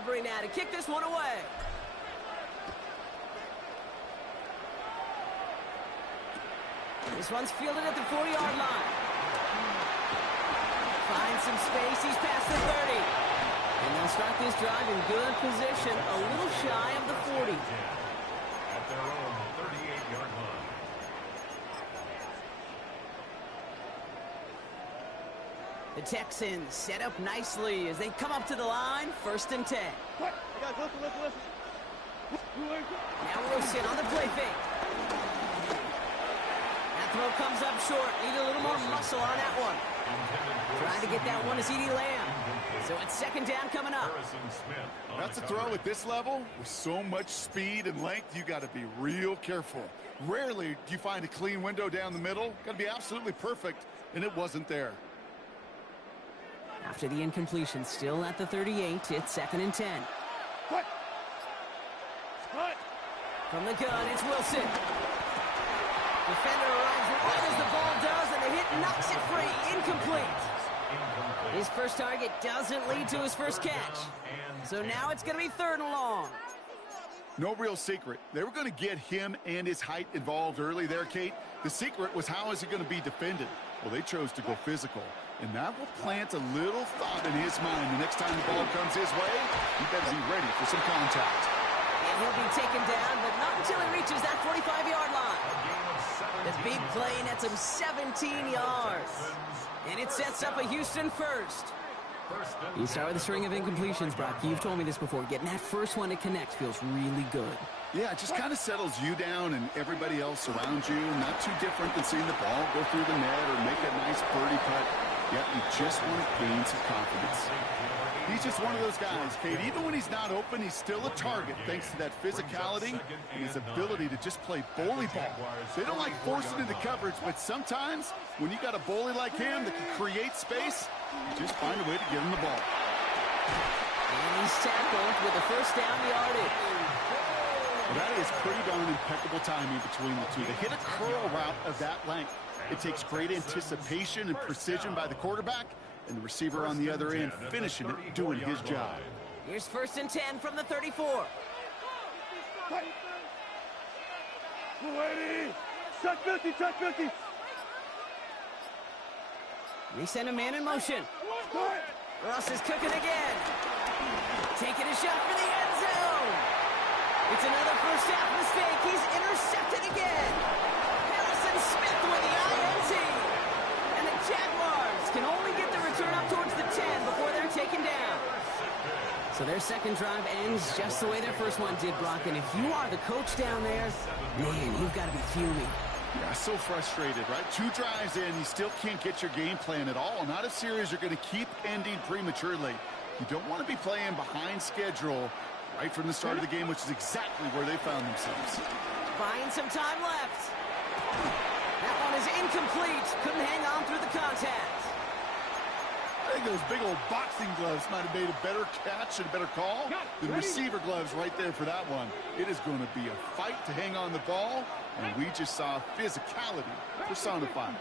clobbering now to kick this one away. This one's fielded at the 40-yard line. Finds some space. He's past the 30. And they'll start this drive in good position, a little shy of the 40. At their own 38-yard line. The Texans set up nicely as they come up to the line, 1st and 10. Guys, listen. Now Wilson on the play fake. That throw comes up short. Need a little more muscle on that one. Trying to get that one to CeeDee Lamb. So it's 2nd down coming up. That's a throw at this level. With so much speed and length, you got to be real careful. Rarely do you find a clean window down the middle. Got to be absolutely perfect, and it wasn't there. After the incompletion, still at the 38, it's 2nd and 10. What? From the gun, it's Wilson. Defender runs right as the ball does, and the hit knocks it free. Incomplete. His first target doesn't lead to his first catch. So now it's going to be 3rd and long. No real secret. They were going to get him and his height involved early there, Kate. The secret was how is he going to be defended? Well, they chose to go physical. And that will plant a little thought in his mind. The next time the ball comes his way, he better be ready for some contact. And he'll be taken down, but not until he reaches that 45-yard line. The big play nets him 17 yards. And it sets up a Houston first. You start with a string of incompletions, Brock. You've told me this before. Getting that first one to connect feels really good. Yeah, it just kind of settles you down and everybody else around you. Not too different than seeing the ball go through the net or make a nice birdie putt. Yep, you just want to gain some confidence. He's just one of those guys, Kate. Even when he's not open, he's still a target thanks to that physicality and his ability to just play bully ball. They don't like forcing into coverage, but sometimes when you got a bully like him that can create space, you just find a way to give him the ball. And he's tackled with a 1st down yardage. Well, that is pretty darn impeccable timing between the two. They hit a curl route of that length. It takes great anticipation and precision by the quarterback, and the receiver on the other end finishing it, doing his job. Here's 1st and 10 from the 34. Chuck 50. They send a man in motion. Ross is cooking again. Taking a shot for the end zone. It's another first half mistake. He's intercepted again. Harrison Smith with the INT. And the Jaguars can only get the return up towards the 10 before they're taken down. So their second drive ends just the way their first one did, Brock. And if you are the coach down there, man, you've got to be fuming. Yeah, so frustrated, right? 2 drives in, you still can't get your game plan at all. Not a series you're going to keep ending prematurely. You don't want to be playing behind schedule right from the start of the game, which is exactly where they found themselves. Buying some time left. That one is incomplete. Couldn't hang on through the contact. I think those big old boxing gloves might have made a better catch and a better call than receiver gloves right there for that one. It is going to be a fight to hang on the ball, and we just saw physicality personified.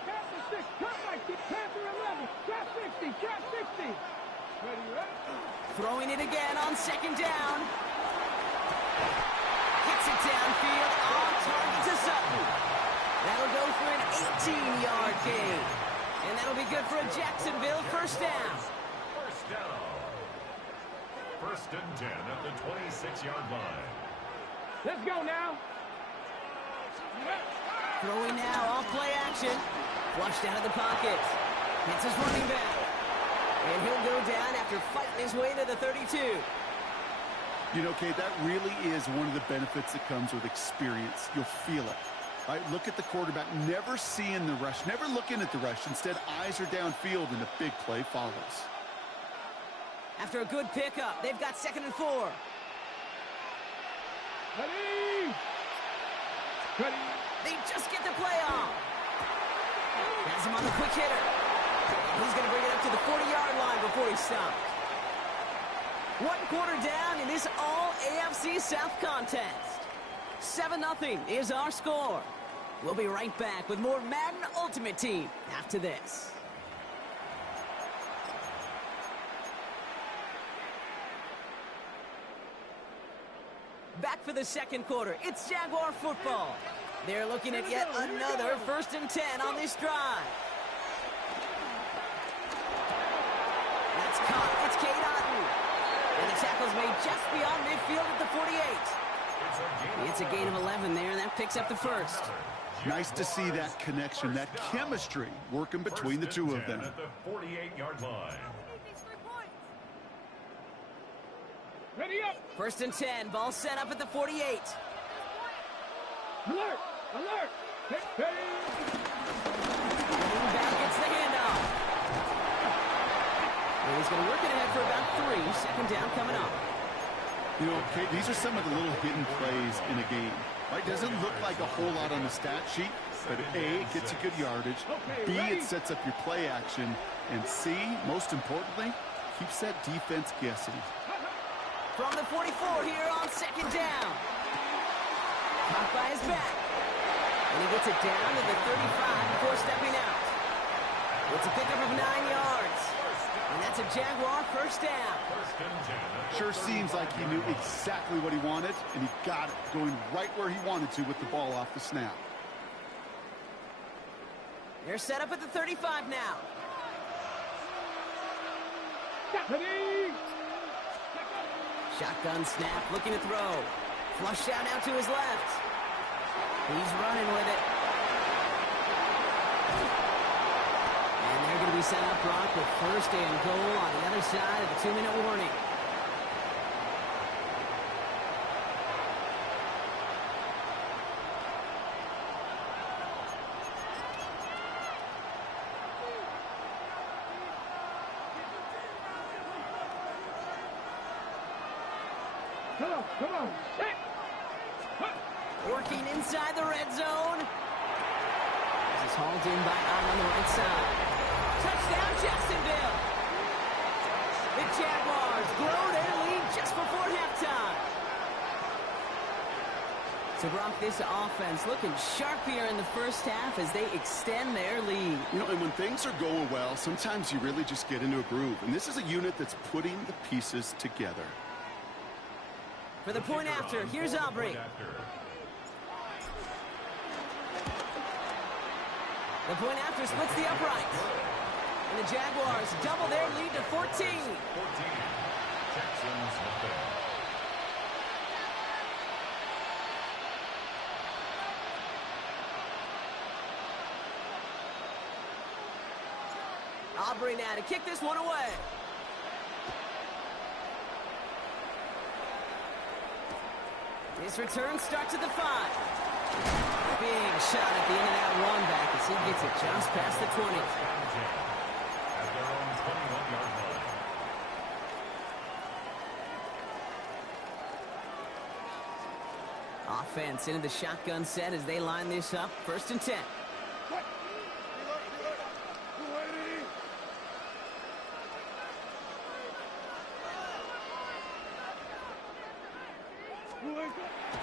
Throwing it again on 2nd down. Hits it downfield on target to Sutton. That'll go for an 18-yard gain. And that'll be good for a Jacksonville 1st down. 1st and 10 at the 26-yard line. Let's go now. Throwing now off play action. Flushed out of the pocket. Hits his running back. And he'll go down after fighting his way to the 32. You know, Kate, that really is one of the benefits that comes with experience. You'll feel it. Right, look at the quarterback, never seeing the rush, never looking at the rush. Instead, eyes are downfield, and a big play follows. After a good pickup, they've got 2nd and 4. Ready. They just get the play on. Has him on the quick hitter. He's going to bring it up to the 40-yard line before he stops. 1 quarter down in this all-AFC South contest. 7-0 is our score. We'll be right back with more Madden Ultimate Team after this. Back for the second quarter. It's Jaguar football. They're looking at yet another 1st and 10 on this drive. That's caught. It's Cade Otten. And the tackle's made just beyond midfield at the 48. It's a gain of 11 there, and that picks up the first. Nice to see that connection, that chemistry working between the two of them. At the 48-yard line. Ready up. 1st and 10. Ball set up at the 48. Alert. Alert. Hey. Back gets the handoff. And he's going to work it ahead for about 3. 2nd down coming up. You know, Kate, these are some of the little hidden plays in a game. Right? Doesn't look like a whole lot on the stat sheet, but A, it gets you good yardage. B, it sets up your play action. And C, most importantly, keeps that defense guessing. From the 44 here on 2nd down. Caught by his back. And he gets it down to the 35 before stepping out. It's a pickup of 9 yards. And that's a Jaguar 1st down. Sure seems like he knew exactly what he wanted, and he got it, going right where he wanted to with the ball off the snap. They're set up at the 35 now. Shotgun snap, looking to throw. Flush down out to his left. He's running with it. And they're going to be set up, Brock, with 1st and goal on the other side of the 2-minute warning. Come on. Working inside the red zone. This is hauled in by Otten on the right side. Touchdown, Jacksonville. The Jaguars grow their lead just before halftime. So, Brock, this offense looking sharp here in the 1st half as they extend their lead. You know, and when things are going well, sometimes you really just get into a groove. And this is a unit that's putting the pieces together. For the point after, here's Aubrey. The point after splits the upright. And the Jaguars double their lead to 14. 14. Jackson's MADDEN. Aubrey now to kick this one away. His return starts at the 5. Big shot at the end of that run back as he gets it just past the 20. At their own 21-yard line. Offense into the shotgun set as they line this up. 1st and 10.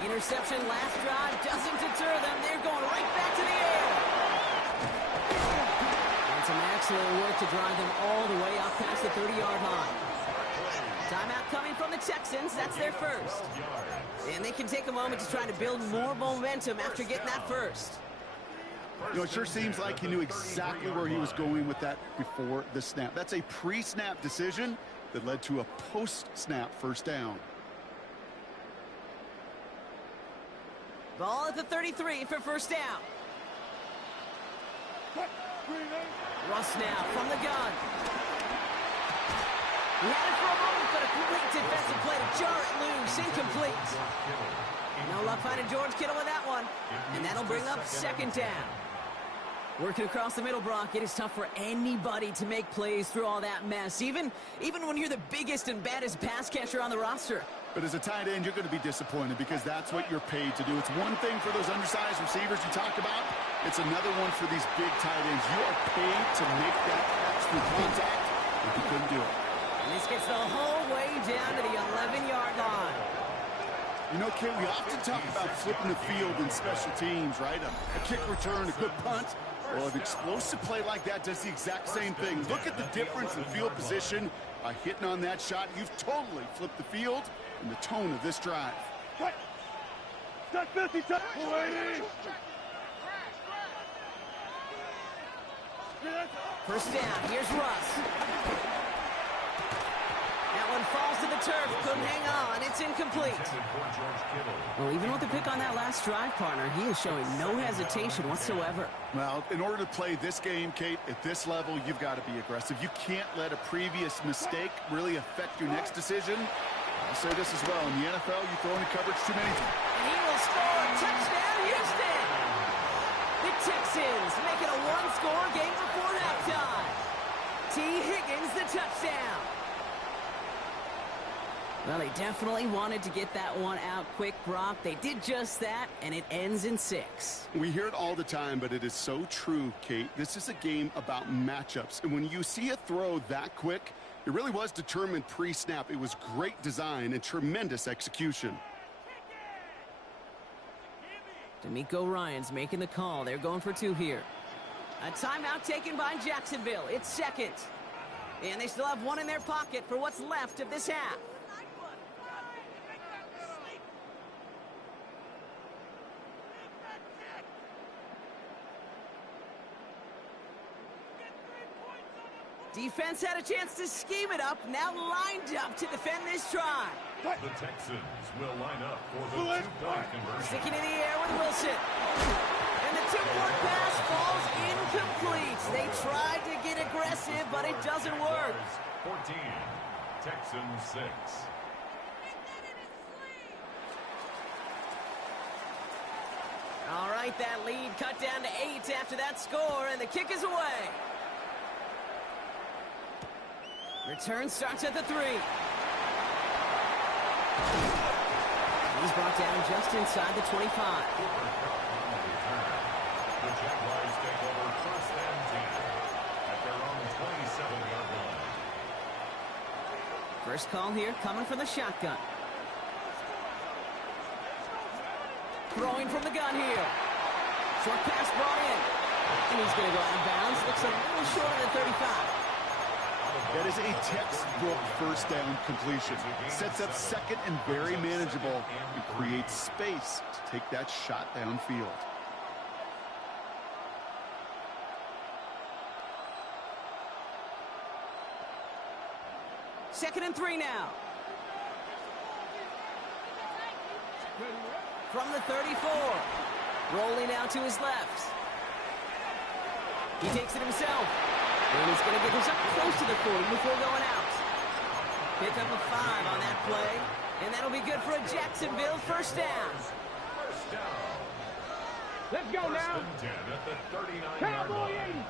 Interception last drive doesn't deter them. They're going right back to the air. And some excellent work to drive them all the way up past the 30-yard line. Timeout coming from the Texans. That's their 1st. And they can take a moment to try to build more momentum after getting that 1st. You know, it sure seems like he knew exactly where he was going with that before the snap. That's a pre-snap decision that led to a post-snap 1st down. Ball at the 33 for 1st down. Russ now from the gun. He had it for a moment, but a complete defensive play to jar it loose. Incomplete. No luck finding George Kittle with that one. And that'll bring up 2nd down. Working across the middle, Brock, it is tough for anybody to make plays through all that mess, even when you're the biggest and baddest pass catcher on the roster. But as a tight end, you're going to be disappointed because that's what you're paid to do. It's one thing for those undersized receivers you talked about. It's another one for these big tight ends. You are paid to make that catch through contact, and you couldn't do it. And this gets the whole way down to the 11-yard line. You know, Kate, we often talk about flipping the field in special teams, right? A kick return, a good punt. Well, an explosive play like that does the exact same thing. Look at the difference in field position by hitting on that shot. You've totally flipped the field and the tone of this drive. Touch 50, touch 40. First down, here's Russ. That one falls to the turf, couldn't hang on, it's incomplete. Well, even with the pick on that last drive, partner, he is showing no hesitation whatsoever. Well, in order to play this game, Kate, at this level, you've got to be aggressive. You can't let a previous mistake really affect your next decision. I'll say this as well. In the NFL, you throw into coverage too many times. And he will score. Touchdown, Houston! The Texans make it a one-score game before halftime. T. Higgins, the touchdown. Well, they definitely wanted to get that one out quick, Brock. They did just that, and it ends in 6. We hear it all the time, but it is so true, Kate. This is a game about matchups. And when you see a throw that quick, it really was determined pre-snap. It was great design and tremendous execution. D'Amico Ryans making the call. They're going for 2 here. A timeout taken by Jacksonville. It's second. And they still have one in their pocket for what's left of this half. Defense had a chance to scheme it up, now lined up to defend this try. The Texans will line up for the two-point conversion. Sticking in the air with Wilson. And the two-point pass falls incomplete. They tried to get aggressive, but it doesn't work. 14, Texans 6. All right, that lead cut down to 8 after that score, and the kick is away. Return starts at the 3. He's brought down just inside the 25. The Jaguars take over first and 10 at their own 27-yard line. First call here coming from the shotgun. Throwing from the gun here. Short pass brought in. And he's going to go out of bounds. Looks a little shorter than 35. That is a textbook first down completion. Sets up second and very manageable and creates space to take that shot downfield. Second and 3 now. From the 34. Rolling out to his left. He takes it himself. And he's going to get this up close to the 40 before going out. Pick up a 5 on that play. And that'll be good for a Jacksonville first down. First down. Let's go First now. and 10 at the 39-yard Cowboy line.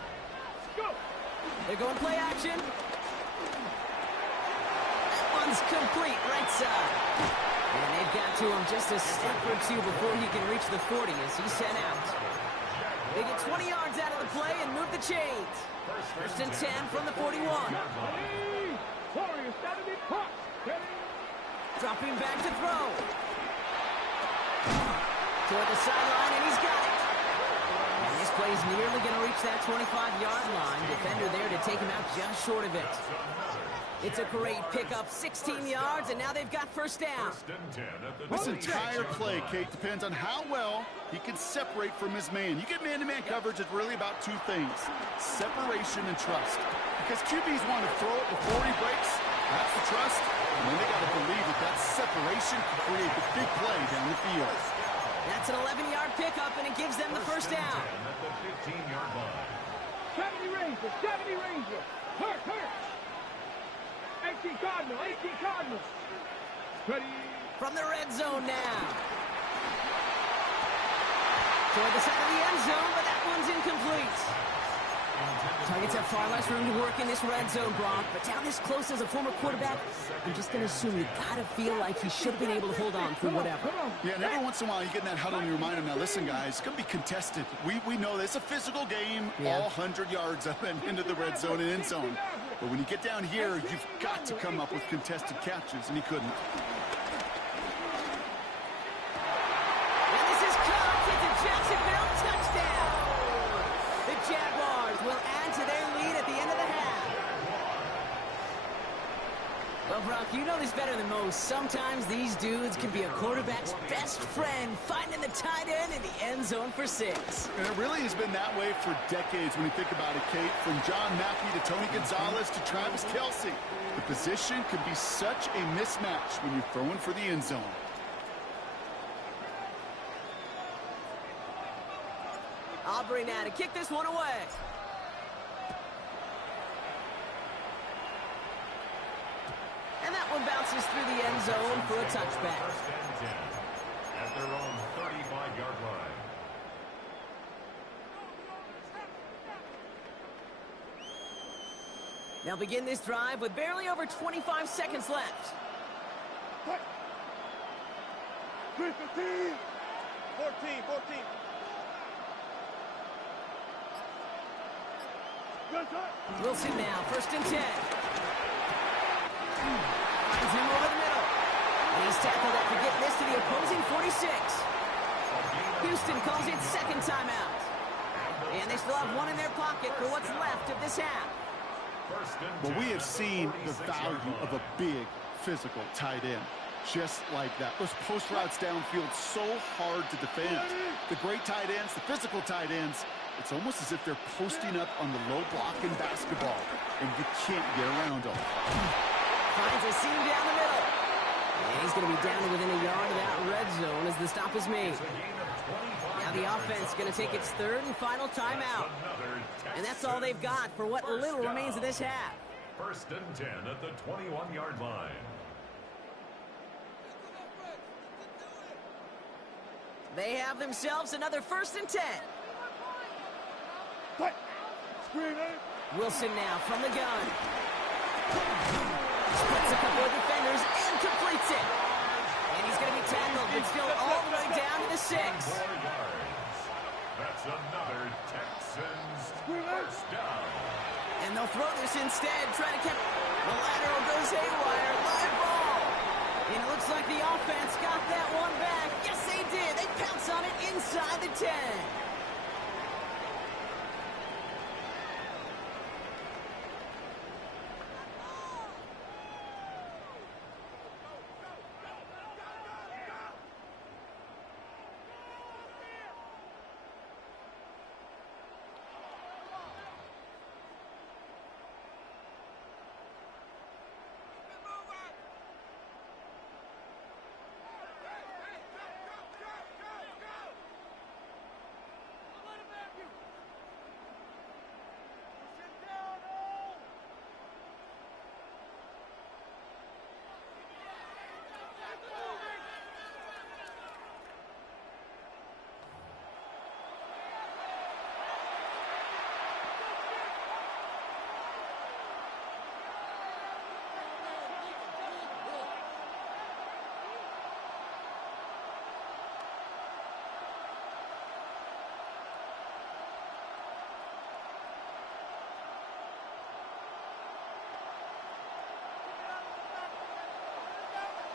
80. Go. They're going play action. That one's complete right side. And they've got to him just a step or two before he can reach the 40 as he's sent out. They get 20 yards out of the play and move the chains. First and 10 from the 41. Warriors got to be caught. Dropping back to throw. Toward the sideline, and he's got it. And this play is nearly going to reach that 25-yard line. Defender there to take him out just short of it. It's a great pickup, 16 yards, and now they've got first down. First and 10 at the This entire play, Kate, depends on how well he can separate from his man. You get man-to-man coverage, it's really about 2 things, separation and trust. Because QBs want to throw it before he breaks, that's the trust, and then they got to believe that that separation can create the big play down the field. That's an 11-yard pickup, and it gives them the first down. at the 15-yard line. 70 Ranger, 70 Ranger. Hurt. 18 Cardinal, 18 Cardinal. Ready. From the red zone now. Toward the side of the end zone, but that one's incomplete. Targets have far less room to work in this red zone, Brock, but down this close as a former quarterback, I'm just going to assume you got to feel like he should have been able to hold on for whatever. Yeah, and every once in a while you get in that huddle and you remind him, now listen guys, it's going to be contested. We know this, it's a physical game, all 100 yards up and into the red zone and end zone. But when you get down here, you've got to come up with contested catches, and he couldn't. And this is caught. It's a Jacksonville touchdown. The Jaguars will add to their lead at the end of the half. Well, Brock, you know this better than most. Sometimes these dudes can be a quarterback's best friend, finding the tight end in the end zone for 6. And it really has been that way for decades when you think about it, Kate. From John Mackey to Tony Gonzalez to Travis Kelce. The position can be such a mismatch when you're throwing for the end zone. Aubrey now to kick this one away. And that one bounces through the end zone for a touchback. First and 10 at their own 35-yard line. They'll begin this drive with barely over 25 seconds left. 15, 14. Wilson now, first and 10. Finds him over the middle. And he's tackled after getting this to the opposing 46. Houston calls it second timeout. And they still have one in their pocket for what's left of this half. Well, we have seen the value of a big physical tight end. Just like that. Those post routes downfield so hard to defend. The great tight ends, the physical tight ends, it's almost as if they're posting up on the low block in basketball, and you can't get around them. Finds a seam down the middle. And he's going to be down to within a yard of that red zone as the stop is made. Now the offense is going to take its third and final timeout. And that's all they've got for what little remains of this half. First and 10 at the 21-yard line. They have themselves another first and 10. Wilson now from the gun. Splits a couple of defenders and completes it. And he's going to be tackled, but still all the way down to the 6. 4 yards. That's another Texans first down. And they'll throw this instead, trying to catch. The lateral goes haywire. Live ball. And it looks like the offense got that one back. Yes, they did. They pounce on it inside the 10.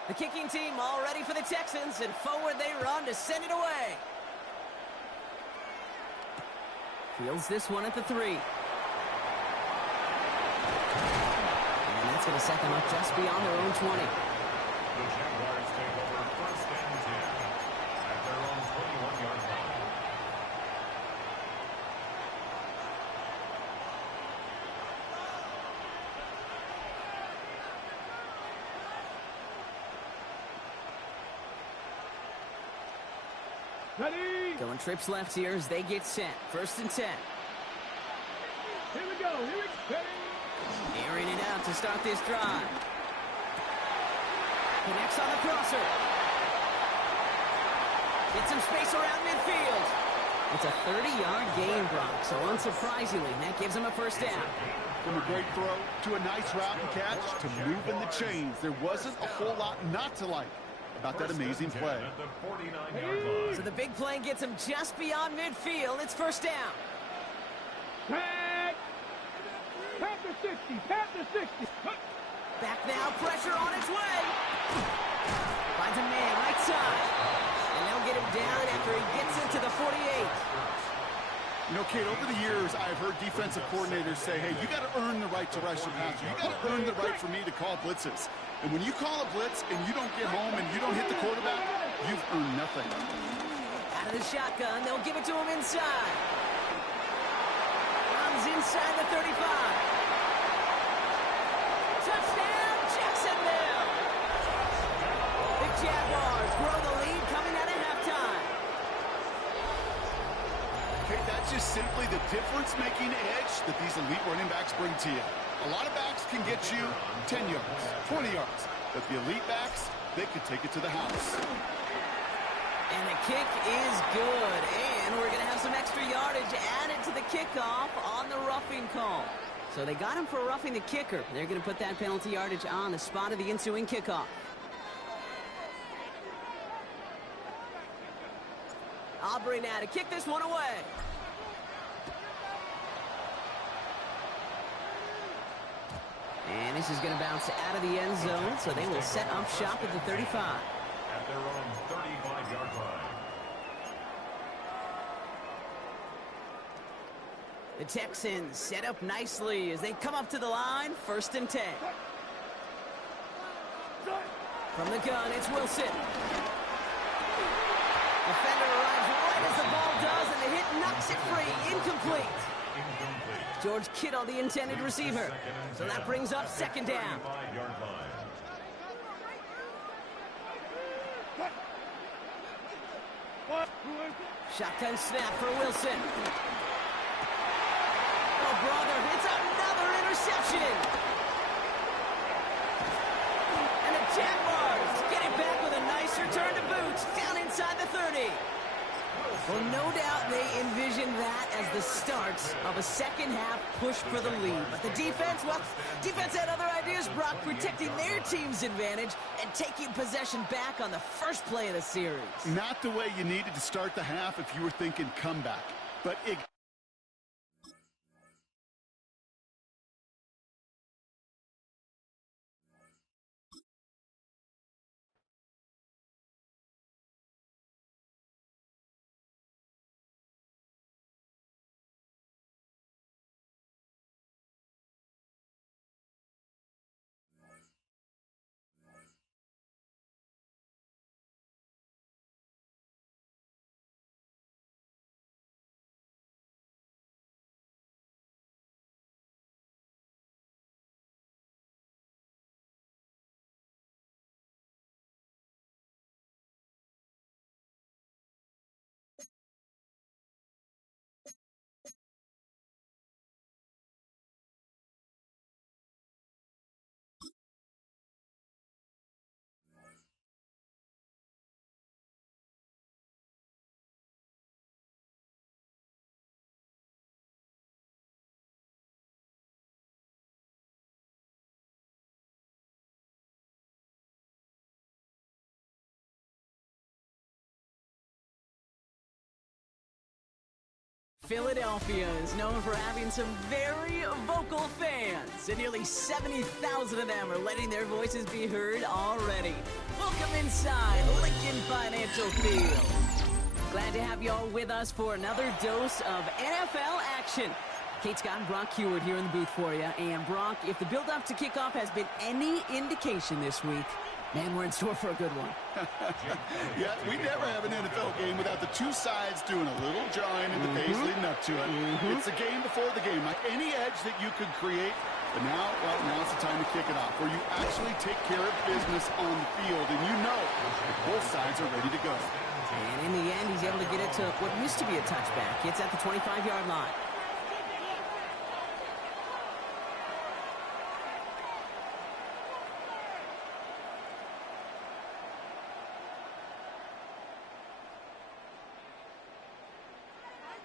The kicking team all ready for the Texans, and forward they run to send it away. Fields this one at the 3. And that's going to set them up just beyond their own 20. The Jaguars take over first and 10 at their own 21-yard line. Ready? Going trips left here as they get set. First and 10. Here we go. Ready? Airing it out to start this drive. Connects on the crosser. Get some space around midfield. It's a 30-yard gain, Brock, so unsurprisingly, that gives them a first down. From a great throw to a nice route and catch to moving the chains, there wasn't a whole lot not to like about that amazing play. At the 49-yard line. So the big play gets him just beyond midfield. It's first down. Tag. Tap the 60. Tap the 60. Back now, pressure on its way. Finds a man right side. And they'll get him down after he gets into the 48. You know, Kate, over the years, I've heard defensive coordinators say, hey, you got to earn the right to rush the passer. You got to earn the right for me to call blitzes. And when you call a blitz and you don't get home and you don't hit the quarterback, you've earned nothing. Out of the shotgun, they'll give it to him inside. Runs inside the 35. Touchdown, Jacksonville! The Jaguars grow the lead coming out of halftime. Okay, that's just simply the difference-making edge that these elite running backs bring to you. A lot of backs can get you 10 yards, 20 yards, but the elite backs, they could take it to the house. And the kick is good, and we're going to have some extra yardage added to the kickoff on the roughing call. So they got him for roughing the kicker. They're going to put that penalty yardage on the spot of the ensuing kickoff. Aubrey now to kick this one away. And this is going to bounce out of the end zone, so they will set up shop at the 35. At their own 35-yard line. The Texans set up nicely as they come up to the line, 1st and 10. From the gun, it's Wilson. Defender arrives right as the ball does, and the hit knocks it free. Incomplete. George Kittle, the intended receiver. So that brings up 2nd down. Shotgun snap for Wilson. Oh, brother, it's another interception. And the Jaguars get it back with a nice return to boot down inside the 30. Well, no doubt they envisioned that as the start of a second-half push for the lead. But the defense, well, defense had other ideas, Brock, protecting their team's advantage and taking possession back on the first play of the series. Not the way you needed to start the half if you were thinking comeback. But Philadelphia is known for having some very vocal fans, and nearly 70,000 of them are letting their voices be heard already. Welcome inside Lincoln Financial Field. Glad to have you all with us for another dose of NFL action. Kate Scott and Brock Heward here in the booth for you. And Brock, if the build-up to kickoff has been any indication this week, man, we're in store for a good one. yeah, we never have an NFL game without the two sides doing a little jawing in the pace leading up to it. It's the game before the game, like any edge that you could create. But now, well, now's the time to kick it off, where you actually take care of business on the field, and you know that both sides are ready to go. And in the end, he's able to get it to what used to be a touchback. It's at the 25-yard line.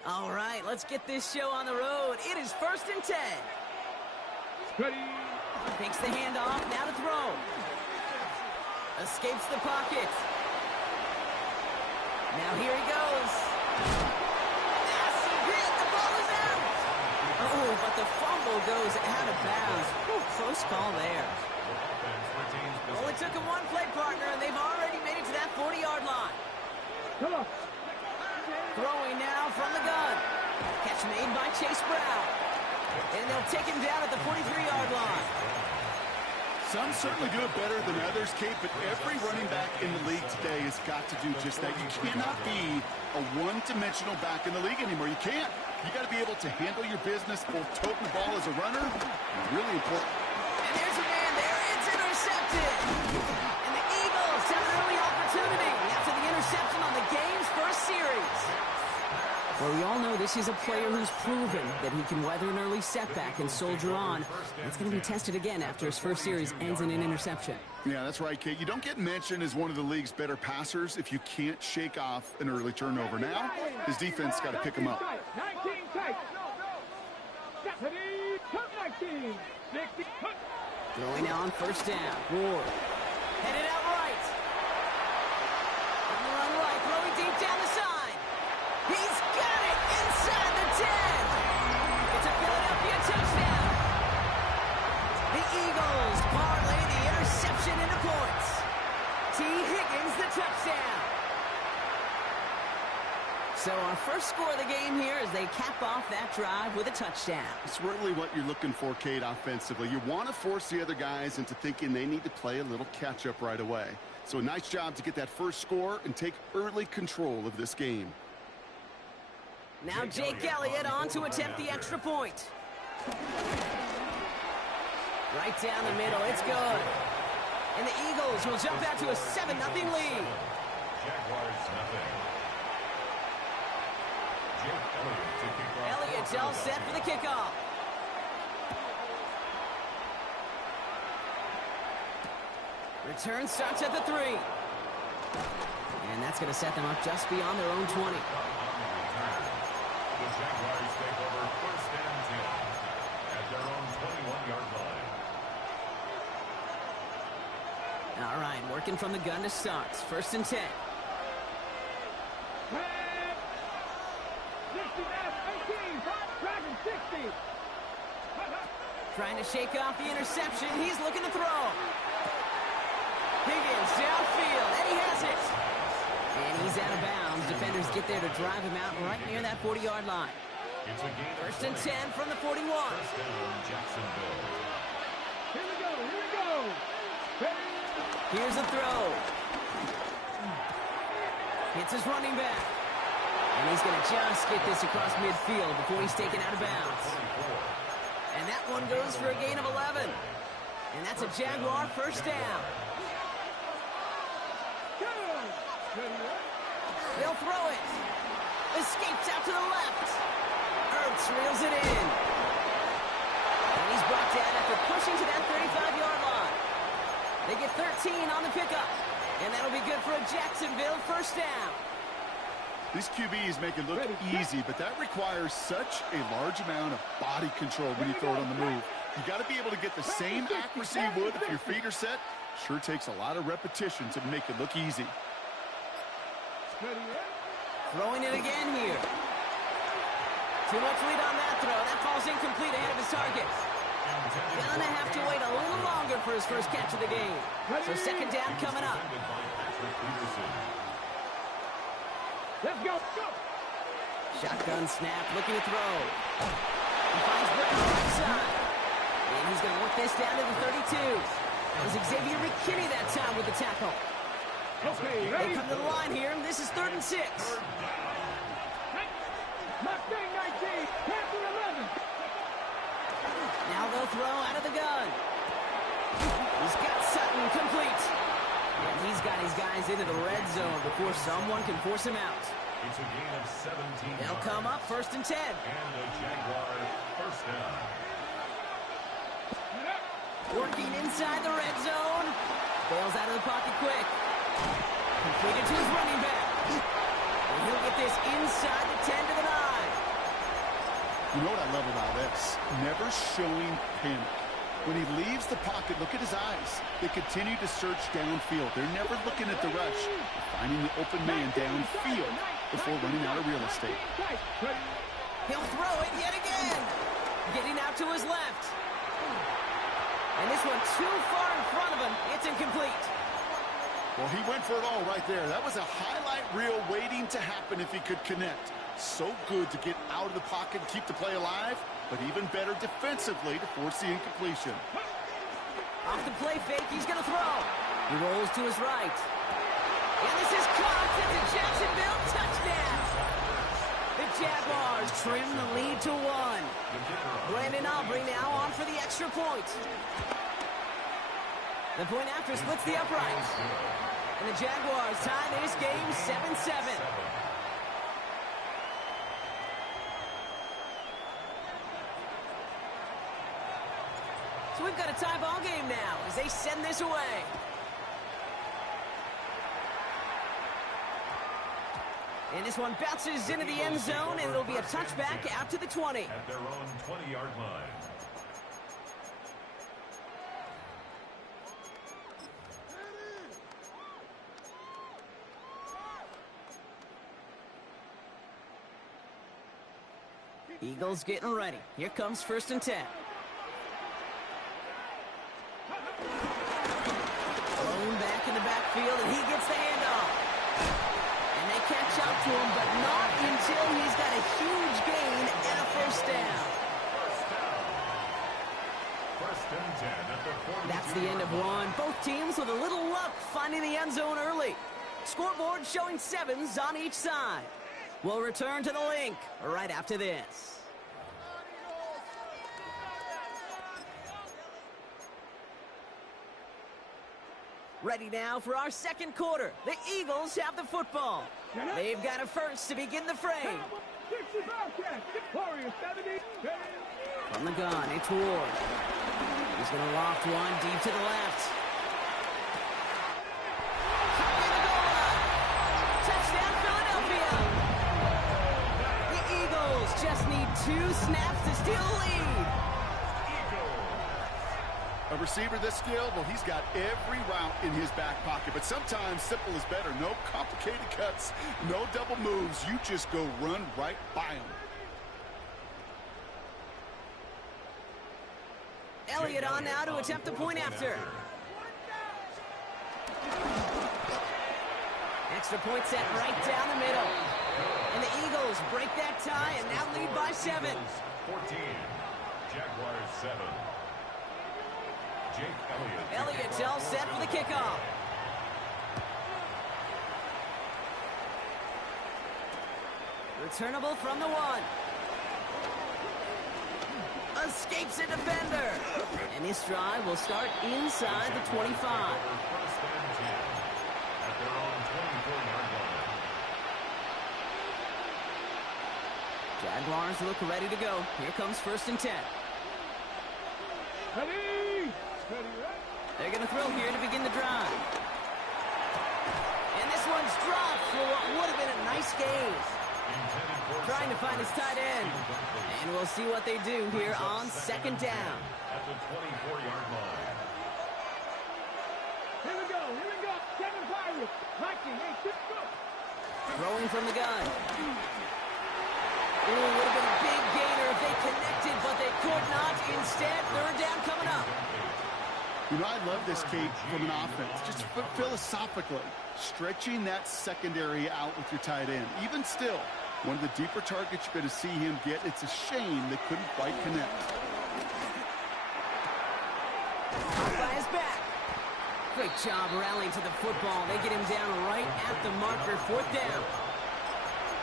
All right, let's get this show on the road. It is 1st and 10. Ready. Takes the handoff, now to throw. Escapes the pocket. Now here he goes. Massive hit, the ball is out. Oh, but the fumble goes out of bounds. Ooh, close call there. Only took him one play partner, and they've already made it to that 40-yard line. Come on. Throwing now from the gun. Catch made by Chase Brown. And they'll take him down at the 43-yard line. Some certainly do it better than others, Kate, but every running back in the league today has got to do just that. You cannot be a one-dimensional back in the league anymore. You can't. You got to be able to handle your business, both toting the ball as a runner. Really important. And there's a man there. It's intercepted. And the Eagles have an early opportunity after the interception on the game's first series. Well, we all know this is a player who's proven that he can weather an early setback and soldier on. It's going to be tested again after his first series ends in an interception. Yeah, that's right, Kate. You don't get mentioned as one of the league's better passers if you can't shake off an early turnover. Now, his defense got to pick him up. 19 tight. Deputy, come 19. 60. Throwing now on first down. Ward. Headed out right. On the run right, throwing deep down the side. He's got it inside the 10. It's a Philadelphia touchdown. The Eagles parlay the interception into points. T. Higgins the touchdown. So our first score of the game here as they cap off that drive with a touchdown. It's really what you're looking for, Kate, offensively. You want to force the other guys into thinking they need to play a little catch-up right away. So a nice job to get that first score and take early control of this game. Now Jake Elliott on to attempt the extra point. Right down the middle, it's good. And the Eagles will jump out to a 7-0 lead. Jaguars nothing. Jake Elliott to kick off. Elliott's all set for the kickoff. Return starts at the 3. And that's going to set them up just beyond their own 20. The Jaguars take over first and 10 at their own 21-yard line. All right, working from the gun to start. First and 10. 18, driving 60. Trying to shake off the interception. He's looking to throw. Higgins downfield, and he has it. And he's out of bounds. Defenders get there to drive him out right near that 40-yard line. It's a gain First and 10 from the 41. First down, Jacksonville. Here we go. Here's a throw. Hits his running back. And he's going to just get this across midfield before he's taken out of bounds. And that one goes for a gain of 11. And that's a Jaguar first down. They'll throw it. Escapes out to the left. Ertz reels it in. And he's brought down after pushing to that 35-yard line. They get 13 on the pickup. And that'll be good for a Jacksonville first down. These QBs make it look easy, but that requires such a large amount of body control when you throw it on the move. You got to be able to get the same accuracy you would if your feet are set. Sure takes a lot of repetition to make it look easy. Throwing it again here. Too much lead on that throw. That falls incomplete ahead of his target. Gonna have to wait a little longer for his first catch of the game. So second down coming up. Let's go. Shotgun snap, looking to throw. He finds Brick on the right side. And he's going to work this down to the 32. That was Xavier McKinney that time with the tackle. Okay, They ready? come to the line here, and this is 3rd and 6. Mustang 19, Panther 11. Now they'll throw out of the gun. He's got Sutton complete. And he's got his guys into the red zone before someone can force him out. It's a gain of 17. They'll come up 1st and 10. And a Jaguar first down. Working inside the red zone. Bails out of the pocket quick. Completed to his running back. And he'll get this inside the 10 to the 9. You know what I love about this? Never showing panic. When he leaves the pocket, look at his eyes. They continue to search downfield. They're never looking at the rush. They're finding the open man downfield before running out of real estate. He'll throw it yet again. Getting out to his left. And this one too far in front of him. It's incomplete. Well, he went for it all right there. That was a highlight reel waiting to happen if he could connect. So good to get out of the pocket and keep the play alive, but even better defensively to force the incompletion. Off the play fake, he's going to throw. He rolls to his right. And this is caught at the Jacksonville touchdown. The Jaguars trim the lead to 1. Brandon Aubrey now on for the extra point. The point after splits the uprights. And the Jaguars tie this game 7-7. So we've got a tie ball game now as they send this away. And this one bounces into the end zone, and it'll be a touchback out to the 20. At their own 20-yard line. Eagles getting ready. Here comes 1st and 10. Thrown back in the backfield, and he gets the handoff. And they catch up to him, but not until he's got a huge gain and a 1st down. First and 10 at the 42. That's the end of one. Both teams with a little luck finding the end zone early. Scoreboard showing 7s on each side. We'll return to the link right after this. Ready now for our second quarter. The Eagles have the football. They've got a first to begin the frame. From the gun, it's Ward. He's going to loft one deep to the left. Covering the goal line. Touchdown, Philadelphia. The Eagles just need 2 snaps to steal the lead. A receiver this skilled, well, he's got every route in his back pocket. But sometimes simple is better. No complicated cuts, no double moves. You just go run right by him. Elliott on now to attempt the point after. Extra point set right down the middle. And the Eagles break that tie and now lead by 7. 14. Jaguars 7. Jake Elliott. Elliott's all set for the kickoff. Returnable from the 1. Escapes a defender. And this drive will start inside the 25. First and 10 at their own 24-yard line. Jaguars look ready to go. Here comes 1st and 10. Ready? They're going to throw here to begin the drive. And this one's dropped for what would have been a nice gain. Trying to find his tight end. And we'll see what they do here on 2nd down. At the 24-yard line. Here we go. Kevin Pirates. Mikey, hey, go. Throwing from the gun. Ooh, would have been a big gainer if they connected, but they could not. Instead, 3rd down coming up. You know, I love this, Kate, from an offense. Just philosophically, stretching that secondary out with your tight end. Even still, one of the deeper targets you're going to see him get. It's a shame they couldn't quite connect. By his back. Great job rallying to the football. They get him down right at the marker. 4th down.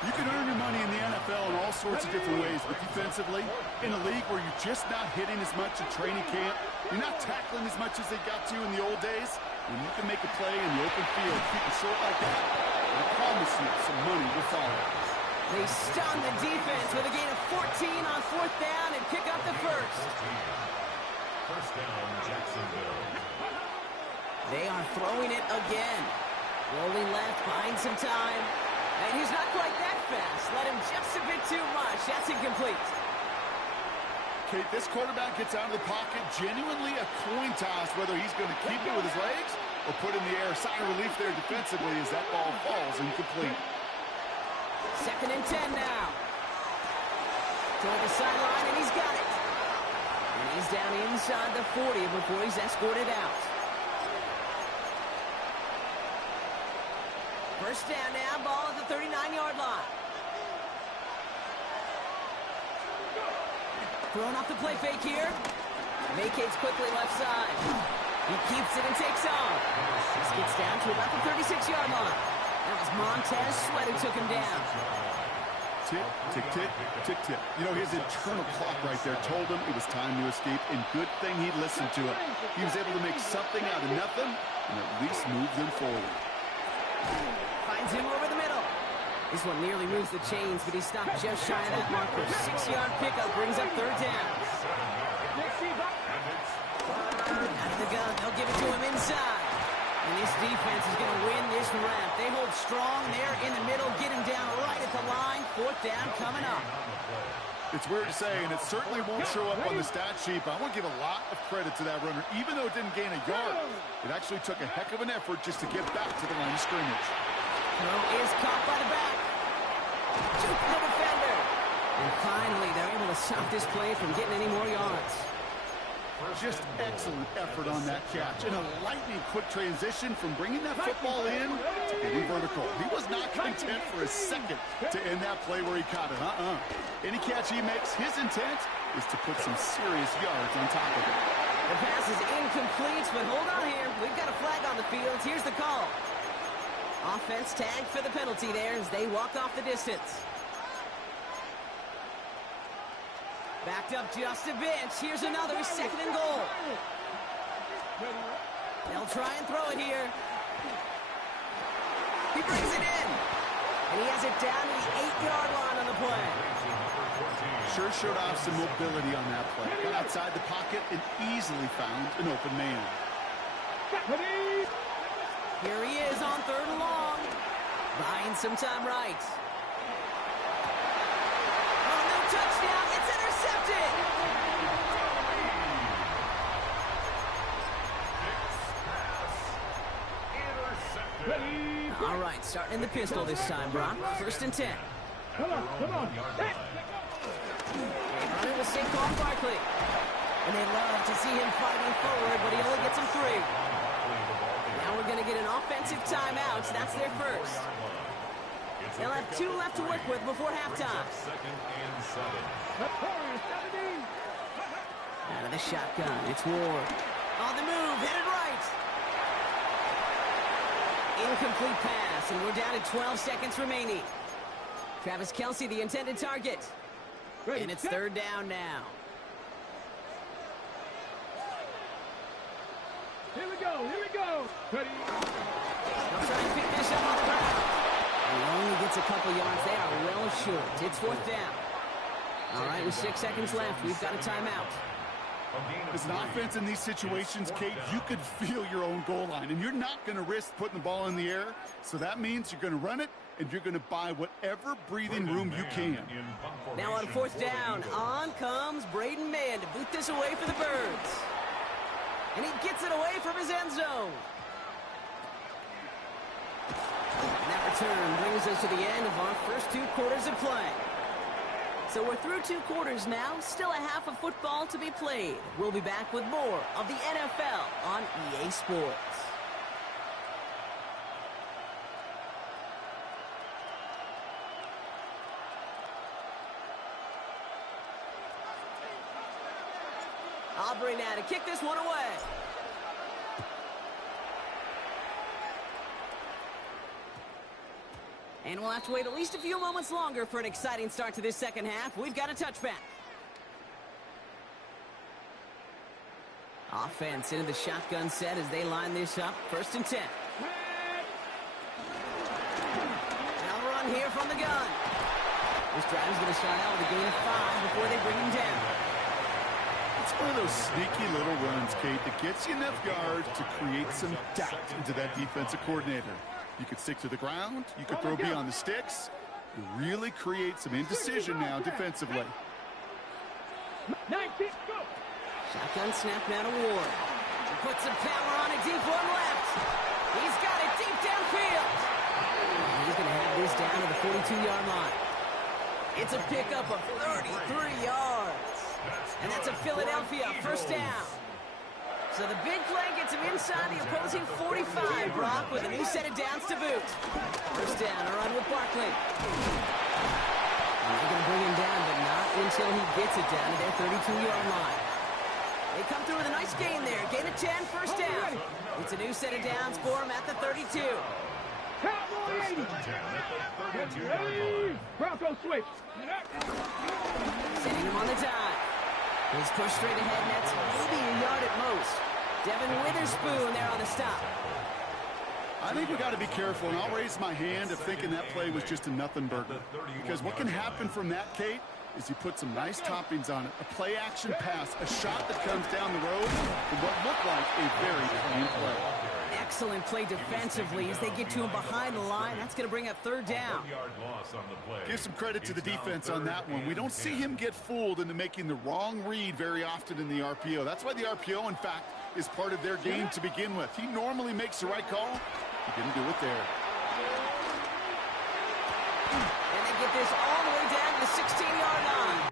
You can earn your money in the NFL in all sorts of different ways, but defensively, in a league where you're just not hitting as much in training camp, you're not tackling as much as they got to in the old days, when you can make a play in the open field, keep it short like that, I promise you some money will follow. They stun the defense with a gain of 14 on 4th down and pick up the first. First down, Jacksonville. They are throwing it again. Rolling left, buying some time. And he's not quite that fast. Let him just a bit too much. That's incomplete. Kate, this quarterback gets out of the pocket, genuinely a coin toss whether he's going to keep it with his legs or put in the air. Sign of relief there defensively as that ball falls incomplete. 2nd and 10 now. Toward the sideline, and he's got it. And he's down inside the 40 before he's escorted out. First down now, ball at the 39-yard line. Thrown off the play fake here. Vacates quickly left side. He keeps it and takes off. This gets down to about the 36-yard line. That was Montez Sweat who took him down. Tick, tick, tick, tick, tick. You know, his internal clock right there told him it was time to escape, and good thing he listened to it. He was able to make something out of nothing and at least move them forward. Finds him over the middle. This one nearly moves the chains, but he stopped just shy of that marker. 6-yard pickup brings up third down. Out of the gun, they'll give it to him inside. And this defense is going to win this ramp. They hold strong there in the middle, get him down right at the line. Fourth down coming up. It's weird to say, and it certainly won't show up on the stat sheet, but I want to give a lot of credit to that runner. Even though it didn't gain a yard, it actually took a heck of an effort just to get back to the line of scrimmage. Throw is caught by the back. Juke the defender. And finally, they're able to stop this play from getting any more yards. Just excellent effort on that catch. And a lightning-quick transition from bringing that football in to getting vertical. He was not content for a second to end that play where he caught it. Any catch he makes, his intent is to put some serious yards on top of it. The pass is incomplete, but hold on here. We've got a flag on the field. Here's the call. Offense tagged for the penalty there as they walk off the distance. Backed up just a bit. Here's another 2nd and goal. They'll try and throw it here. He brings it in. And he has it down to the 8-yard line on the play. Sure showed off some mobility on that play. Got outside the pocket and easily found an open man. Here he is on 3rd and long. Buying some time right. Oh, no touchdown. It's intercepted. All right, starting in the pistol this time, Brock. 1st and 10. Come on. Running with Saquon Barkley. And they love to see him fighting forward, but he only gets him 3. Now we're going to get an offensive timeout. That's their first. They'll have 2 left to work with before halftime. Out of the shotgun, it's Ward. On the move, headed right. Incomplete pass, and we're down to 12 seconds remaining. Travis Kelce, the intended target. And it's 3rd down now. Here we go. Ready. They'll try and pick this up on the ground. He only gets a couple yards. They are well short. It's 4th down. All right, with 6 seconds left, we've got a timeout. As an offense in these situations, Kate, you could feel your own goal line, and you're not going to risk putting the ball in the air. So that means you're going to run it, and you're going to buy whatever breathing room you can. Now on 4th down, on comes Braden Mann to boot this away for the Birds. And he gets it away from his end zone. And that return brings us to the end of our first 2 quarters of play. So we're through 2 quarters now, still a half of football to be played. We'll be back with more of the NFL on EA Sports. Aubrey now to kick this one away. And we'll have to wait at least a few moments longer for an exciting start to this second half. We've got a touchback. Offense into the shotgun set as they line this up. 1st and 10. Now a run here from the gun. This drive is going to start out with a gain of 5 before they bring him down. It's one of those sneaky little runs, Kate, that gets you enough yards to create some doubt into that defensive coordinator. You could stick to the ground. You could throw beyond the sticks. You really create some indecision now defensively. 19, go. Shotgun snap now to Ward. He puts some power on it, deep one left. He's got it deep downfield. And he's going to have this down to the 42-yard line. It's a pickup of 33 yards. And that's a Philadelphia 1st down. So the big play gets him inside the opposing 45, Brock, with a new set of downs to boot. 1st down, a run with Barkley. And they're going to bring him down, but not until he gets it down to their 32-yard line. They They come through with a nice gain there. Gain of 10, first down. It's a new set of downs for him at the 32. Cowboy 80. Ready. Bronco switch. Sending him on the dime. He's pushed straight ahead, and that's maybe a yard at most. Devin Witherspoon there on the stop. I think we got to be careful, and I'll raise my hand of thinking that play was just a nothing burger. Because what can happen from that, Kate, is you put some nice toppings on it. A play-action pass, a shot that comes down the road for what looked like a very clean play. Excellent play defensively as they get to him behind the line. That's going to bring up third down. Give some credit to the defense on that one. We don't see him get fooled into making the wrong read very often in the RPO. That's why the RPO, in fact, is part of their game to begin with. He normally makes the right call. He didn't do it there. And they get this all the way down to the 16-yard line.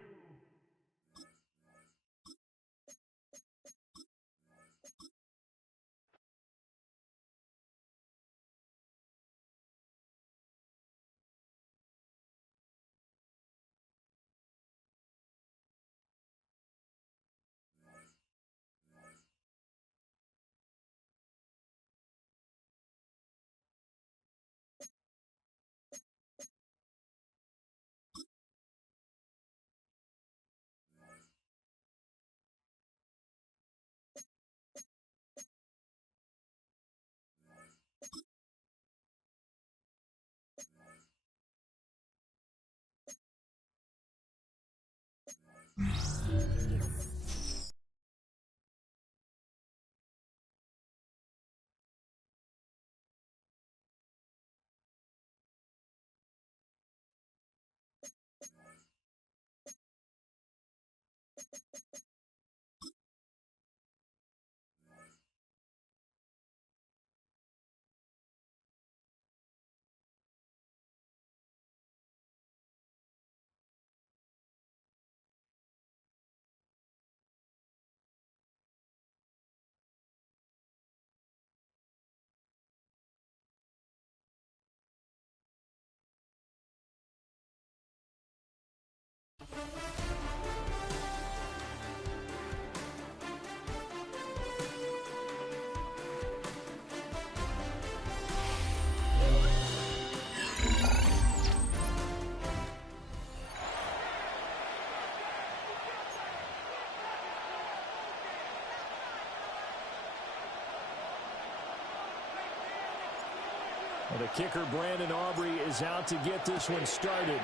The kicker, Brandon Aubrey, is out to get this one started.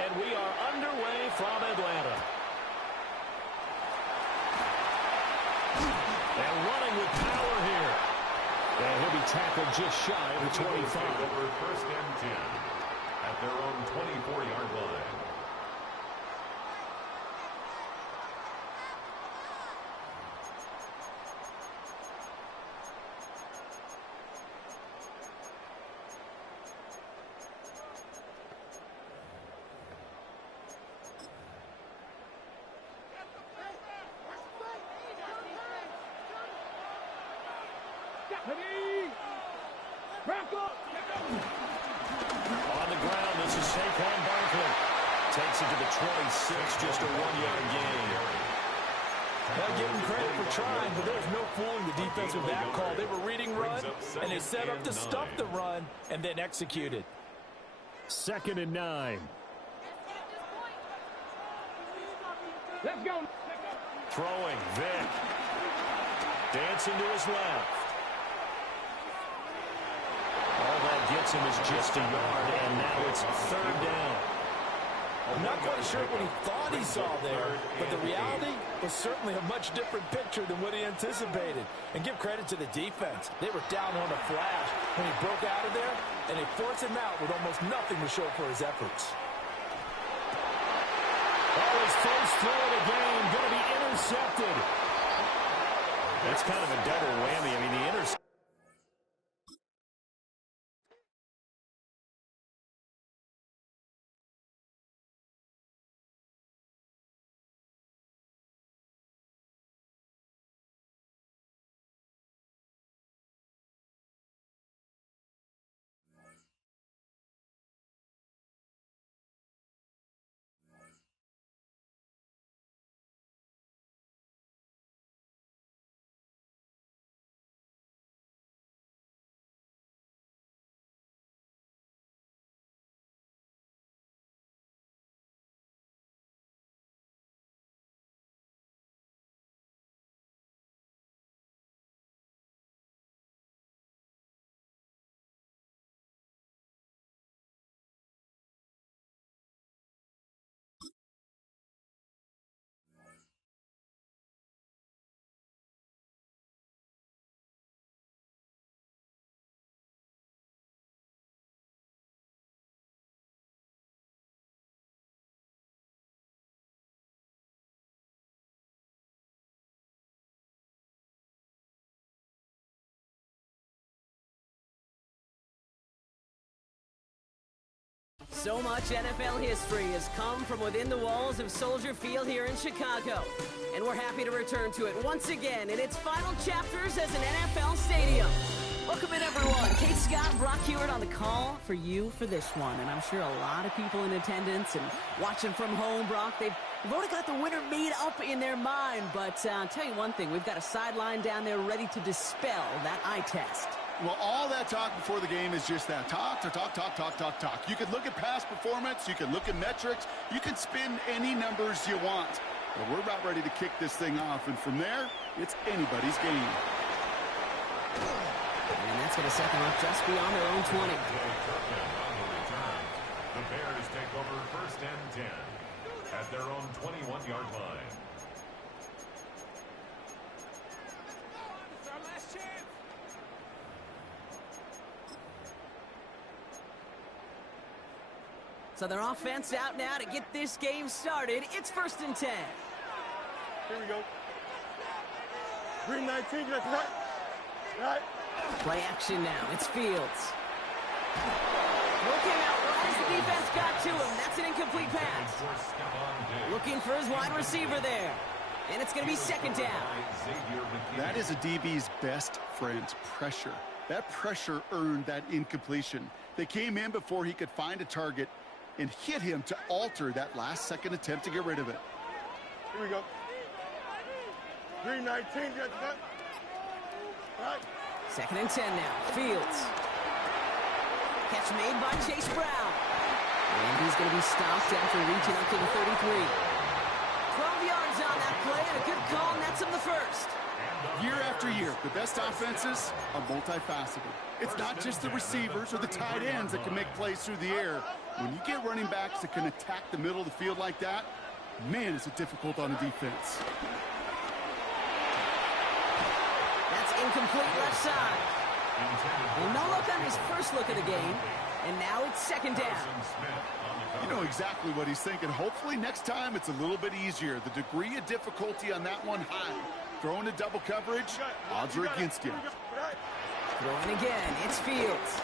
And we are underway from Atlanta. And running with power here. And he'll be tackled just shy of the 25. Over first and 10 at their own 24-yard line. On the ground, this is Saquon Barkley. Takes it to the 26, just a 1-yard gain. They'll give him credit for trying, but there's no fooling the defense with that call. They were reading run, and they set up to stop the run, and then executed. 2nd and 9. Let's go. Throwing, Vic. Dancing to his left. All that gets him is just a yard, and now it's 3rd down. I'm not quite sure what he thought he saw there, but the reality was certainly a much different picture than what he anticipated. And give credit to the defense. They were down on a flash when he broke out of there, and they forced him out with almost nothing to show for his efforts. Oh, his first throw of the game going to be intercepted. That's kind of a double whammy. I mean, the interception. So much NFL history has come from within the walls of Soldier Field here in Chicago. And we're happy to return to it once again in its final chapters as an NFL stadium. Welcome in, everyone. Kate Scott, Brock Hewitt on the call for you for this one. And I'm sure a lot of people in attendance and watching from home, Brock, they've already got the winner made up in their mind. But I'll tell you one thing, we've got a sideline down there ready to dispel that eye test. Well, all that talk before the game is just that. Talk. You can look at past performance. You can look at metrics. You can spin any numbers you want. But we're about ready to kick this thing off. And from there, it's anybody's game. And that's going to set them up just beyond their own 20. The Bears take over first and 10 at their own 21-yard line. So their offense out now to get this game started. It's first and 10. Here we go. Green 19, right. Right. Play action now. It's Fields. Looking out right as the defense got to him. That's an incomplete pass. Looking for his wide receiver there. And it's going to be second down. That is a DB's best friend, pressure. That pressure earned that incompletion. They came in before he could find a target and hit him to alter that last-second attempt to get rid of it. Here we go. Green 19, right. Second and 10 now. Fields. Catch made by Chase Brown. And he's going to be stopped after reaching up to the 33. 12 yards on that play, and a good call, and that's him the first. Year after year, the best offenses are multifaceted. It's not just the receivers or the tight ends that can make plays through the air. When you get running backs that can attack the middle of the field like that, man, is it difficult on a defense. That's incomplete left side. Well, no look on his first look of the game, and now it's second down. You know exactly what he's thinking. Hopefully next time it's a little bit easier. The degree of difficulty on that one high. Throwing to double coverage, odds are against you. Throwing again, it's Fields.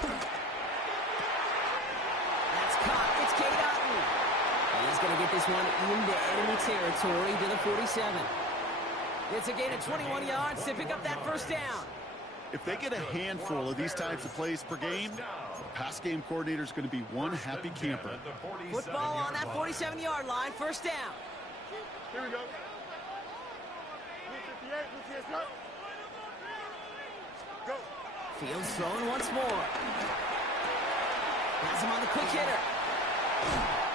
That's caught, it's Cade Otton. And he's going to get this one into enemy territory to the 47. It's a gain of 21 yards to pick up that first down. If they get a handful of these types of plays per game, the pass game coordinator is going to be one happy camper. Football on that 47-yard line, first down. Here we go. Go. Fields throwing once more. Has him on the quick hitter.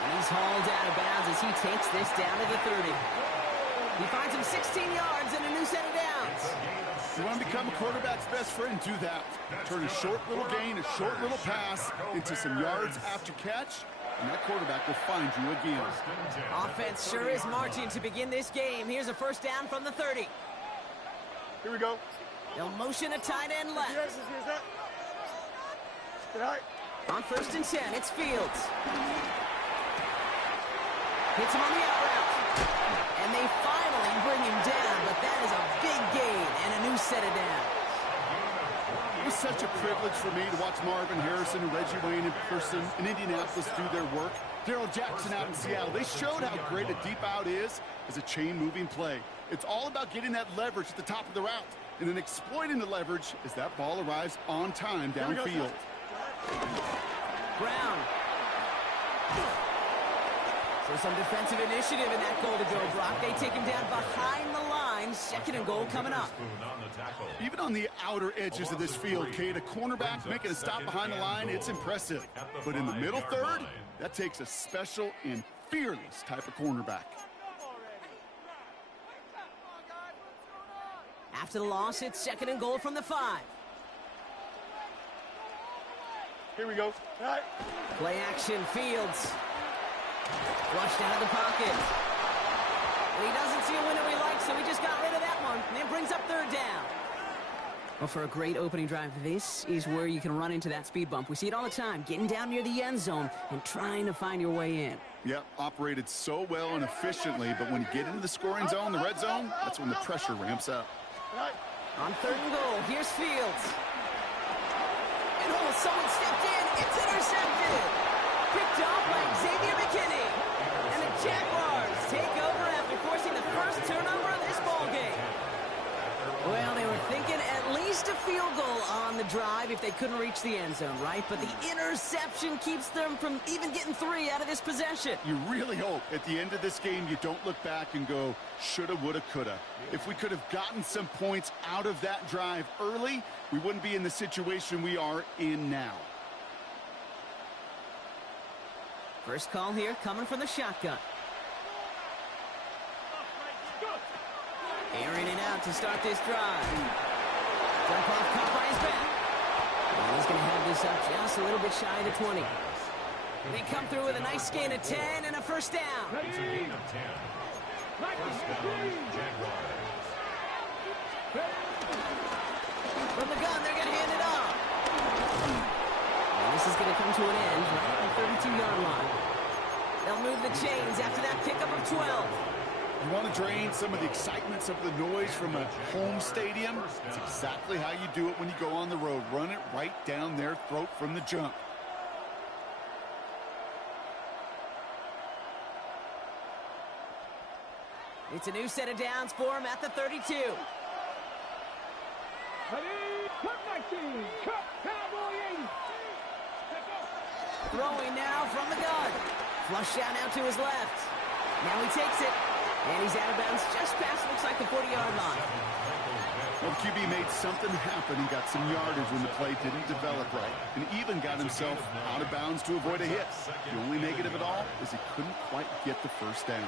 And he's hauled out of bounds as he takes this down to the 30. He finds him 16 yards and a new set of downs. You want to become a quarterback's best friend, do that. Turn a short little gain, a short little pass into some yards after catch, and that quarterback will find you again. Offense sure is marching to begin this game. Here's a first down from the 30. Here we go. They'll motion a tight end left. On first and 10, it's Fields. Hits him on the out route. And they finally bring him down, but that is a big gain and a new set of downs. It was such a privilege for me to watch Marvin Harrison and Reggie Wayne in person in Indianapolis do their work. Darrell Jackson out in Seattle. They showed how great a deep out is as a chain-moving play. It's all about getting that leverage at the top of the route and then exploiting the leverage as that ball arrives on time downfield. Brown. So some defensive initiative in that goal to go, Brock. They take him down behind the line. Second and goal coming up. Even on the outer edges of this field, Kate, a cornerback making a stop behind the line, it's impressive. But in the middle third, that takes a special and fearless type of cornerback. After the loss, it's second and goal from the 5. Here we go. All right. Play action, Fields. Flushed out of the pocket. Well, he doesn't see a window he likes, so he just got rid of that one. And it brings up third down. Well, for a great opening drive, this is where you can run into that speed bump. We see it all the time, getting down near the end zone and trying to find your way in. Yep, operated so well and efficiently, but when you get into the scoring zone, the red zone, that's when the pressure ramps up. On third and goal, here's Fields. And oh, someone stepped in. It's intercepted. picked off by Xavier McKinney. And the Jaguars take over after forcing the first turnover of this ball game. Well, they were thinking at least a field goal on the drive if they couldn't reach the end zone, right? But the interception keeps them from even getting 3 out of this possession. You really hope at the end of this game you don't look back and go, shoulda, woulda, coulda. If we could have gotten some points out of that drive early, we wouldn't be in the situation we are in now. First call here coming from the shotgun. Airing it out to start this drive. Jump off caught by his back. And he's going to have this up just a little bit shy of the 20. They come through with a nice gain of 10 and a first down. It's a gain of 10. First down, Jaguars. From the gun, they're going to hand it off. And this is going to come to an end right at the 32-yard line. They'll move the chains after that pickup of 12. You want to drain some of the excitement, some of the noise from a home stadium? It's exactly how you do it when you go on the road. Run it right down their throat from the jump. It's a new set of downs for him at the 32. Ready, cut 19, cut, cowboy 80. Throwing now from the gun. Flush out now to his left. Now he takes it. And he's out of bounds just past, looks like, the 40-yard line. Well, the QB made something happen. He got some yardage when the play didn't develop right. And even got himself out of bounds to avoid a hit. The only negative at all is he couldn't quite get the first down.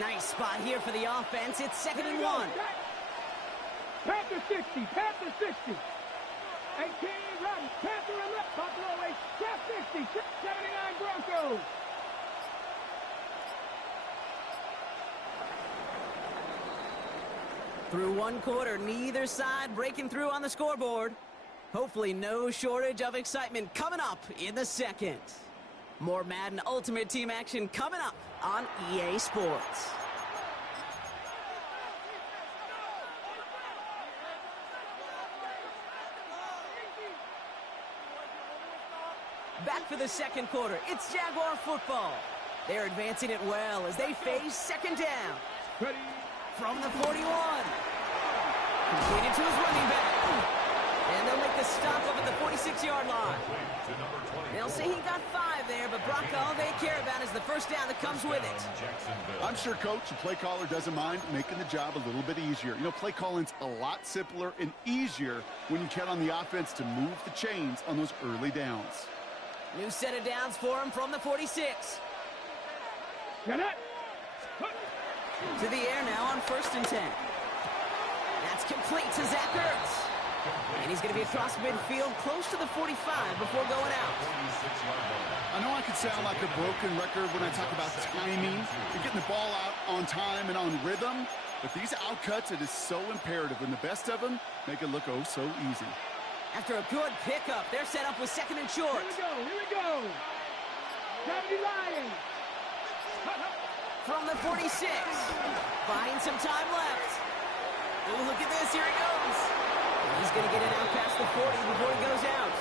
Nice spot here for the offense. It's 2nd and 1. Panther 60, Panther 60. 18, run, Panther and left, Buffalo 8, Cat 60, 79 Broncos. Through one quarter, neither side breaking through on the scoreboard. Hopefully no shortage of excitement coming up in the second. More Madden Ultimate Team action coming up on EA Sports. Back for the second quarter. It's Jaguar football. They're advancing it well as they face second down. Ready. From the 41. Completed to his running back. And they'll make the stop up at the 46-yard line. They'll say he got 5 there, but Brock, all they care about is the first down that comes with it. I'm sure, Coach, the play caller doesn't mind making the job a little bit easier. You know, play calling's a lot simpler and easier when you count on the offense to move the chains on those early downs. New set of downs for him from the 46. Get it. To the air now on 1st and 10. That's complete to Zach Ertz. And he's going to be across midfield close to the 45 before going out. I know I could sound like a broken record when I talk about timing and getting the ball out on time and on rhythm, but these outcuts, it is so imperative, and the best of them make it look oh so easy. After a good pickup, they're set up with 2nd and short. Here we go. 70 Lions. From the 46. Buying some time left. Oh, look at this. Here he goes. He's going to get it out past the 40 before he goes out.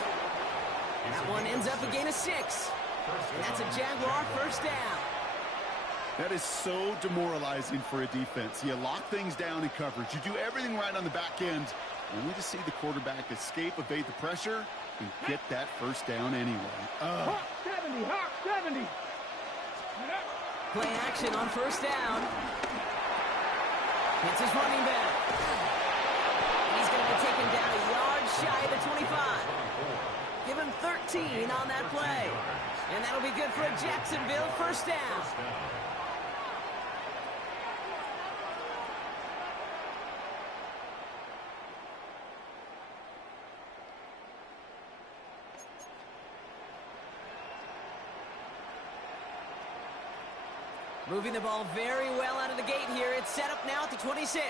That one ends up a gain of 6. And that's a Jaguar first down. That is so demoralizing for a defense. You lock things down in coverage. You do everything right on the back end, only to see the quarterback escape, evade the pressure, and get that first down anyway. Hawk 70, Hawk 70. Play action on first down. It's his running back. He's going to be taken down a yard shy of the 25. Give him 13 on that play. And that'll be good for a Jacksonville first down. Moving the ball very well out of the gate here. It's set up now at the 26.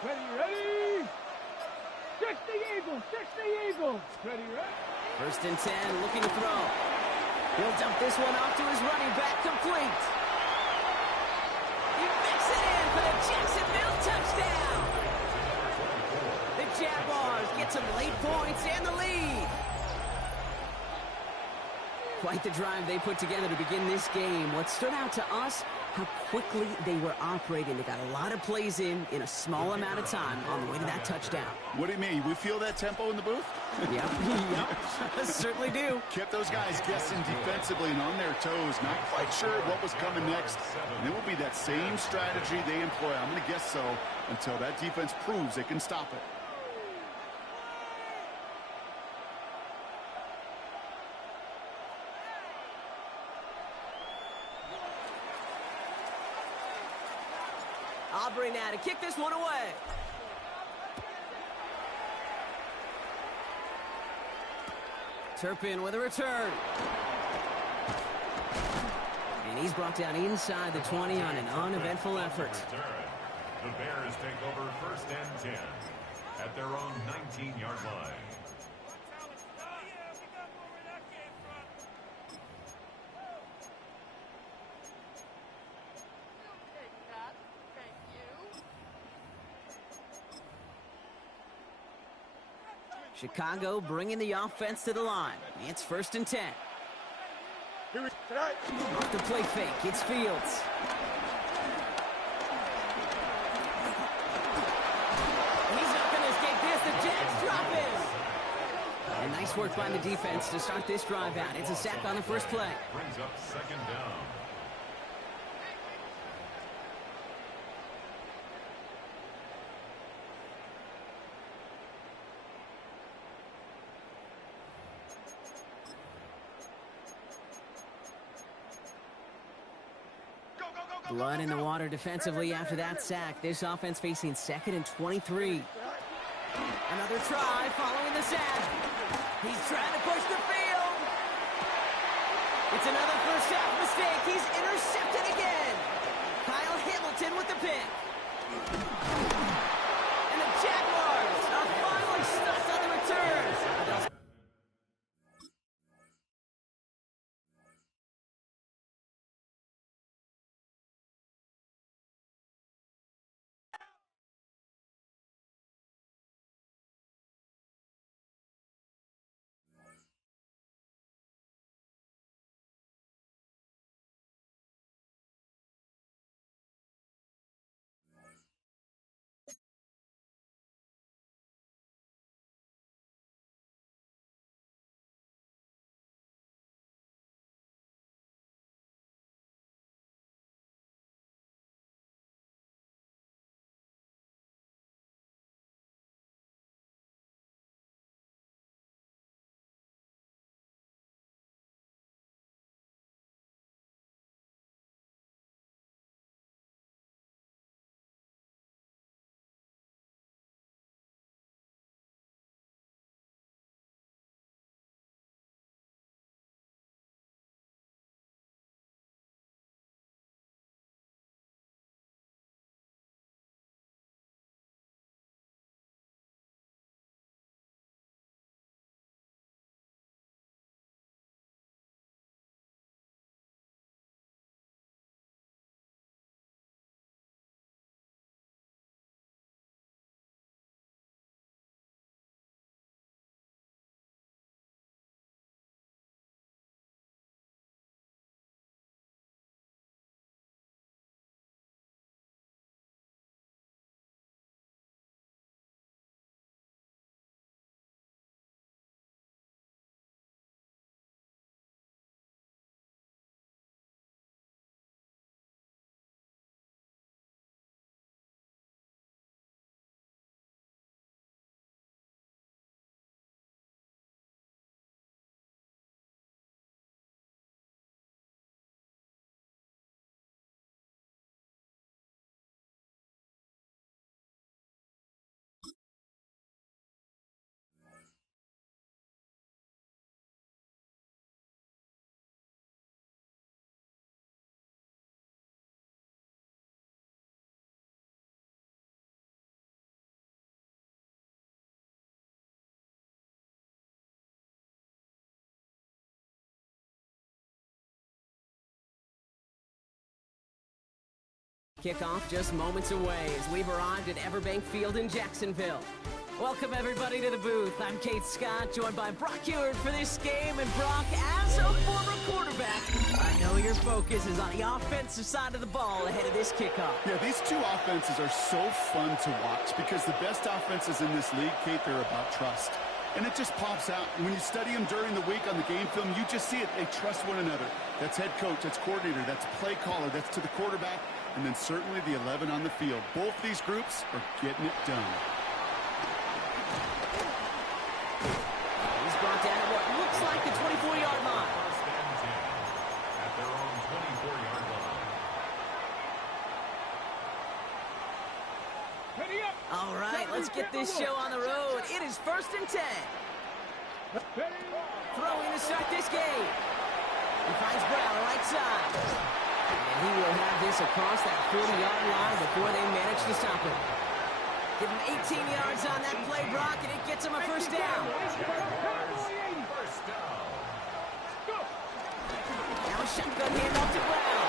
Ready. 60 Eagles, 60 Eagles. Ready. 1st and 10, looking to throw. He'll dump this one off to his running back, complete. He makes it in for the Jacksonville touchdown. The Jaguars get some late points and the lead. Quite the drive they put together to begin this game. What stood out to us, how quickly they were operating. They got a lot of plays in a small amount of time on the way to that touchdown. What do you mean? We feel that tempo in the booth? Yep, certainly do. Kept those guys guessing defensively and on their toes, not quite sure what was coming next. And it will be that same strategy they employ, I'm going to guess so, until that defense proves they can stop it. Aubrey now to kick this one away. Turpin with a return. And he's brought down inside the 20 on an uneventful effort. The Bears take over 1st and 10 at their own 19-yard line. Chicago bringing the offense to the line. It's 1st and 10. Off the play fake, it's Fields. He's not going to escape this. The Jets drop him. And nice work by the defense to start this drive out. It's a sack on the first play. Brings up 2nd down. Blood in the water defensively after that sack. This offense facing 2nd and 23. Another try following the sack. He's trying to push the field. It's another first half mistake. He's intercepted again. Kyle Hamilton with the pick. And the Jaguars are finally stuck on the return. Kickoff just moments away as we've arrived at Everbank Field in Jacksonville. Welcome, everybody, to the booth. I'm Kate Scott, joined by Brock Ewert for this game. And Brock, as a former quarterback, I know your focus is on the offensive side of the ball ahead of this kickoff. Yeah, these two offenses are so fun to watch because the best offenses in this league, Kate, they're about trust. And it just pops out. And when you study them during the week on the game film, you just see it. They trust one another. That's head coach, that's coordinator, that's play caller, that's to the quarterback, and then certainly the 11 on the field. Both these groups are getting it done. He's brought down at what looks like the 24-yard line. First and 10 at their own 24-yard line. Ready up. All right, let's get this show on the road. It is 1st and 10. Ready. Throwing to start this game. He finds Brown right side. And he will have this across that 40-yard line before they manage to stop him. Give him 18 yards on that play, Brock, and it gets him a first down. First down. Now a shotgun handoff to Brown.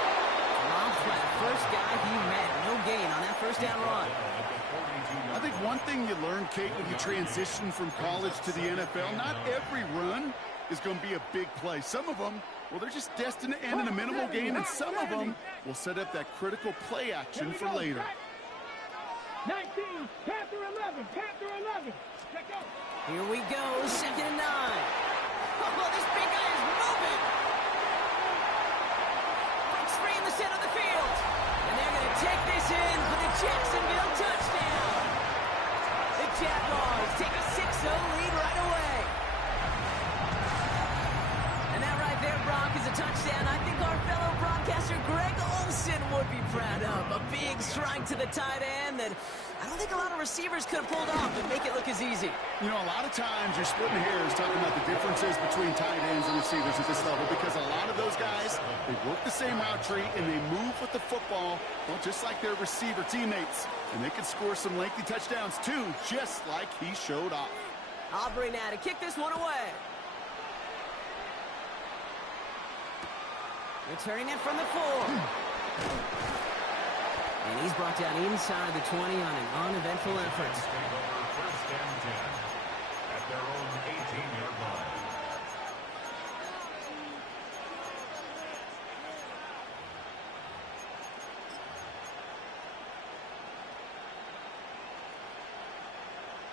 Dropped by the first guy he met. No gain on that first down run. I think one thing you learn, Kate, when you transition from college to the NFL, not every run is going to be a big play. Some of them, well, they're just destined to end in a minimal gain, and some of them will set up that critical play action for later. 19, Panther 11, Panther 11. Check out. Here we go, 2nd and 9. Oh, this big guy is moving. Breaks free in the center of the field. And they're going to take this in for the Jacksonville touchdown. The Jaguars take a 6-0 lead right away. And that right there, Brock, is a touchdown I think our fellow broadcaster Greg Olsen would be proud of. A big strike to the tight end that I don't think a lot of receivers could have pulled off and make it look as easy. You know, a lot of times you're splitting hairs talking about the differences between tight ends and receivers at this level because a lot of those guys, they work the same route tree and they move with the football, well, just like their receiver teammates. And they can score some lengthy touchdowns too, just like he showed off. Aubrey now to kick this one away. Returning it from the 4. And he's brought down inside the 20 on an uneventful effort. Take over 1st and 10 at their own 18-yard line.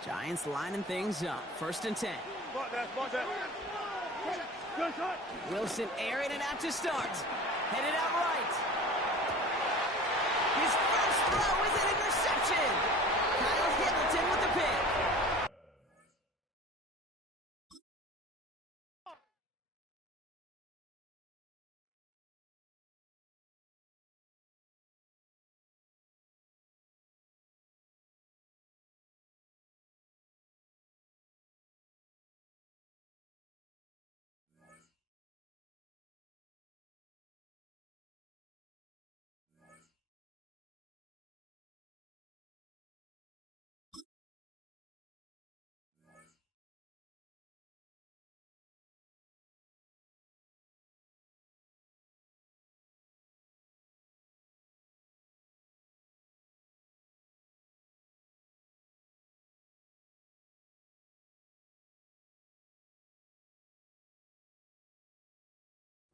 Giants lining things up. 1st and 10. Good shot. Wilson airing it out to start. Headed out right. His first throw is an interception. Kyle Hamilton with the pick.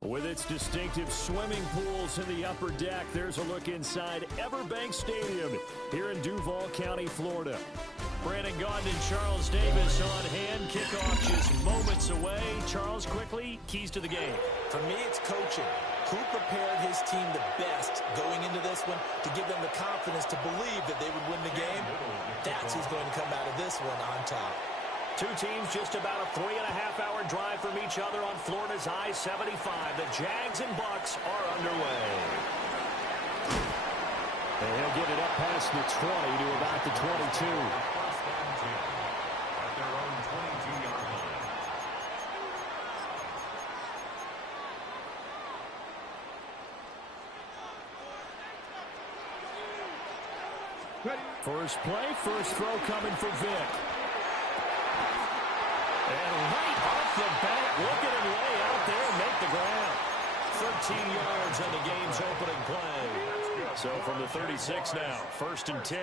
With its distinctive swimming pools in the upper deck, there's a look inside Everbank Stadium here in Duval County, Florida. Brandon Gaudin and Charles Davis on hand. Kickoff just moments away. Charles, quickly, keys to the game. For me, it's coaching. Who prepared his team the best going into this one to give them the confidence to believe that they would win the game? That's who's going to come out of this one on top. Two teams just about a 3.5-hour drive from each other on Florida's I-75. The Jags and Bucks are underway. And he'll get it up past the 20 to about the 22. 1st and 10 at their own 22-yard line. First play, first throw coming for Vic. And right off the bat, look at him lay out there and make the ground. 13 yards on the game's opening play. So from the 36 now, 1st and 10.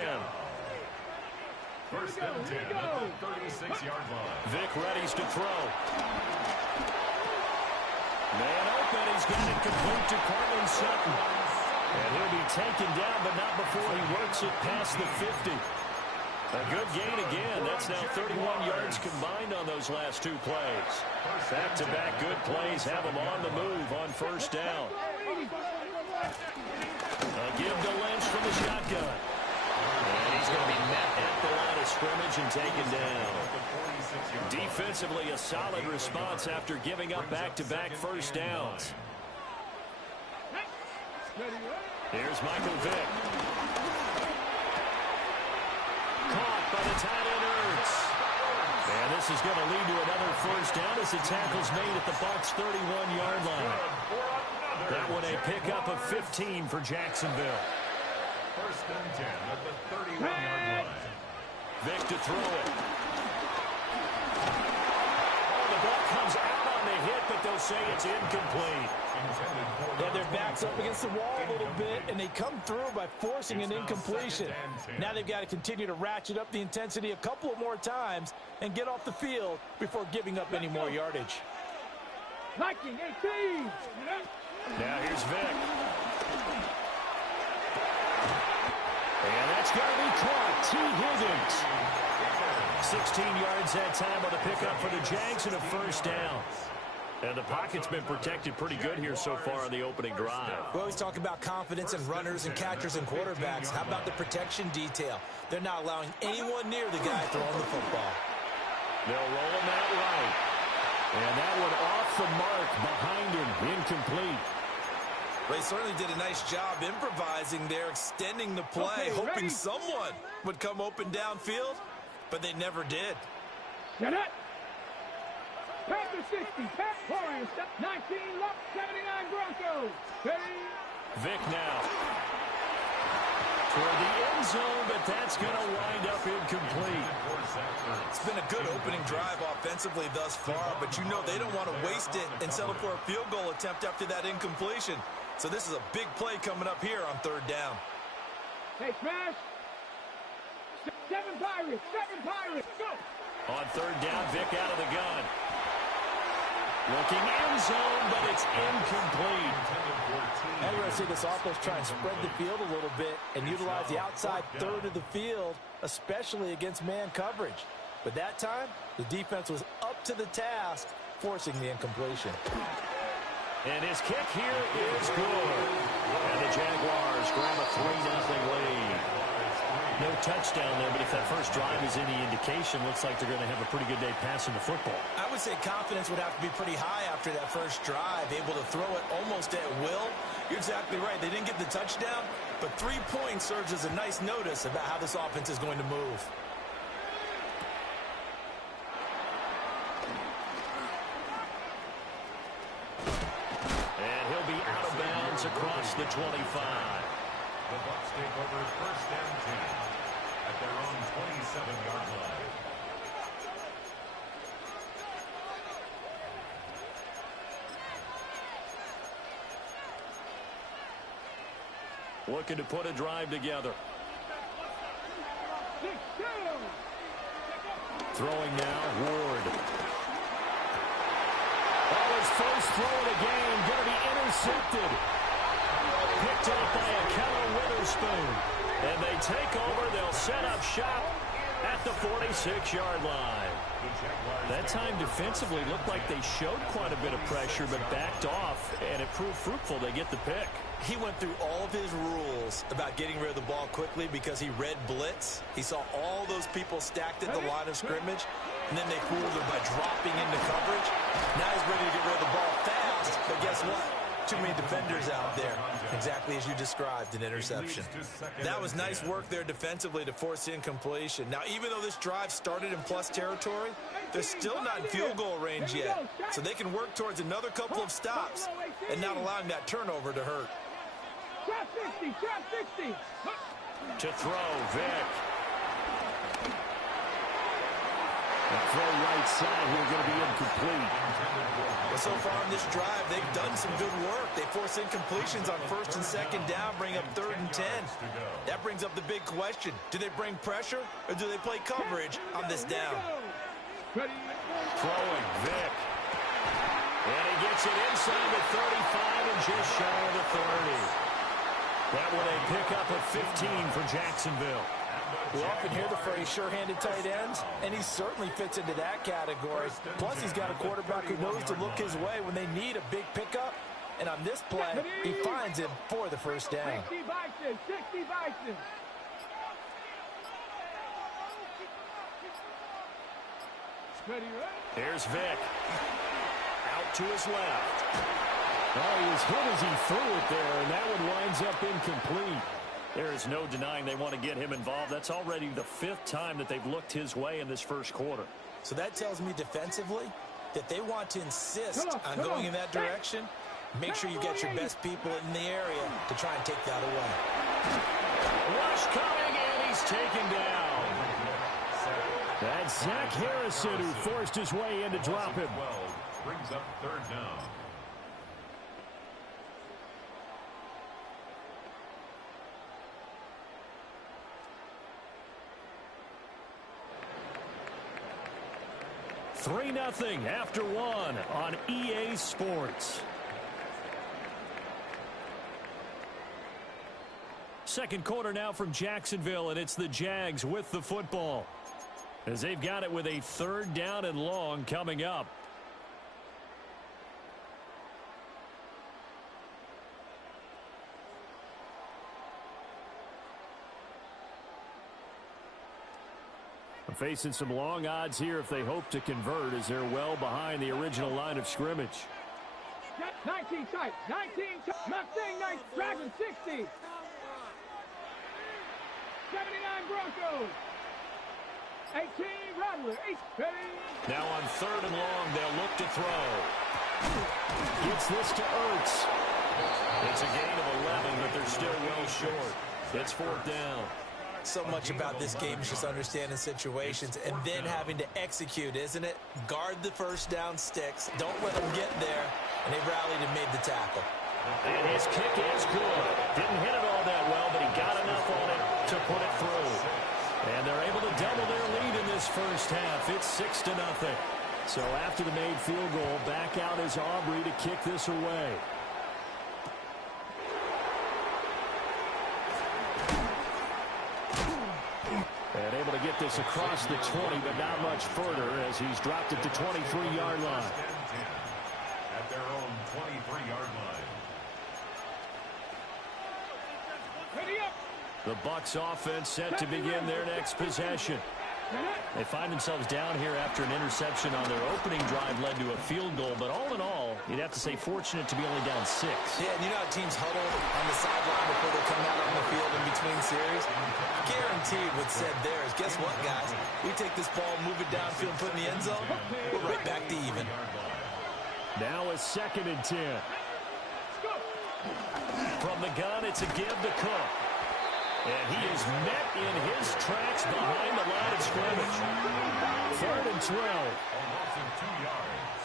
First and 10 at the 36-yard line. Vic readies to throw. Man open. He's got it complete to Cortland Sutton. And he'll be taken down, but not before he works it past the 50. A good gain again. That's now 31 yards combined on those last two plays. Back-to-back good plays have him on the move on first down. A give to Lynch from the shotgun. And he's going to be met at the line of scrimmage and taken down. Defensively, a solid response after giving up back-to-back first downs. Here's Michael Vick. Caught by the tight end Ertz. And this is going to lead to another first down as the tackle's made at the Bucs' 31-yard line. That one a pickup of 15 for Jacksonville. First and 10 at the 31-yard line. Vick to throw it. Oh, the ball comes out on the hit, but they'll say it's incomplete. Yeah, their back's up against the wall a little bit, and they come through by forcing an incompletion. Now they've got to continue to ratchet up the intensity a couple of more times and get off the field before giving up any more yardage. Viking 18. Now here's Vick. And that's going to be caught. T. Higgins. 16 yards that time on the pickup for the Jags and a first down. And the pocket's been protected pretty good here so far on the opening drive. We always talk about confidence in runners and catchers and quarterbacks. How about the protection detail? They're not allowing anyone near the guy throwing the football. They'll roll him out right. And that one off the mark behind him, incomplete. They certainly did a nice job improvising there, extending the play, hoping someone would come open downfield, but they never did. Get it. Panther 60, Pat Warriors, 19 left, 79 Broncos. Vic now. Toward the end zone, but that's going to wind up incomplete. It's been a good opening drive offensively thus far, but you know they don't want to waste it and settle for a field goal attempt after that incompletion. So this is a big play coming up here on third down. Hey, smash. 7 Pirates, 7 Pirates, go. On third down, Vic out of the gun. Looking end zone, but it's incomplete. I'm going to see this offense try and spread the field a little bit and utilize the outside third of the field, especially against man coverage. But that time, the defense was up to the task, forcing the incompletion. And his kick here is good. And the Jaguars grab a 3-0 lead. No touchdown there, but if that first drive is any indication, looks like they're going to have a pretty good day passing the football. I would say confidence would have to be pretty high after that first drive, able to throw it almost at will. You're exactly right. They didn't get the touchdown, but 3 points serves as a nice notice about how this offense is going to move. And he'll be out of bounds across the 25. The Bucs take over first and 10 at their own 27-yard line. Looking to put a drive together. Throwing now, Ward. Oh, his first throw of the game, going to be intercepted. Picked up by Akello Witherspoon. And they take over. They'll set up shop at the 46-yard line. That time defensively looked like they showed quite a bit of pressure but backed off, and it proved fruitful. They get the pick. He went through all of his rules about getting rid of the ball quickly because he read blitz. He saw all those people stacked at the line of scrimmage, and then they fooled him by dropping into coverage. Now he's ready to get rid of the ball fast, but guess what? Too many defenders out there. Exactly as you described, an interception. That was nice work there defensively to force incompletion. Now, even though this drive started in plus territory, they're still not in field goal range yet. So they can work towards another couple of stops and not allowing that turnover to hurt. Trap 60, trap 60. To throw, Vic. throw right side here going to be incomplete. Well, so far on this drive, they've done some good work. They force incompletions on first and second down, bring up 3rd and 10. That brings up the big question. Do they bring pressure or do they play coverage on this down? Throwing, Vick. And he gets it inside the 35 and just shy of the 30. That one a pickup of 15 for Jacksonville. We often hear the phrase sure-handed tight ends, and he certainly fits into that category. Plus, he's got a quarterback who knows to look his way when they need a big pickup. And on this play, he finds him for the first down. 60 Bison. Here's Vick. Out to his left. Oh, he was hit as he threw it there, and that one winds up incomplete. There is no denying they want to get him involved. That's already the 5th time that they've looked his way in this first quarter. So that tells me defensively that they want to insist on going in that direction. Make sure you get your best people in the area to try and take that away. Rush coming, and he's taken down. That's Zach Harrison who forced his way in to drop him. Brings up 3rd down. Three 3-0 after 1 on EA Sports. Second quarter now from Jacksonville, and it's the Jags with the football, as they've got it with a 3rd down and long coming up. Facing some long odds here if they hope to convert, as they're well behind the original line of scrimmage. 19 tight, 19 tight, Mustang 9, Dragon 60. 79 Broncos. 18 Rattler, 8. Now on 3rd and long, they'll look to throw. Gets this to Ertz. It's a gain of 11, but they're still well short. It's 4th down. So much about this game is just understanding situations and then having to execute, isn't it? Guard the first down sticks. Don't let them get there. And they rallied and made the tackle. And his kick is good. Didn't hit it all that well, but he got enough on it to put it through. And they're able to double their lead in this first half. It's 6-0. So after the made field goal, back out is Aubrey to kick this away. And able to get this across the 20, but not much further, as he's dropped it to 23-yard line. At their own 23-yard line. The Bucs offense set to begin their next possession. They find themselves down here after an interception on their opening drive led to a field goal, but all in all, you'd have to say fortunate to be only down 6. Yeah, and you know how teams huddle on the sideline before they come out on the field in between series? Guaranteed what's said there is, guess what, guys? We take this ball, move it downfield, put it in the end zone, we're right back to even. Now a 2nd and 10. From the gun, it's a give to Cook. And he is met in his tracks behind the line of scrimmage. 3rd and 12. Almost in 2 yards.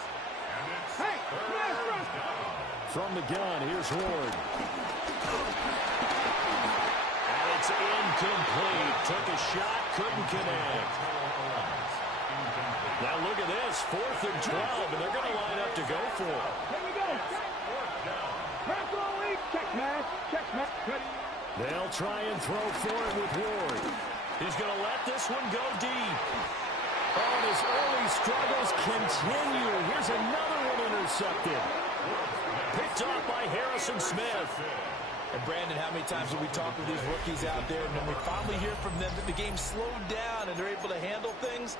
And it's Hey, 3rd down. From the gun, here's Ward. And it's incomplete. Took a shot, couldn't connect. Now look at this, 4th and 12, and they're going to line up to go for it. Here we go. Press all week. Check match. Ready. They'll try and throw for it with Ward. He's going to let this one go deep. Oh, and his early struggles continue. Here's another one intercepted. Picked off by Harrison Smith. And Brandon, how many times have we talked with these rookies out there, and then we finally hear from them that the game slowed down and they're able to handle things?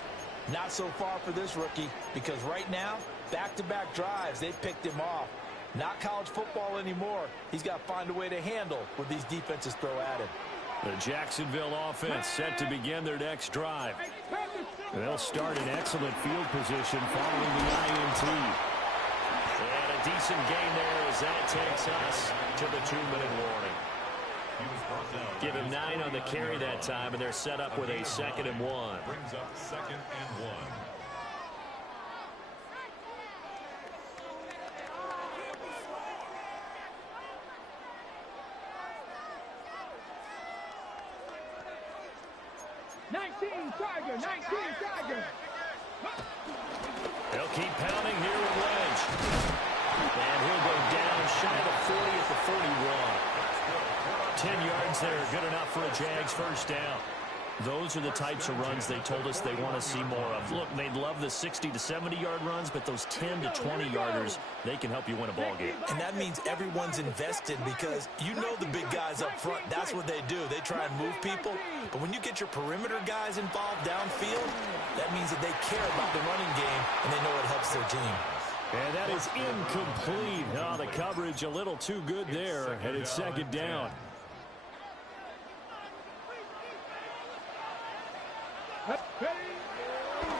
Not so far for this rookie, because right now, back-to-back drives, they picked him off. Not college football anymore. He's got to find a way to handle what these defenses throw at him. The Jacksonville offense set to begin their next drive. They'll start in excellent field position following the INT. And a decent gain there as that takes us to the 2-minute warning. Give him 9 on the carry that time, and they're set up with a 2nd and 1. Brings up 2nd and 1. Tiger, 19 Tiger. They'll keep pounding here with Lynch. And he'll go down shy of the 40 at the 41. 10 yards there, good enough for a Jags first down. Those are the types of runs they told us they want to see more of. Look, they'd love the 60 to 70-yard runs, but those 10 to 20-yarders, they can help you win a ball game. And that means everyone's invested because you know the big guys up front, that's what they do. They try and move people. But when you get your perimeter guys involved downfield, that means that they care about the running game and they know it helps their team. And that is incomplete. Oh, the coverage a little too good there, and it's second down.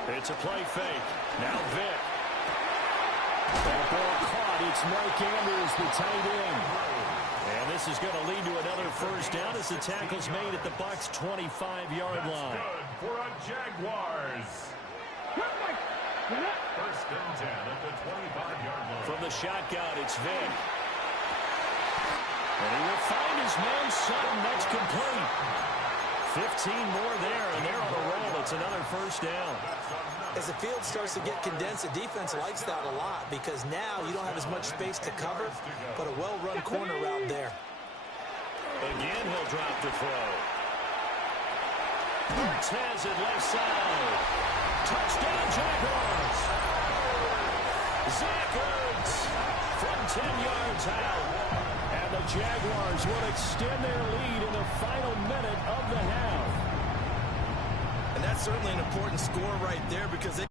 It's a play fake. Now Vick. That ball caught. It's Mark Andrews, the tight end. And this is going to lead to another first down as the tackle's made at the Bucs' 25-yard line. Good for a Jaguars. First and 10 at the 25-yard line. From the shotgun, it's Vick. And he will find his man Sutton. That's complete. 15 more there, and they're on a roll. It's another first down. As the field starts to get condensed, the defense likes that a lot because now you don't have as much space to cover, but a well-run corner route there. Again, he'll drop the throw. Hurts has it left side. Touchdown, Jaguars. Zach Ertz from 10 yards out. And the Jaguars will extend their lead in the final minute of the half. And that's certainly an important score right there because they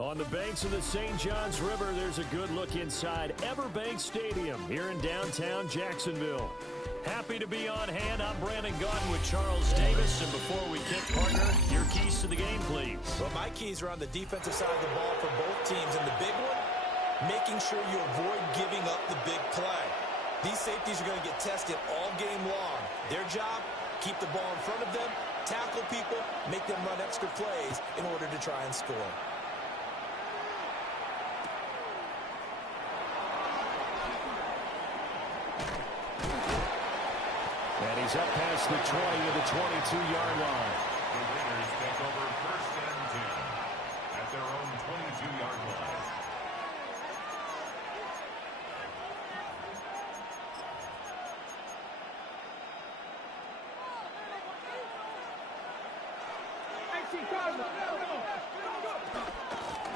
On the banks of the St. Johns River, there's a good look inside Everbank Stadium here in downtown Jacksonville. Happy to be on hand. I'm Brandon Gaudin with Charles Davis. And before we kick, partner, your keys to the game, please. Well, my keys are on the defensive side of the ball for both teams. And the big one, making sure you avoid giving up the big play. These safeties are going to get tested all game long. Their job, keep the ball in front of them, tackle people, make them run extra plays in order to try and score. And he's up past the 20 to the 22-yard line. The Raiders take over first and 10 at their own 22-yard line.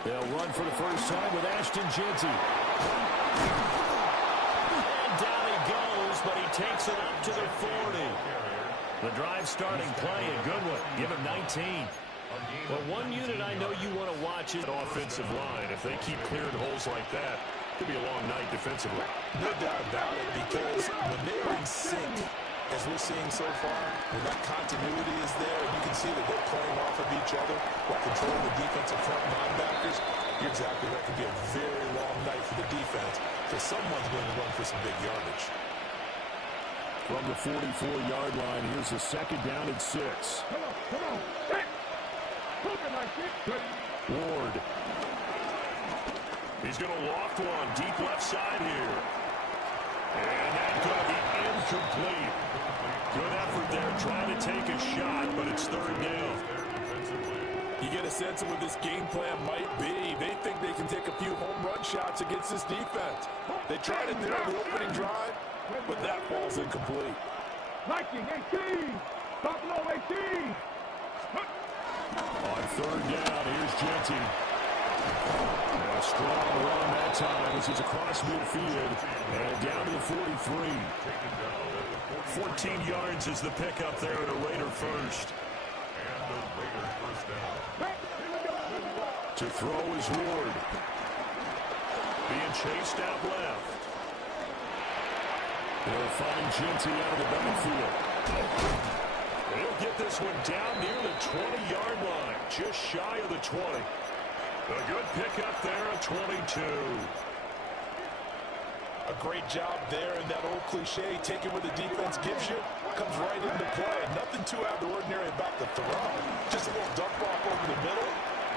They'll run for the first time with Ashton Jeanty. But he takes it up to the 40. The drive starting play, a good one. Give him 19. But one unit I know you want to watch is an offensive line. If they keep clearing holes like that, it could be a long night defensively. No doubt about it, because when they're in sync, as we're seeing so far, when that continuity is there, you can see that they're playing off of each other while controlling the defensive front linebackers. You're exactly right. It could be a very long night for the defense because someone's going to run for some big yardage. From the 44-yard line, here's a second down and 6. Come on. Ward. He's going to loft one deep left side here. And that's going to be incomplete. Good effort there trying to take a shot, but it's third down. You get a sense of what this game plan might be. They think they can take a few home run shots against this defense. They tried it there on the opening drive, but that falls incomplete. Viking 18, Buffalo 18. On third down, here's Genty. A strong run that time as he's across midfield and down to the 43. 14 yards is the pickup there at a Raider first. And the Raiders first down. To throw is Ward. Being chased out left. They'll find Genty out of the backfield. They'll get this one down near the 20-yard line, just shy of the 20. A good pickup there at 22. A great job there, and that old cliche, taking what the defense gives you, comes right into play. Nothing too out of the ordinary about the throw. Just a little dump off over the middle.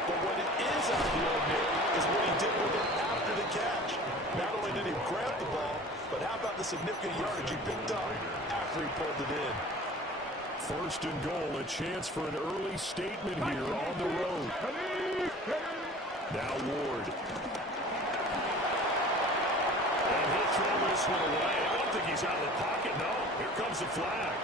But what it is out of the ordinary is what he did with it after the catch. Not only did he grab the ball, but how about the significant yardage he picked up after he pulled it in? First and goal, a chance for an early statement here on the road. Now Ward. And he'll throw this one away. I don't think he's out of the pocket, no. Here comes the flag.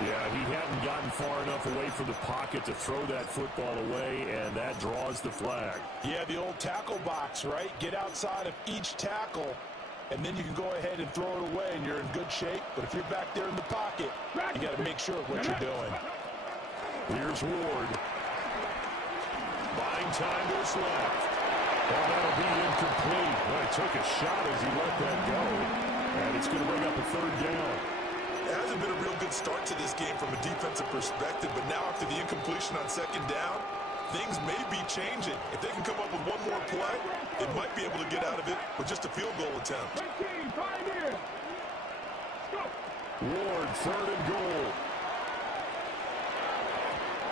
Yeah, he hadn't gotten far enough away from the pocket to throw that football away, and that draws the flag. Yeah, the old tackle box, right? Get outside of each tackle, and then you can go ahead and throw it away, and you're in good shape. But if you're back there in the pocket, you got to make sure of what you're doing. Here's Ward. Buying time to his left. Oh, that'll be incomplete. Well, he took a shot as he let that go, and it's going to bring up a third down. It hasn't been a real good start to this game from a defensive perspective, but now after the incompletion on second down, things may be changing. If they can come up with one more play, they might be able to get out of it with just a field goal attempt. Ward, third and goal.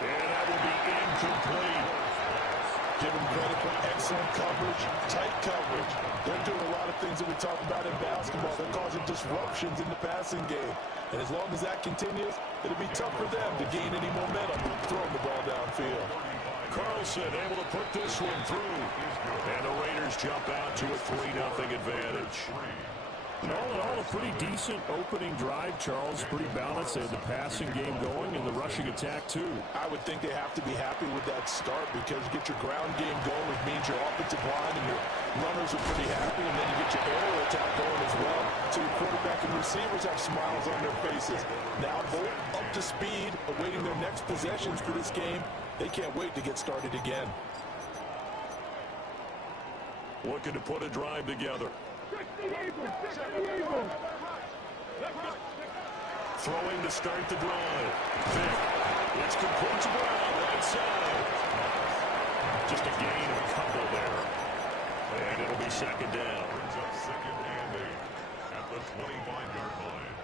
And that will be incomplete. Give them credit for excellent coverage, tight coverage. They're doing a lot of things that we talk about in basketball. They're causing disruptions in the passing game. And as long as that continues, it'll be tough for them to gain any momentum throwing the ball downfield. Carlson able to put this one through. And the Raiders jump out to a 3-0 advantage. And all in all, a pretty decent opening drive, Charles. Pretty balanced. They had the passing game going and the rushing attack, too. I would think they have to be happy with that start because you get your ground game going, which means your offensive line and your runners are pretty happy, and then you get your aerial attack going as well. So your quarterback and receivers have smiles on their faces. Now both up to speed, awaiting their next possessions for this game. They can't wait to get started again. Looking to put a drive together. Throwing to start the drive. Vick. It's complete to Brown, right side. Just a gain of a couple there. And it'll be second down. Brings up second and 8 at the 25-yard line.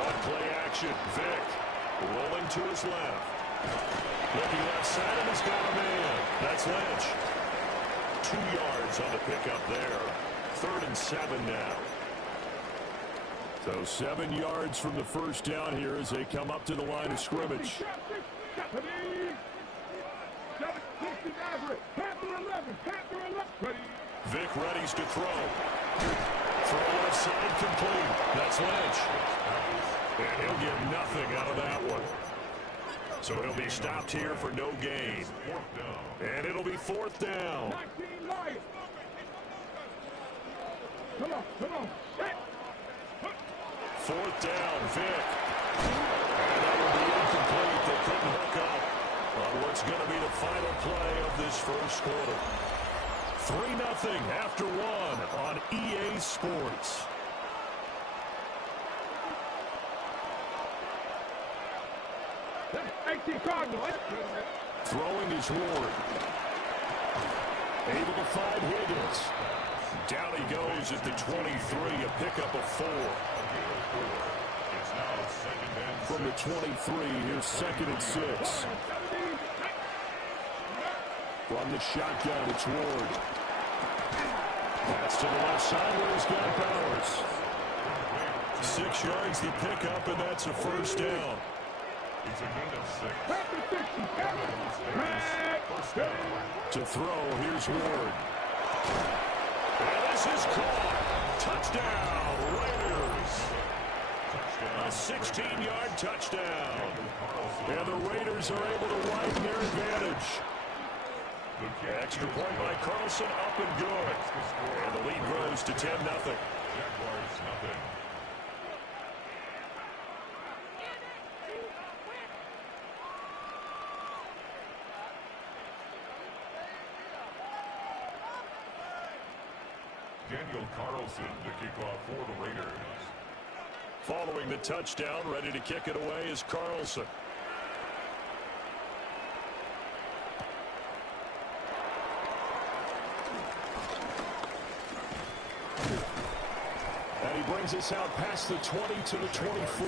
On play action, Vick rolling to his left. Looking left side, and he's got a man. That's Lynch. 2 yards on the pickup there. 3rd and 7 now. So 7 yards from the first down here as they come up to the line of scrimmage. Vick readies to throw. Throw left side complete. That's Lynch. And he'll get nothing out of that one. So he'll be stopped here for no gain. And it'll be 4th down. Come on. 4th down, Vick. And that will be incomplete. They couldn't hook up on what's going to be the final play of this first quarter. 3-0 after 1 on EA Sports. Throwing is Ward. Able to find Higgins. Down he goes at the 23, a pickup of 4. It's now second and 6. From the 23, here's 2nd and 6. From the shotgun, it's Ward. Pass to the left side where he's got Bowers. 6 yards the pickup, and that's a first down. It's a gain of 6. Panther 60. To throw, here's Ward. And this is caught. Touchdown, Raiders. A 16-yard touchdown. And the Raiders are able to widen their advantage. Extra point by Carlson, up and good. And the lead grows to 10-0. Jaguars 0. Daniel Carlson to kick off for the Raiders. Following the touchdown, ready to kick it away is Carlson. And he brings us out past the 20 to the 24.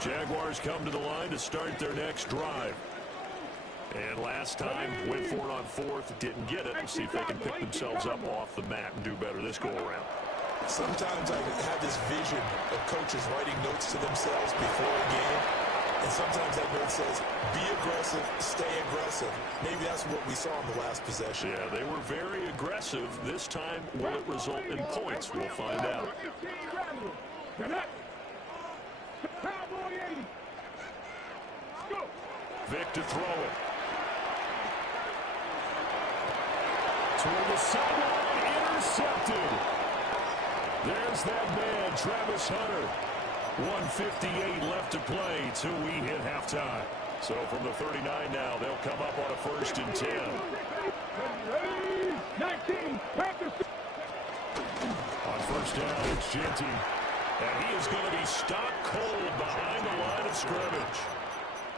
Jaguars come to the line to start their next drive. And last time, went for it on fourth, didn't get it. See if they can pick themselves up off the mat and do better this go-around. Sometimes I have this vision of coaches writing notes to themselves before a game. And sometimes that note says, be aggressive, stay aggressive. Maybe that's what we saw in the last possession. Yeah, they were very aggressive. This time, will it result in points? We'll find out. Vic to throw it. Toward the sideline, intercepted. There's that man, Travis Hunter. 1:58 left to play till we hit halftime. So from the 39 now, they'll come up on a 1st and 10. 19, On 1st down, it's Genty. And he is going to be stopped cold behind the line of scrimmage.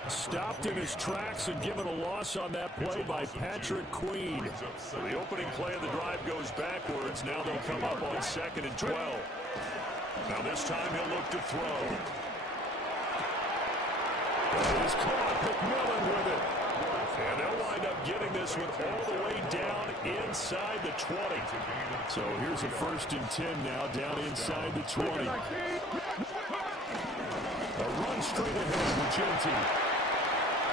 Stopped in his tracks and given a loss on that play by Patrick Queen. The opening play of the drive goes backwards. Now they'll come up on 2nd and 12. Now this time he'll look to throw. He's caught. McMillan with it. And they'll wind up getting this one all the way down inside the 20. So here's a 1st and 10 now down inside the 20. A run straight ahead with Genty.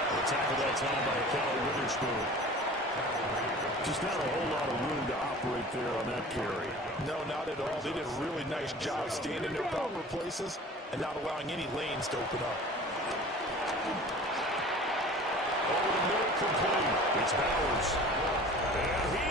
The tackle that time by Cal Witherspoon. Just not a whole lot of room to operate there on that carry. No, not at all. They did a really nice job staying in their proper places and not allowing any lanes to open up. Over the middle, complete. It's Bowers. And he...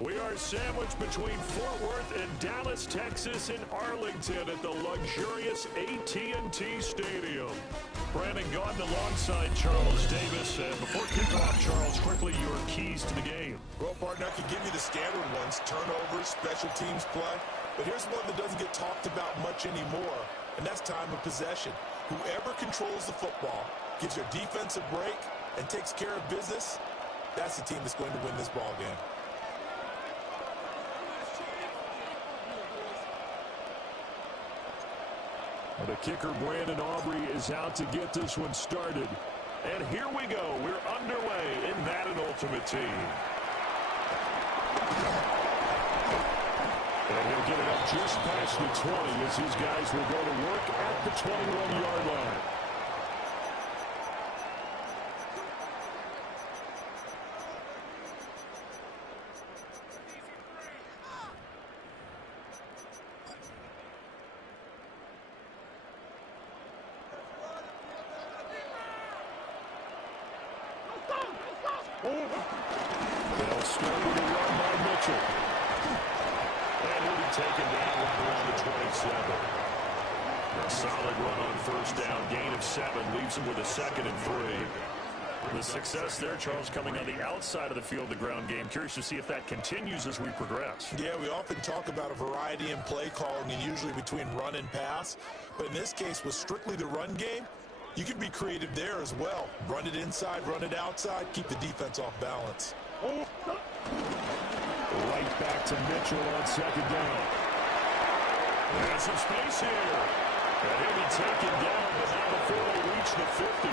We are sandwiched between Fort Worth and Dallas, Texas, and Arlington at the luxurious AT&T Stadium. Brandon Gaudin alongside Charles Davis. And before kickoff, Charles, quickly your keys to the game. Well, partner, I can give you the standard ones, turnovers, special teams play. But here's one that doesn't get talked about much anymore. and that's time of possession. Whoever controls the football, gives their defense a break, and takes care of business, that's the team that's going to win this ball game. The kicker, Brandon Aubrey, is out to get this one started. And here we go. We're underway in Madden Ultimate Team. And he'll get it up just past the 20 as his guys will go to work at the 21-yard line. They'll start with a run by Mitchell. And he'll be taken down right around the 27. A solid run on first down. Gain of 7 leaves him with a 2nd and 3. The success there, Charles, coming on the outside of the field, the ground game. Curious to see if that continues as we progress. Yeah, we often talk about a variety in play calling and usually between run and pass. But in this case, with strictly the run game, you can be creative there as well. Run it inside, run it outside, keep the defense off balance. Right back to Mitchell on 2nd down. There's some space here. And he'll be taken down, but not before they reach the 50.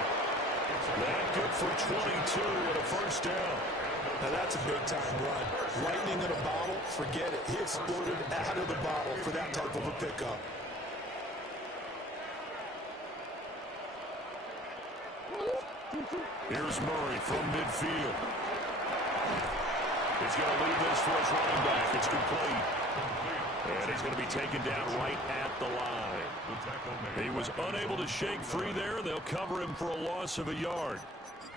That good for 22 and a first down. Now that's a big-time run. Lightning in a bottle, forget it. He exploded out of the bottle for that type of a pickup. Here's Murray from midfield. He's going to lead this for his running back. It's complete. And he's going to be taken down right at the line. He was unable to shake free there. They'll cover him for a loss of a yard.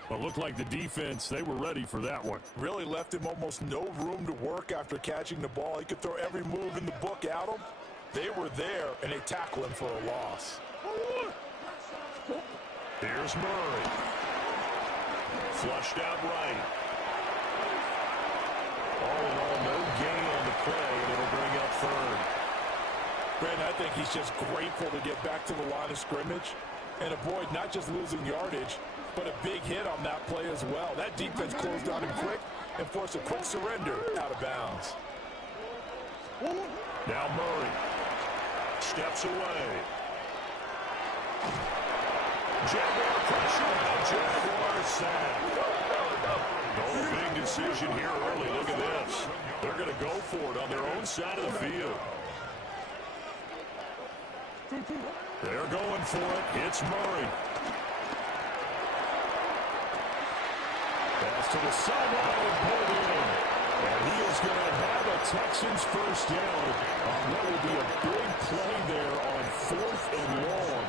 Well, looked like the defense, they were ready for that one. Really left him almost no room to work after catching the ball. He could throw every move in the book at him. They were there, and they tackled him for a loss. Here's Murray. Flushed out right. All in all, no gain on the play, and it'll bring up 3rd. Brandon, I think he's just grateful to get back to the line of scrimmage and avoid not just losing yardage, but a big hit on that play as well. That defense closed on him quick and forced a quick surrender out of bounds. Now Murray steps away. Jaguar pressure, Jaguar sack. Oh, big decision here early. Look at this. They're going to go for it on their own side of the field. They're going for it. It's Murray. Pass to the sideline and pulled in. And he is going to have a Texans first down on what will be a big play there on 4th and long.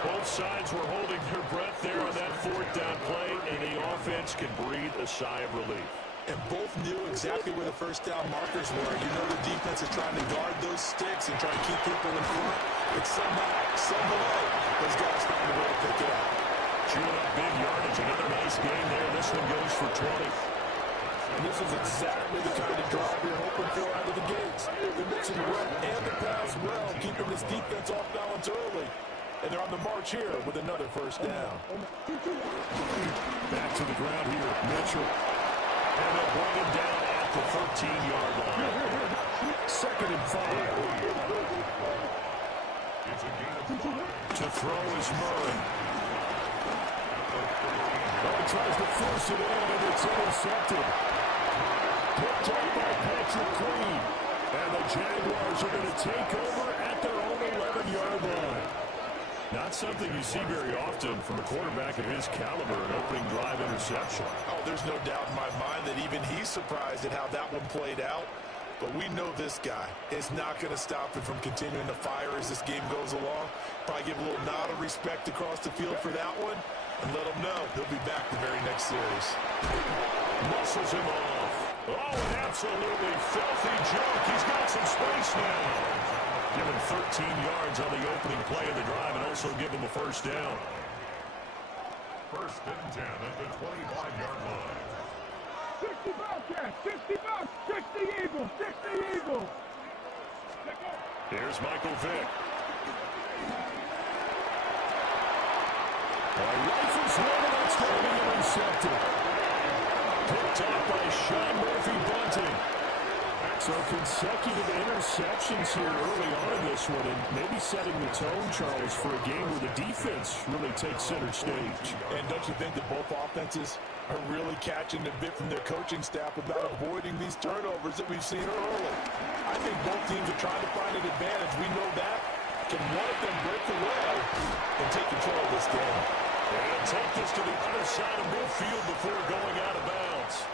Both sides were holding their breath there on that 4th down play, and the offense can breathe a sigh of relief. And both knew exactly where the first down markers were. You know the defense is trying to guard those sticks and try to keep people in front. But somehow, some way, those guys found a way to pick it up. Chewing up big yardage. Another nice game there. This one goes for 20. And this is exactly the kind of drive you're hoping for out of the gates. They're mixing the run and the pass well, keeping this defense off balance early. And they're on the march here with another first down. Back to the ground here, Mitchell. And they'll bring him down at the 13-yard line. 2nd and 5. To throw is Murray. He tries to force it in, and it's intercepted. Picked up by Patrick Queen. And the Jaguars are going to take over at their own 11-yard line. Not something you see very often from a quarterback of his caliber, an opening drive interception. Oh, there's no doubt in my mind that even he's surprised at how that one played out. But we know this guy is not going to stop him from continuing to fire as this game goes along. Probably give a little nod of respect across the field for that one and let him know he'll be back the very next series. Muscles him off. Oh, an absolutely filthy joke. He's got some space now. Give him 13 yards on the opening play of the drive and also give him a first down. 1st and 10 at the 25-yard line. 60 Bobcats, 60 Bucks, 60 Eagles, 60 Eagles. Here's Michael Vick. Rifles one, and that's going to be intercepted. Picked up by Sean Murphy-Bunting. So consecutive interceptions here early on in this one, and maybe setting the tone, Charles, for a game where the defense really takes center stage. And don't you think that both offenses are really catching a bit from their coaching staff about avoiding these turnovers that we've seen early? I think both teams are trying to find an advantage. We know that. Can one of them break away and take control of this game? And take this to the other side of midfield before going out of bounds.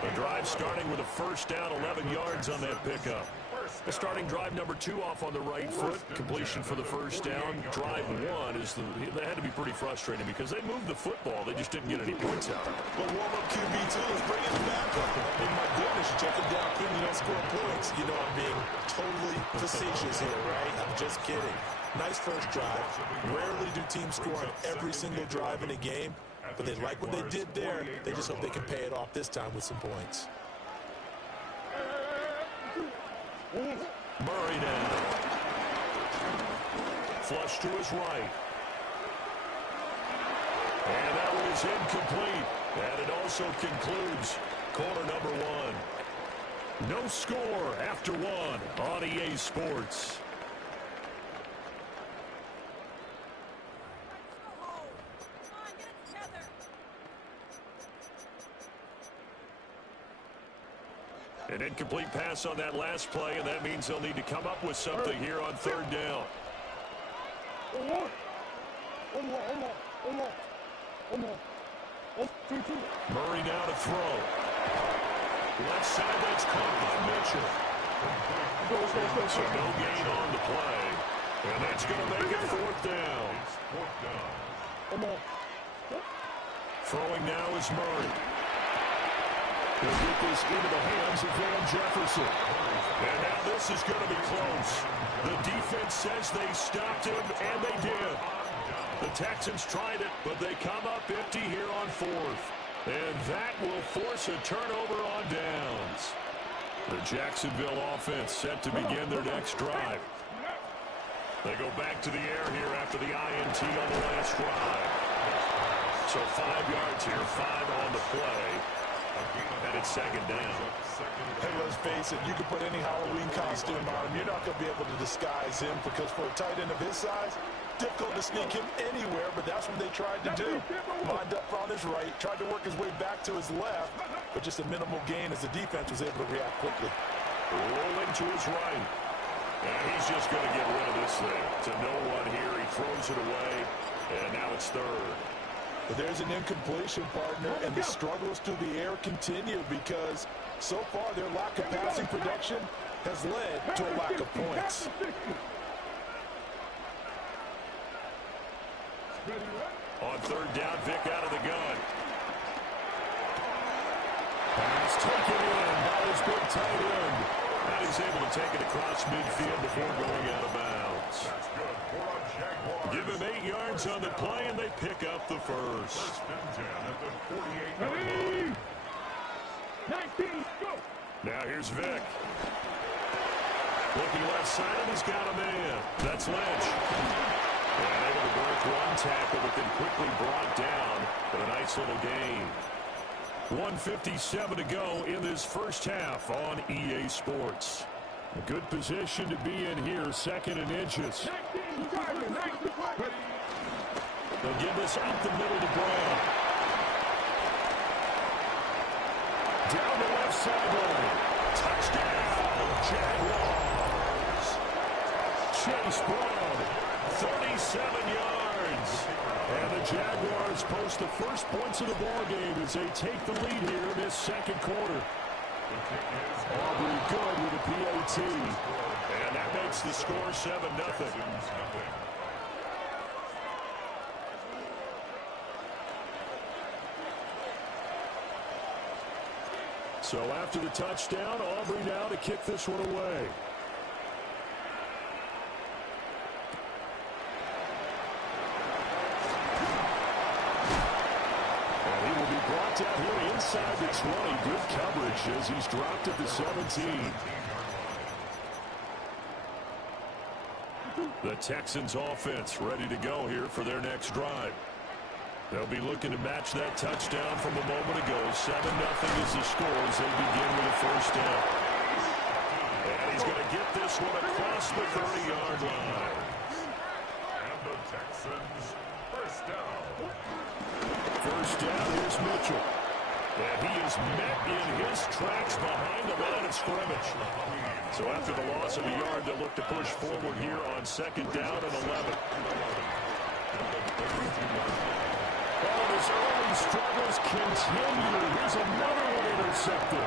The drive starting with a first down, 11 yards on that pickup. The starting drive number 2 off on the right foot. Completion for the first down. Drive 1 is that had to be pretty frustrating because they moved the football. They just didn't get any points out of it. But warm-up QB2 is bringing it back up. And my goodness, you check him down, you don't score points. You know I'm being totally facetious here, right? I'm just kidding. Nice first drive. Rarely do teams score on every single drive in a game. But they like what they did there. They just hope they can pay it off this time with some points. Murray now. Flush to his right. And that one is incomplete. And it also concludes quarter number 1. No score after 1 on EA Sports. An incomplete pass on that last play, and that means they'll need to come up with something here on third down. Murray now to throw. Left side, that's caught by Mitchell. So no gain on the play. And that's going to make it fourth down. Throwing now is Murray. He'll get this into the hands of Van Jefferson. And now this is going to be close. The defense says they stopped him, and they did. The Texans tried it, but they come up empty here on fourth. And that will force a turnover on downs. The Jacksonville offense set to begin their next drive. They go back to the air here after the INT on the last drive. So 5 yards here, 5 on the play. And it's second down. Hey, let's face it, you can put any Halloween costume on him. You're not going to be able to disguise him because for a tight end of his size, difficult to sneak him anywhere, but that's what they tried to do. Lined up on his right, tried to work his way back to his left, but just a minimal gain as the defense was able to react quickly. Rolling to his right. And he's just going to get rid of this thing. To no one here. He throws it away, and now it's third. But there's an incompletion, partner, and the struggles through the air continue because so far their lack of passing production has led to a lack of points. On third down, Vic out of the gun. Pass taken in by his big tight end. And he's able to take it across midfield before going out of bounds. Give him 8 yards on the play, and they pick up the first. 19, go! Now here's Vic. Looking left side, and he's got a man. That's Lynch. And able to break one tackle, but then quickly brought down for a nice little gain. 1:57 to go in this first half on EA Sports. A good position to be in here, second and inches. They'll give this up the middle to Brown. Down the left sideline. Touchdown, Jaguars. Chase Brown, 37 yards. And the Jaguars post the first points of the ballgame as they take the lead here in this second quarter. Aubrey good with a PAT. And that makes the score 7-0. So after the touchdown, Aubrey now to kick this one away. And he will be brought down here inside the 20. Good coverage as he's dropped at the 17. The Texans offense ready to go here for their next drive. They'll be looking to match that touchdown from a moment ago. 7-0 is the score as they begin with a first down. And he's going to get this one across the 30-yard line. And the Texans first down. First down, here's Mitchell. And he is met in his tracks behind the line of scrimmage. So after the loss of a yard, they'll look to push forward here on second down and 11. Oh, his early struggles continue. Here's another one intercepted.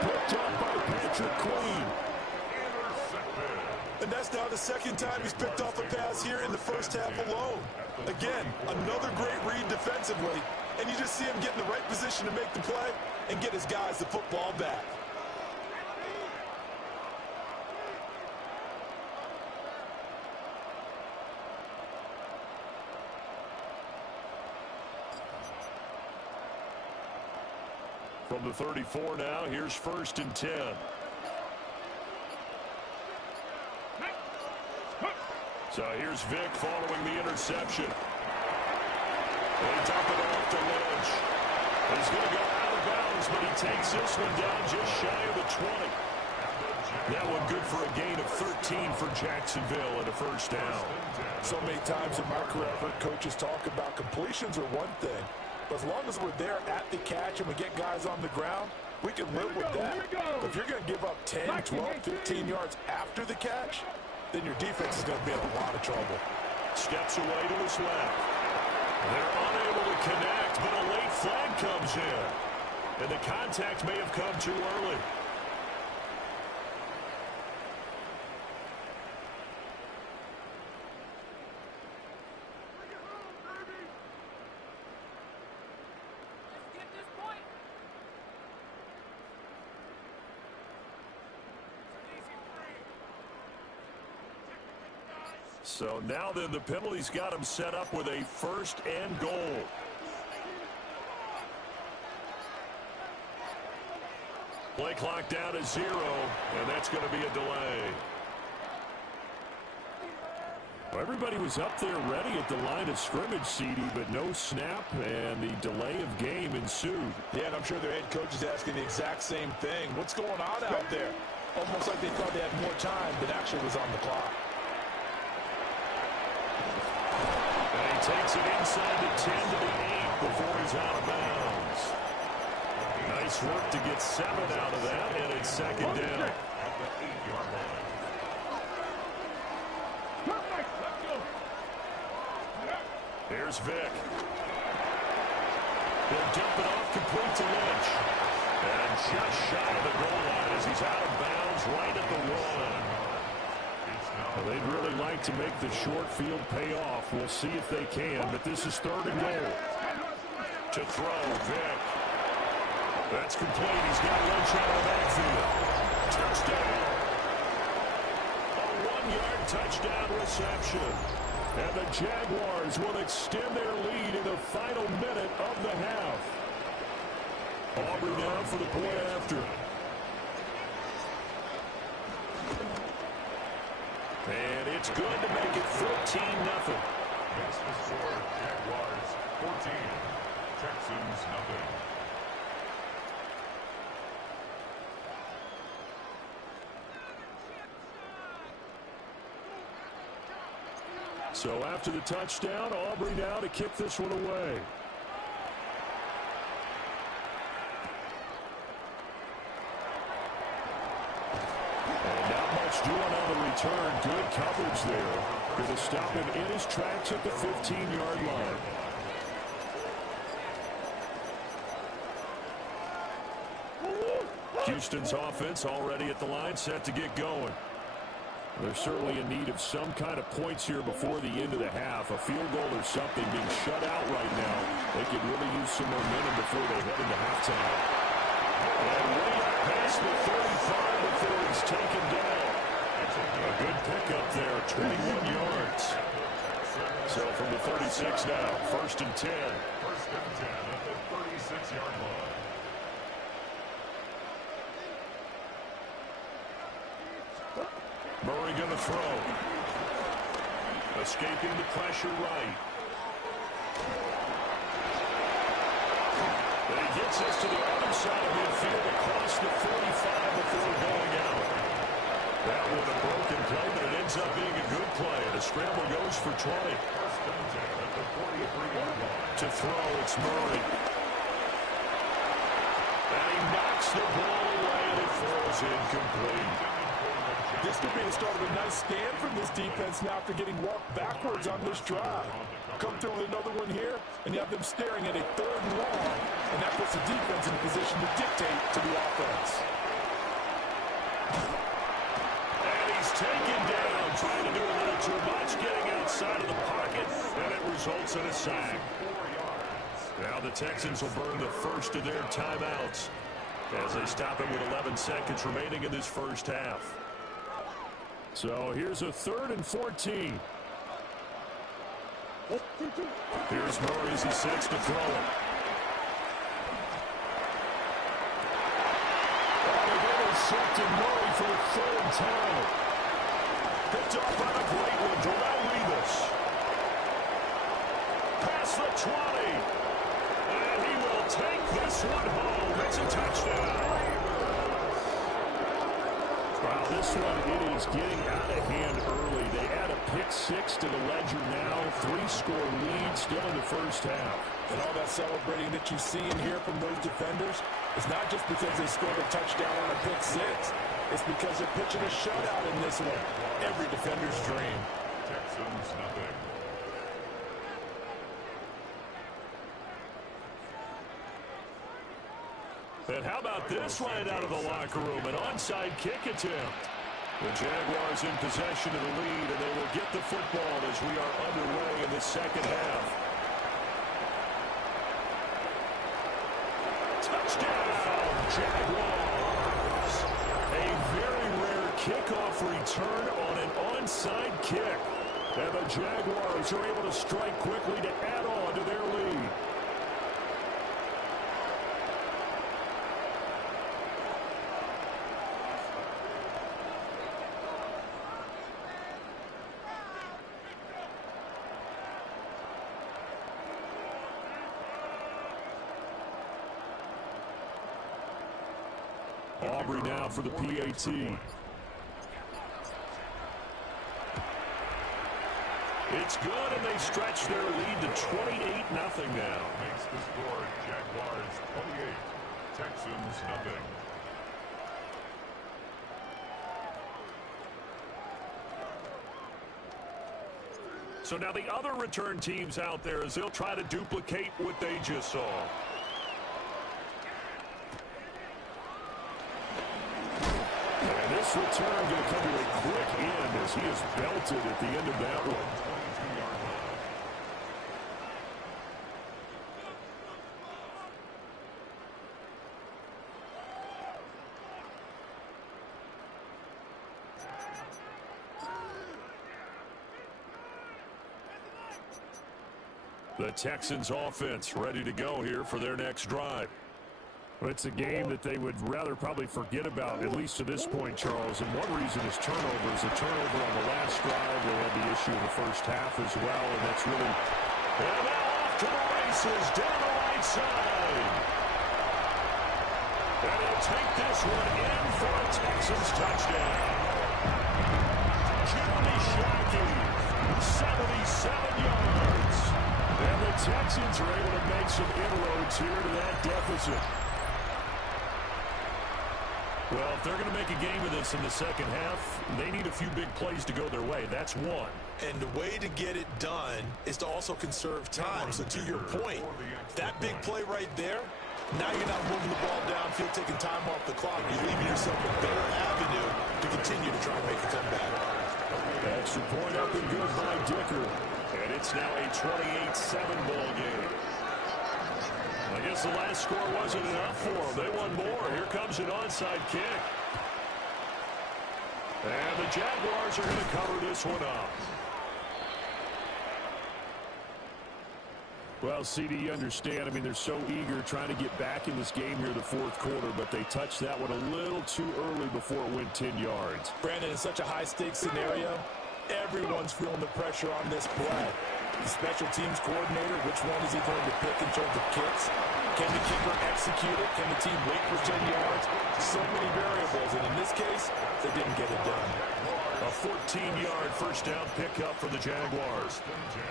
Picked up by Patrick Queen. And that's now the second time he's picked off a pass here in the first half alone. Again, another great read defensively. And you just see him get in the right position to make the play and get his guys the football back. From the 34 now, here's 1st and 10. So here's Vick following the interception. They dump it off to Lynch. He's going to go out of bounds, but he takes this one down just shy of the 20. That one good for a gain of 13 for Jacksonville and a first down. So many times in my career, I've heard coaches talk about completions are one thing. But as long as we're there at the catch and we get guys on the ground, we can live with that. But if you're going to give up 10, 12, 15 yards after the catch, then your defense is going to be in a lot of trouble. Steps away to his left. They're unable to connect, but a late flag comes in. And the contact may have come too early. So now then the penalty's got him set up with a 1st and goal. Play clock down to 0, and that's going to be a delay. Well, everybody was up there ready at the line of scrimmage, CD, but no snap, and the delay of game ensued. Yeah, and I'm sure their head coach is asking the exact same thing. What's going on out there? Almost like they thought they had more time than actually was on the clock. And he takes it inside the 10 to the 8 before he's out of bounds. Nice work to get 7 out of that, and it's second down. Here's Vick. He'll dump it off complete to Lynch. And just shy of the goal line as he's out of bounds right at the 1. Well, they'd really like to make the short field pay off. We'll see if they can, but this is 3rd and goal. To throw, Vick. That's complete. He's got Lynch out of the backfield. Touchdown. A 1-yard touchdown reception. And the Jaguars will extend their lead in the final minute of the half. Aubrey now for the point after. And it's good to make it 14-0. That's the score. Jaguars 14, Texans nothing. So after the touchdown, Aubrey now to kick this one away. And not much doing on the return. Good coverage there. Going to stop him in his tracks at the 15-yard line. Houston's offense already at the line, set to get going. They're certainly in need of some kind of points here before the end of the half. A field goal or something being shut out right now. They could really use some momentum before they head into halftime. And way up past the 35 before he's taken down. A good pickup there, 21 yards. So from the 36 now, 1st and 10. 1st and 10 at the 36-yard line. Murray going to throw. Escaping the pressure right. And he gets us to the other side of midfield across the 45 before going out. That was a broken play, but it ends up being a good play. The scramble goes for 20. To throw, it's Murray. And he knocks the ball away, and it falls incomplete. This could be the start of a nice stand from this defense now after getting walked backwards on this drive. Come through with another one here, and you have them staring at a 3rd and long, and that puts the defense in a position to dictate to the offense. And he's taken down, trying to do a little too much, getting outside of the pocket, and it results in a sack. Now the Texans will burn the first of their timeouts as they stop it with 11 seconds remaining in this first half. So here's a 3rd and 14. Here's Murray as he sets to throw it. They've intercepted Murray for the 3rd time. Picked up by a great one, Darrell Revis. Past the 20. And he will take this one home. It's a touchdown. Wow, this one, it is getting out of hand early. They add a pick-6 to the ledger now. 3-score lead still in the first half. And all that celebrating that you see and hear from those defenders is not just because they scored a touchdown on a pick-6. It's because they're pitching a shutout in this one. Every defender's dream. Texans nothing. And how about this right out of the locker room? An onside kick attempt. The Jaguars in possession of the lead, and they will get the football as we are underway in the second half. Touchdown, Jaguars! A very rare kickoff return on an onside kick. And the Jaguars are able to strike quickly to add on to their lead. Aubrey now for the PAT. It's good, and they stretch their lead to 28-0 now. Makes the score Jaguars 28, Texans nothing. So now the other return teams out there as they'll try to duplicate what they just saw. And this return going to come to a quick end as he is belted at the end of that one. The Texans offense ready to go here for their next drive. Well, it's a game that they would rather probably forget about, at least to this point, Charles. And one reason is turnovers. A turnover on the last drive. They had the issue in the first half as well, and that's really... And now off to the races, down the right side. And he'll take this one in for a Texans touchdown. Jimmy Shockey, 77 yards. And the Texans are able to make some inroads here to that deficit. Well, if they're going to make a game of this in the second half, they need a few big plays to go their way. That's one. And the way to get it done is to also conserve time. So to your point, that big play right there, now you're not moving the ball downfield, taking time off the clock. You're leaving yourself a better avenue to continue to try and make a comeback. Extra point up and good by Dicker. And it's now a 28-7 ball game. I guess the last score wasn't enough for them. They won more. Here comes an onside kick. And the Jaguars are going to cover this one up. Well, CD, you understand. I mean, they're so eager trying to get back in this game here the fourth quarter, but they touched that one a little too early before it went 10 yards. Brandon, in such a high-stakes scenario, everyone's feeling the pressure on this play. The special teams coordinator, which one is he going to pick in terms of kicks? Can the kicker execute it? Can the team wait for 10 yards? So many variables, and in this case, they didn't get it done. A 14-yard first down pickup for the Jaguars.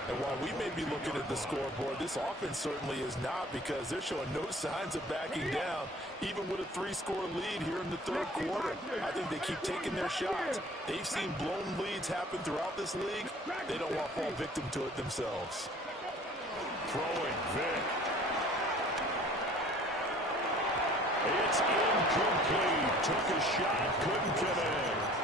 And while we may be looking at the scoreboard, this offense certainly is not, because they're showing no signs of backing down, even with a 3-score lead here in the third quarter. I think they keep taking their shots. They've seen blown leads happen throughout this league. They don't want to fall victim to it themselves. Throwing, Vic. It's incomplete. Took a shot, couldn't connect.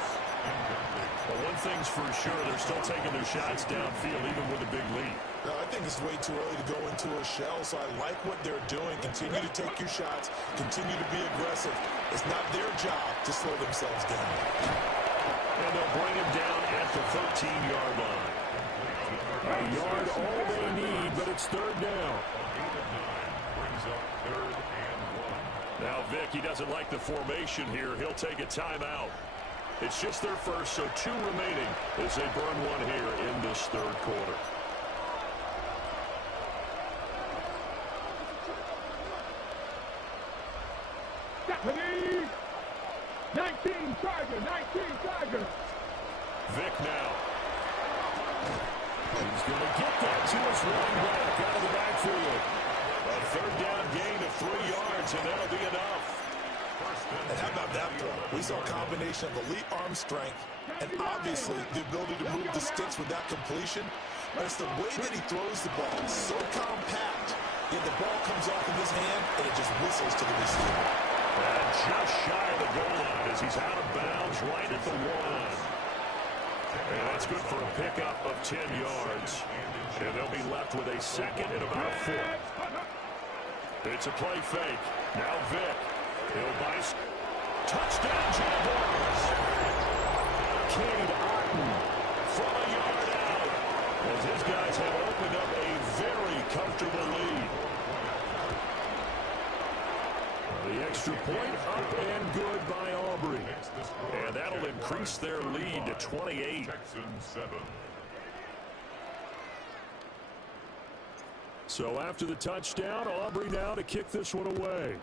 Well, one thing's for sure, they're still taking their shots downfield, even with a big lead. No, I think it's way too early to go into a shell, so I like what they're doing. Continue to take your shots. Continue to be aggressive. It's not their job to slow themselves down. And they'll bring him down at the 13-yard line. A yard all they need, but it's third down. Brings up 3rd and 1. Now, Vic, he doesn't like the formation here. He'll take a timeout. It's just their first, so 2 remaining as they burn one here in this third quarter. Japanese. 19 Chargers. 19 Chargers. Vic now. He's going to get that to his running back out of the backfield. A third down gain of 3 yards, and that'll be enough. And how about that throw? We saw a combination of elite arm strength and obviously the ability to move the sticks with that completion. But it's the way that he throws the ball. It's so compact, yet the ball comes off in his hand and it just whistles to the receiver. And just shy of the goal line as he's out of bounds right at the 1. And that's good for a pickup of 10 yards. And they'll be left with a second and about a 4. It's a play fake. Now Vic. He'll buy. Touchdown, Jaguars. Cade Otton from a yard out. As his guys have opened up a very comfortable lead. The extra point up and good by Aubrey. And that'll increase their lead to 28. Texans 7. So after the touchdown, Aubrey now to kick this one away.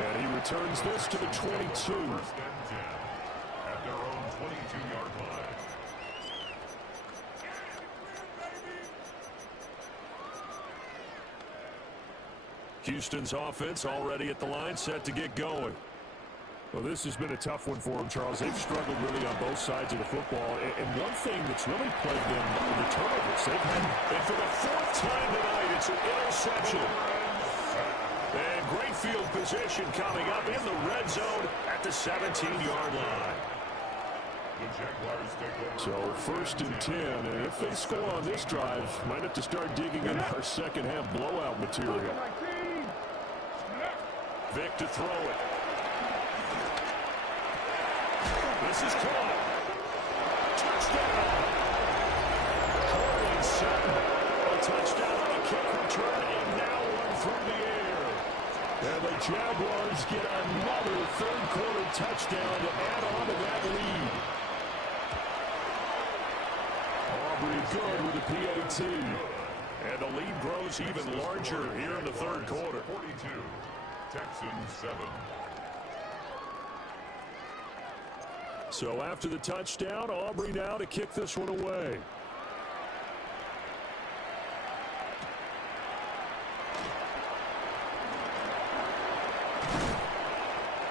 And he returns this to the 22. 1st and 10 at their own 22-yard line. Houston's offense already at the line, set to get going. Well, this has been a tough one for them, Charles. They've struggled really on both sides of the football. And one thing that's really plagued them are the turnovers. They've had, and for the 4th time tonight, it's an interception. And great field position coming up in the red zone at the 17-yard line. The Jaguars take over. So 1st and 10, and if they score on this drive, might have to start digging in our second half blowout material. Vic to throw it. This is caught. Touchdown. Corey Sutton. A touchdown on a kick return, and now one through the air. And the Jaguars get another third-quarter touchdown to add on to that lead. Aubrey good with a PAT. And the lead grows even larger here in the third quarter. 42. Texans 7. So after the touchdown, Aubrey now to kick this one away.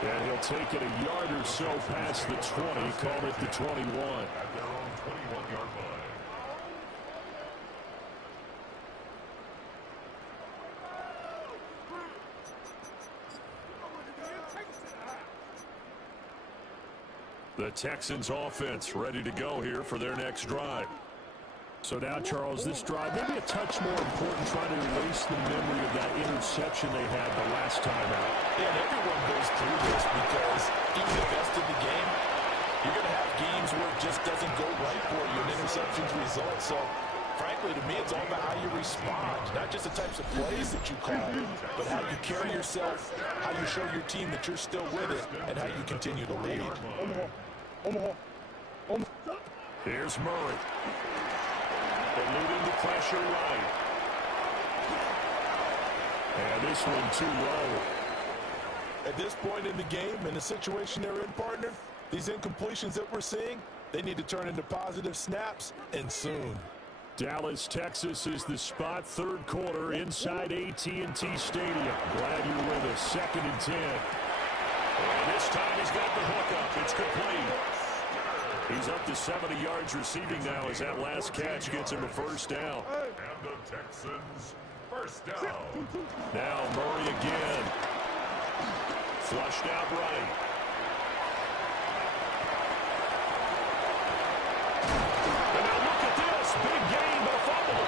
And he'll take it a yard or so past the 20, called it the 21. At their own 21-yard line. The Texans offense ready to go here for their next drive. So now, Charles, this drive maybe a touch more important, trying to erase the memory of that interception they had the last time out. Yeah, and everyone goes through this because even invested in the game, you're going to have schemes where it just doesn't go right for you and interceptions result. So, frankly, to me, it's all about how you respond. Not just the types of plays that you call, but how you carry yourself, how you show your team that you're still with it, and how you continue to lead. Here's Murray. Eluding the pressure right. And this one too low. At this point in the game, in the situation they're in, partner, these incompletions that we're seeing, they need to turn into positive snaps, and soon. Dallas, Texas is the spot. Third quarter inside AT&T Stadium. Glad you're with us. 2nd and 10. And this time he's got the hook up. It's complete. He's up to 70 yards receiving now as that last catch gets him a first down. And the Texans first down. Now Murray again. Flushed out right. And now look at this. Big gain, but a fumble.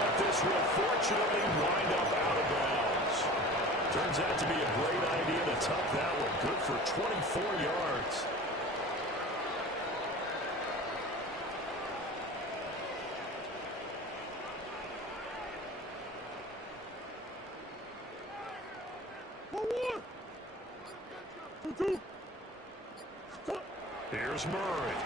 But this will fortunately wind up out of bounds. Turns out to be a great idea to tuck that one. Good for 24 yards. Here's Murray.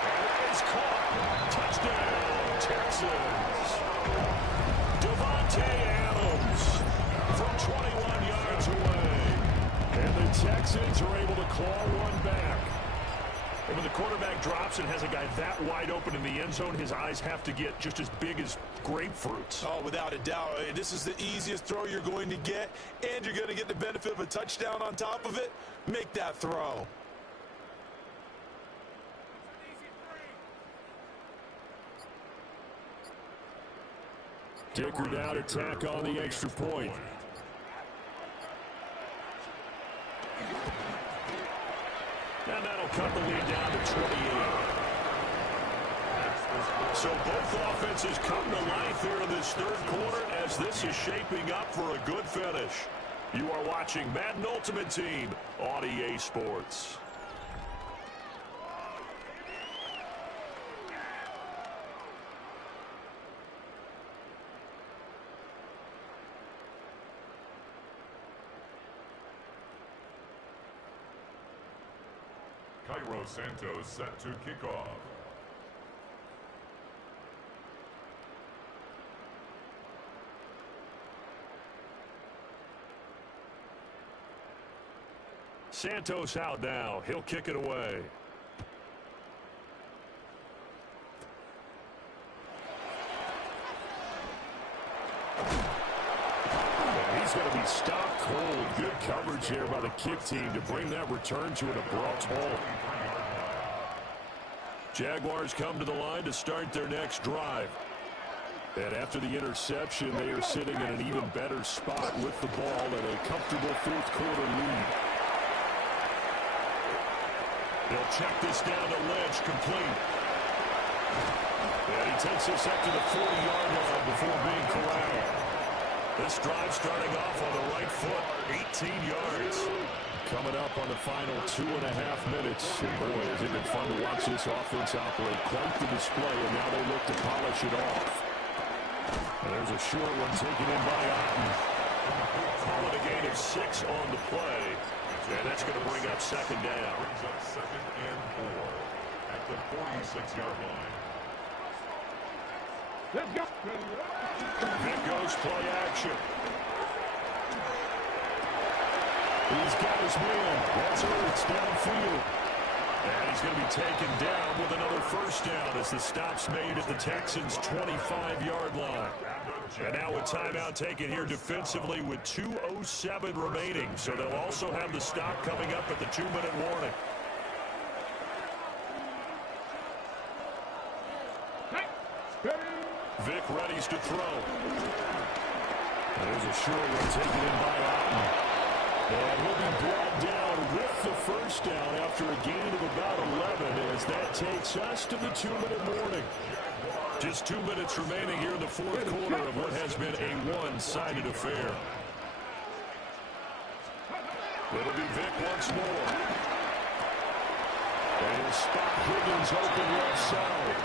And it's caught. Touchdown, Texans. Devontae Adams from 21 yards away. And the Texans are able to claw one back. And when the quarterback drops and has a guy that wide open in the end zone, his eyes have to get just as big as grapefruits. Oh, without a doubt. This is the easiest throw you're going to get, and you're going to get the benefit of a touchdown on top of it. Make that throw. Dicker down attack on the extra point. And that'll cut the lead down to 28. So both offenses come to life here in this third quarter as this is shaping up for a good finish. You are watching Madden Ultimate Team on EA Sports. Cairo Santos set to kick off. Santos out now. He'll kick it away. He's going to be stopped cold. Good coverage here by the kick team to bring that return to an abrupt halt. Jaguars come to the line to start their next drive. And after the interception, they are sitting in an even better spot with the ball and a comfortable fourth quarter lead. They'll check this down to Lynch, complete. And he takes this up to the 40-yard line before being corralled. This drive starting off on the right foot, 18 yards. Coming up on the final 2.5 minutes. And boy, has it been fun to watch this offense operate. Quite the display, and now they look to polish it off. And there's a short one taken in by Otten. Calling a gain of 6 on the play. And that's going to bring up second down. Brings up 2nd and 4 at the 46-yard line. Let's go. There goes play action. He's got his man. That's Ertz downfield. And he's going to be taken down with another first down as the stop's made at the Texans' 25-yard line. And now a timeout taken here defensively with 2:07 remaining. So they'll also have the stop coming up at the 2-minute warning. Vic readies to throw. There's a short one taken in by Otten. And he'll be brought down with the first down after a gain of about 11 as that takes us to the 2-minute warning. Just 2 minutes remaining here in the fourth quarter of what has been a one-sided affair. It'll be Vic once more. And he'll spot Higgins open left side.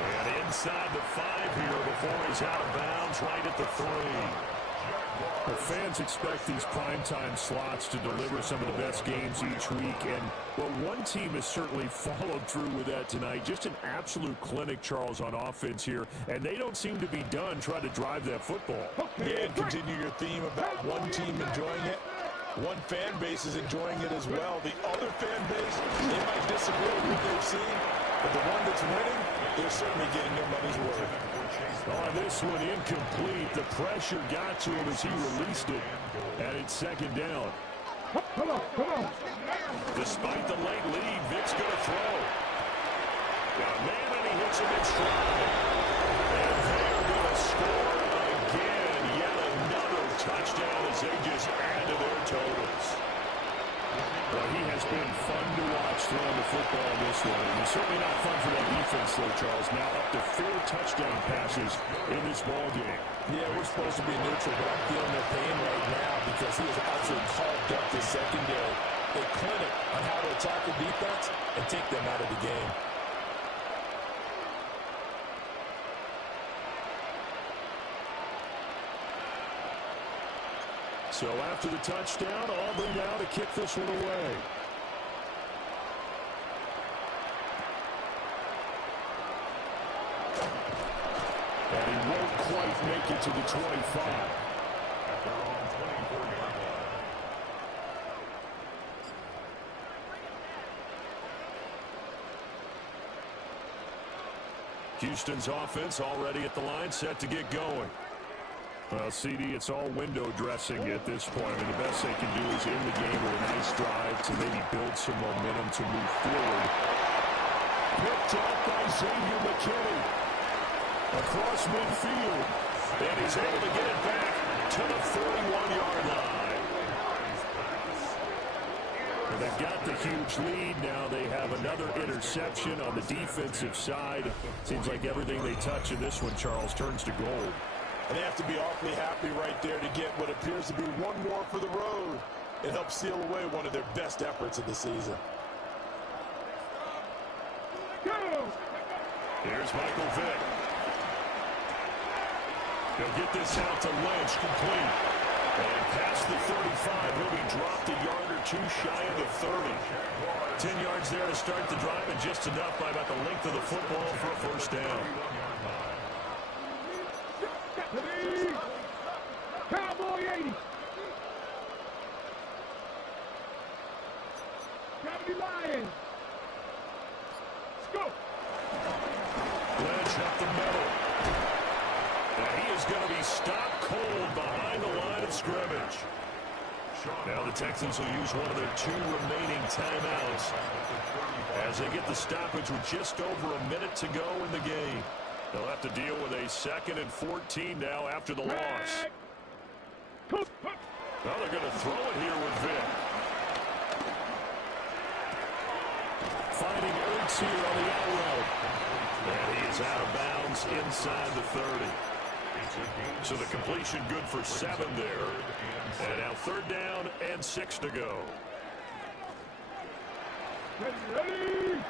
And inside the 5 here before he's out of bounds, right at the 3. The fans expect these primetime slots to deliver some of the best games each week. And, well, one team has certainly followed through with that tonight. Just an absolute clinic, Charles, on offense here. And they don't seem to be done trying to drive that football. Yeah, and continue your theme about one team enjoying it. One fan base is enjoying it as well. The other fan base, they might disagree with what they've seen, but the one that's winning, they're certainly getting their money's worth. On this one, incomplete. The pressure got to him as he released it. And it's second down. Come on. Despite the late lead, Vic's going to throw. Got a man, and he hits him in stride. And they're going to score again. Yet another touchdown as they just add to their totals. Well, he has been fun to watch throwing the football in this one. And certainly not fun for that defense, though, Charles. Now up to 4 touchdown passes in this ball game. Yeah, we're supposed to be neutral, but I'm feeling their pain right now because he has absolutely carved up the secondary. A clinic on how to attack the defense and take them out of the game. So after the touchdown, Auburn now to kick this one away. And he won't quite make it to the 25. At their own 24-yard line. Houston's offense already at the line, set to get going. Well, CD, it's all window dressing at this point. I mean, the best they can do is end the game with a nice drive to maybe build some momentum to move forward. Picked up by Xavier McKinney. Across midfield. And he's able to get it back to the 31-yard line. And they've got the huge lead. Now they have another interception on the defensive side. Seems like everything they touch in this one, Charles, turns to gold. And they have to be awfully happy right there to get what appears to be one more for the road. It helps seal away one of their best efforts of the season. Here's Michael Vick. He'll get this out to Lynch, complete. And past the 35, he'll be dropped a yard or two shy of the 30. 10 yards there to start the drive, and just enough by about the length of the football for a first down. Cowboy 80. 70 Lions. Let's go. Lynch up the middle. And he is going to be stopped cold behind the line of scrimmage. Now the Texans will use one of their 2 remaining timeouts as they get the stoppage with just over a minute to go in the game. They'll have to deal with a 2nd and 14 now after the loss. Now they're going to throw it here with Vick. Finding Ertz here on the out route. And he is out of bounds inside the 30. So the completion good for 7 there. And now 3rd down and 6 to go. Ready.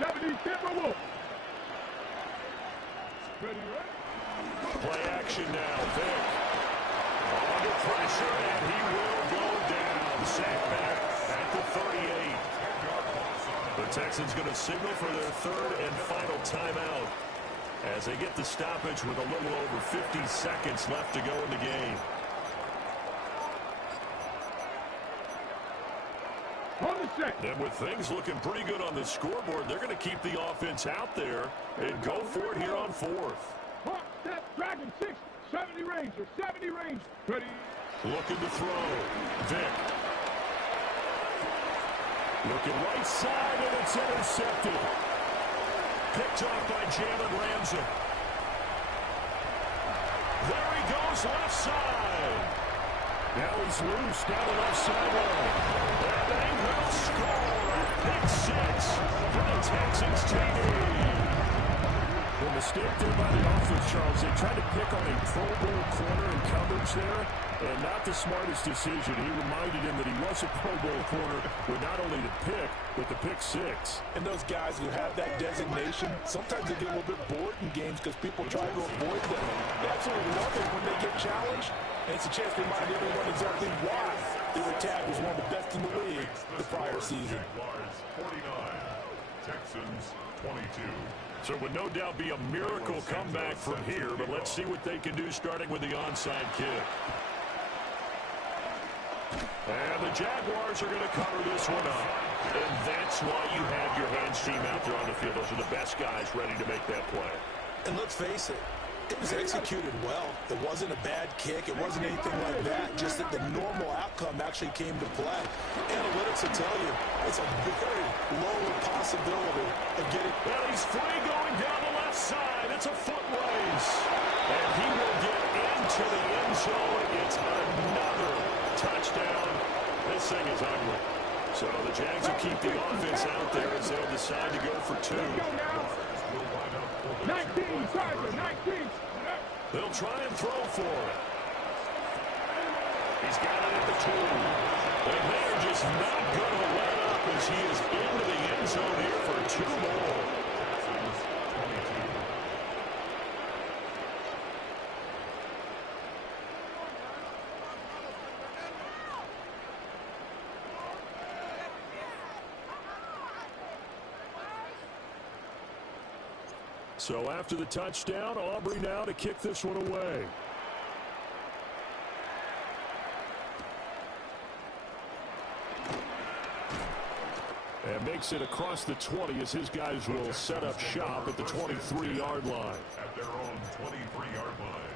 70 Timberwolves. Play action now. Vick under pressure, and he will go down. Sacked back at the 38. The Texans going to signal for their 3rd and final timeout as they get the stoppage with a little over 50 seconds left to go in the game. And with things looking pretty good on the scoreboard, they're going to keep the offense out there and go for it here on 4th. Dragon 6, 70 Ranger, 70 Ranger. Ready. Looking to throw. Vick. Looking right side, and it's intercepted. Picked off by Jalen Ramsey. There he goes, left side. Now he's loose down the left sideline. And they will score. Pick 6 for the Texans TD. When the mistake there by the offense, Charles. They tried to pick on a Pro Bowl corner in coverage there, and not the smartest decision. He reminded him that he was a Pro Bowl corner with not only the pick, but the pick six. And those guys who have that designation, sometimes they get a little bit bored in games because people try to avoid them. They absolutely love it when they get challenged, and it's a chance to remind everyone exactly why they were tagged as one of the best in the league the prior season. Jaguars 49, Texans 22. So it would no doubt be a miracle comeback from here, but let's see what they can do starting with the onside kick. And the Jaguars are going to cover this one up. And that's why you have your hands team out there on the field. Those are the best guys ready to make that play. And let's face it, it was executed well. It wasn't a bad kick. It wasn't anything like that. Just that the normal outcome actually came to play. Analytics will tell you it's a very low possibility of getting... Well, he's free going down the left side. It's a foot race. And he will get into the end zone. It's another touchdown. This thing is ugly. So the Jags will keep the offense out there as they'll decide to go for two. 19, Charger, 19. They'll try and throw for it. He's got it at the 2. And they're just not going to let up as he is into the end zone here for 2 more. So after the touchdown, Aubrey now to kick this one away. And makes it across the 20 as his guys will set up shop at the 23-yard line. At their own 23-yard line.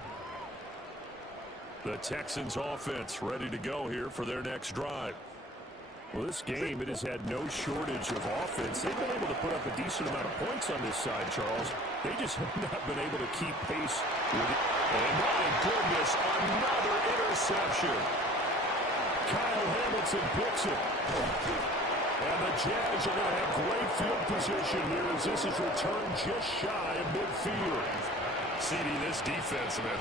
The Texans offense ready to go here for their next drive. Well, this game, it has had no shortage of offense. They've been able to put up a decent amount of points on this side, Charles. They just have not been able to keep pace with it. And my goodness, another interception. Kyle Hamilton picks it. And the Jags are going to have great field position here as this is returned just shy of midfield. CD, this defense, man,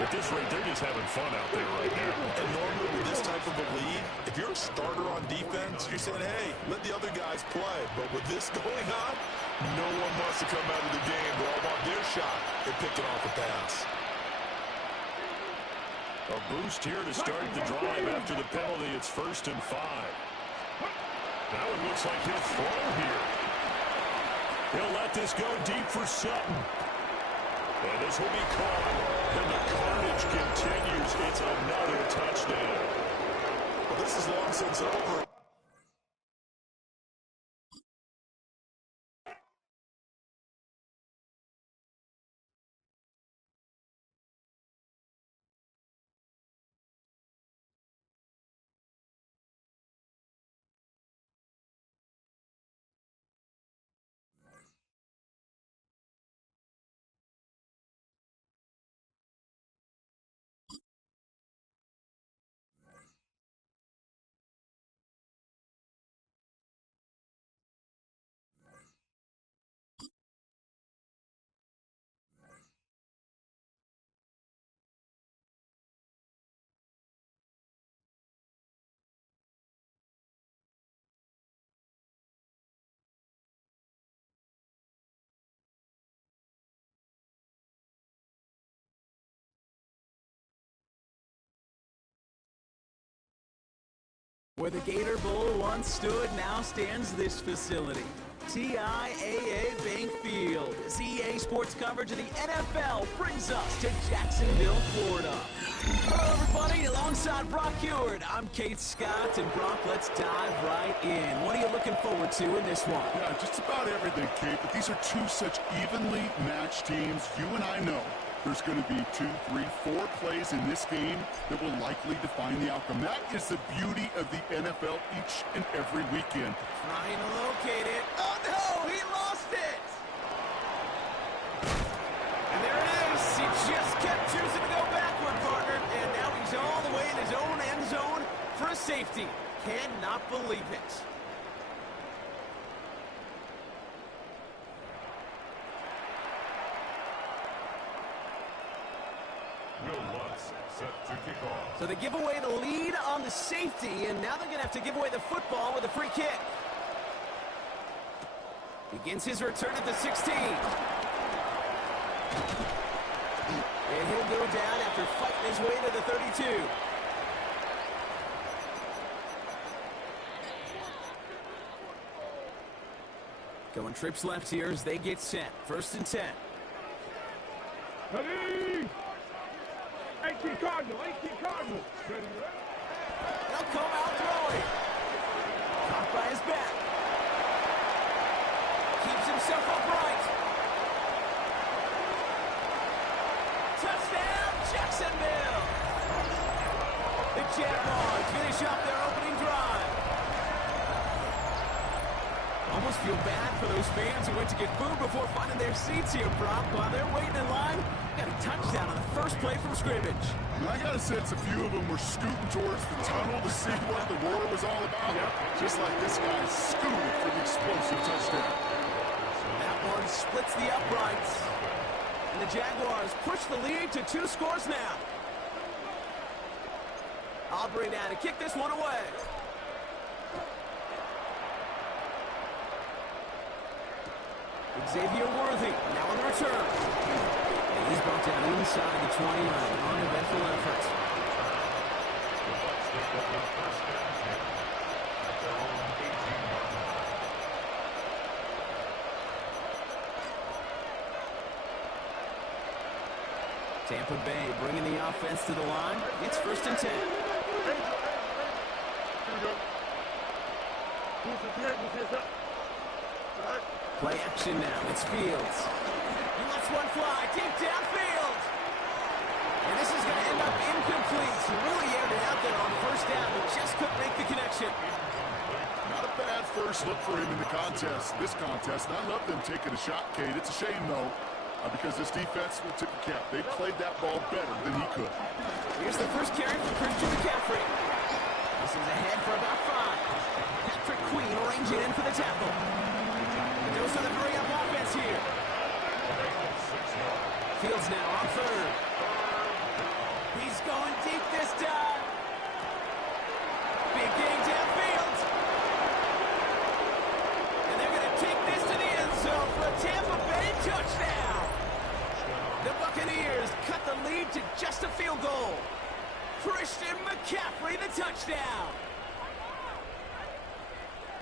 at this rate, they're just having fun out there right now. And normally with this type of a lead, if you're a starter on defense, you're saying, hey, let the other guys play. But with this going on, no one wants to come out of the game. They all want their shot at picking off a pass. A boost here to start the drive after the penalty. It's 1st and 5. Now it looks like he'll throw here. He'll let this go deep for Sutton. And this will be caught. And the carnage continues. It's another touchdown. Well, this is long since over. Where the Gator Bowl once stood, now stands this facility. TIAA Bank Field. CEA Sports coverage of the NFL brings us to Jacksonville, Florida. Hello, everybody. Alongside Brock Hewitt, I'm Kate Scott. And, Brock, let's dive right in. What are you looking forward to in this one? Yeah, just about everything, Kate. But these are two such evenly matched teams. You and I know there's going to be 2, 3, 4 plays in this game that will likely define the outcome. That is the beauty of the NFL each and every weekend. Trying to locate it. Oh, no, he lost it. And there it is. He just kept choosing to go backward, partner. And now he's all the way in his own end zone for a safety. Cannot believe it. set to kick off. So they give away the lead on the safety, and now they're going to have to give away the football with a free kick. Begins his return at the 16. And he'll go down after fighting his way to the 32. Going trips left here as they get set. 1st and 10. Ready! 18 Cardinal, 18 Cardinal. Ready, ready? They'll come out throwing. Caught by his back. Keeps himself upright. Touchdown, Jacksonville! The Jaguars finish off their opening drive. Almost feel bad for those fans who went to get food before finding their seats here, Brock. While they're waiting in line, got a touchdown on the first play from scrimmage. I got a sense a few of them were scooting towards the tunnel to see what the roar was all about. Just like this guy scooted for the explosive touchdown. That one splits the uprights. And the Jaguars push the lead to 2 scores now. Aubrey now to kick this one away. Xavier Worthy now on the return. And he's brought down inside the 20 line on an eventful effort. Tampa Bay bringing the offense to the line. It's 1st and 10. Play action now. It's Fields. He lets one fly deep downfield. And this is going to end up incomplete. He really aired it out there on 1st down, but just couldn't make the connection. Not a bad first look for him in the contest. This contest, I love them taking a shot, Kate. It's a shame, though, because this defense will tip the cap. They played that ball better than he could. Here's the first carry for Christian McCaffrey. This is ahead for about 5. Patrick Queen ranging in for the tackle. Goes to the hurry-up offense here. Fields now on 3rd. He's going deep this time. Big game downfield. And they're going to take this to the end zone for a Tampa Bay touchdown. The Buccaneers cut the lead to just a field goal. Christian McCaffrey, the touchdown.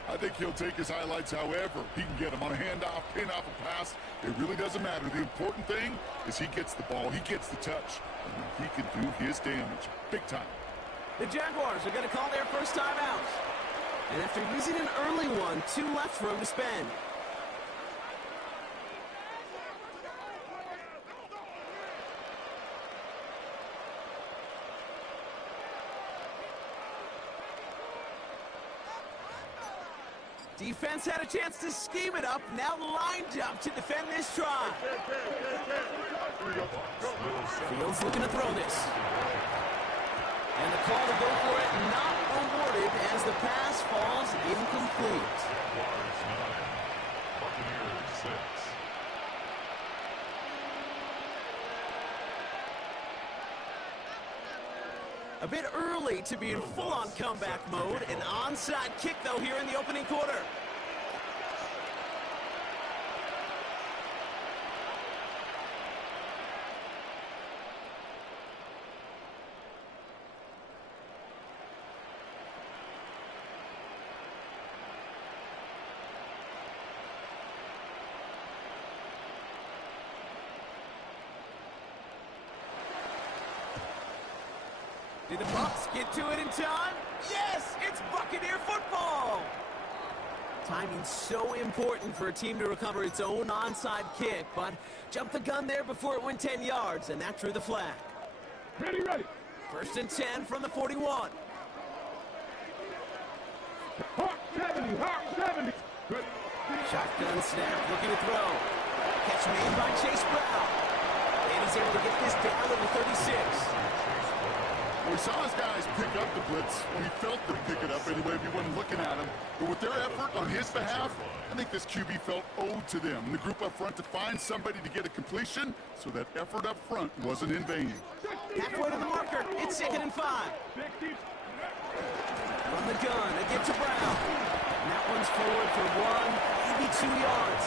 I think he'll take his highlights however he can get them on a handoff, pin off a pass. It really doesn't matter. The important thing is he gets the ball, he gets the touch, and he can do his damage big time. The Jaguars are going to call their first time out. And after using an early one, 2 left for him to spend. Defense had a chance to scheme it up, now lined up to defend this try. Fields looking to throw this. And the call to go for it not awarded as the pass falls incomplete. Buccaneers 6. A bit early to be in full-on comeback mode. An onside kick, though, here in the opening quarter. Did the Bucs get to it in time? Yes, it's Buccaneer football. Timing so important for a team to recover its own onside kick, but jumped the gun there before it went 10 yards, and that drew the flag. Ready, ready. 1st and 10 from the 41. Hawk 70, Hawk 70. Ready. Shotgun snap, looking to throw. Catch made by Chase Brown. And he's able to get this down to the 36. We saw his guys pick up the blitz when he felt them pick it up anyway if he wasn't looking at him. But with their effort on his behalf, I think this QB felt owed to them. And the group up front to find somebody to get a completion, so that effort up front wasn't in vain. Halfway to the marker. It's 2nd and 5. From the gun, a get to Brown. And that one's forward for 1, maybe 2 yards.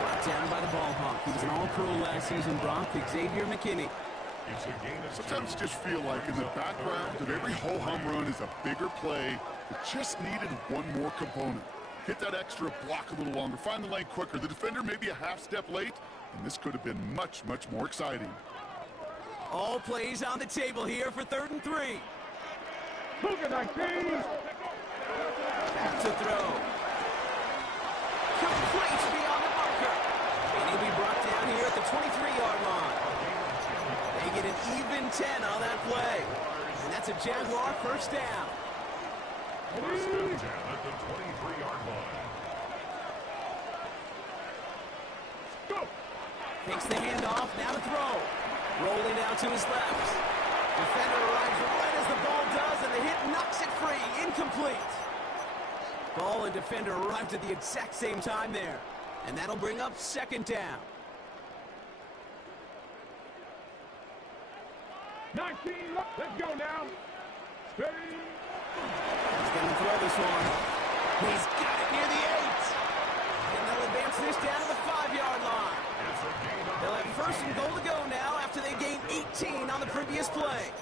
Brought down by the ball hawk. He was an all-pro last season, Brock. Xavier McKinney. Sometimes just feel like in the background of every ho-hum run is a bigger play that just needed one more component. Hit that extra block a little longer, find the lane quicker. The defender may be a half step late, and this could have been much, much more exciting. All plays on the table here for 3rd and 3. Cougar 19. Back to throw. Complete beyond the marker. And he'll be brought down here at the 23-yard line. They get an even 10 on that play. And that's a Jaguar first down. First down at the 23-yard line. Go. Takes the handoff, now to throw. Rolling out to his left. Defender arrives right as the ball does, and the hit knocks it free. Incomplete. Ball and defender arrived at the exact same time there. And that'll bring up 2nd down. 19. Let's go now. Steady. He's going to throw this one. He's got it near the 8. And they'll advance this down to the 5-yard line. They'll have 1st and goal to go now after they gained 18 on the previous play.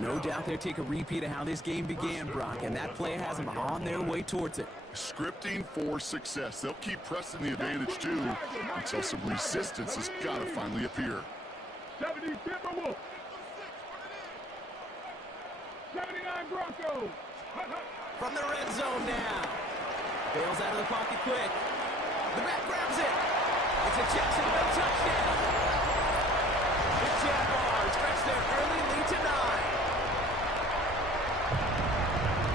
No doubt they'll take a repeat of how this game began, Brock, and that play has them on their way towards it. Scripting for success. They'll keep pressing the advantage, too, until some resistance has got to finally appear. 70 Timberwolves. 79 Broncos. From the red zone now. Bails out of the pocket quick. The back grabs it. It's a Jacksonville touchdown. The Jaguars stretch their early lead to 9.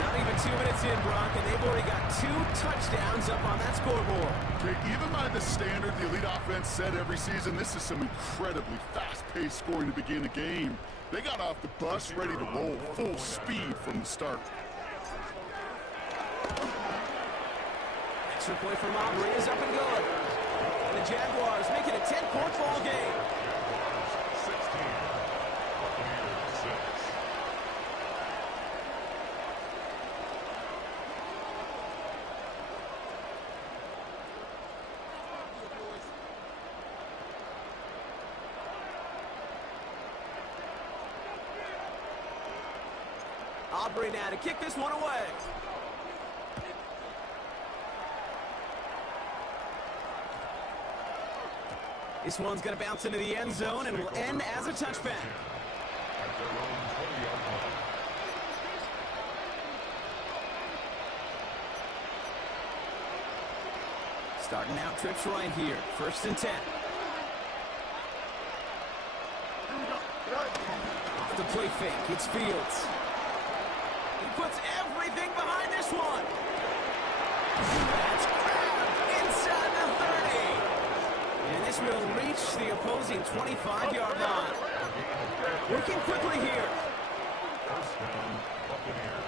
Not even 2 minutes in, Brock, and they've already got 2 touchdowns up on that scoreboard. Okay, even by the standard the elite offense set every season, this is some incredibly fast-paced scoring to begin a game. They got off the bus ready to roll, full speed from the start. Extra point from Aubrey is up and good. And the Jaguars make it a 10-point ball game. 16. Buccaneers 6. Aubrey now to kick this one away. This one's going to bounce into the end zone and will end as a touchback. At their own 20-yard line. Starting out trips right here. 1st and 10. Off the play fake. It's Fields. He puts everything behind this one. That's grabbed inside the 30. And this will reach the opposing 25-yard line. Working quickly here. First down, Buccaneers.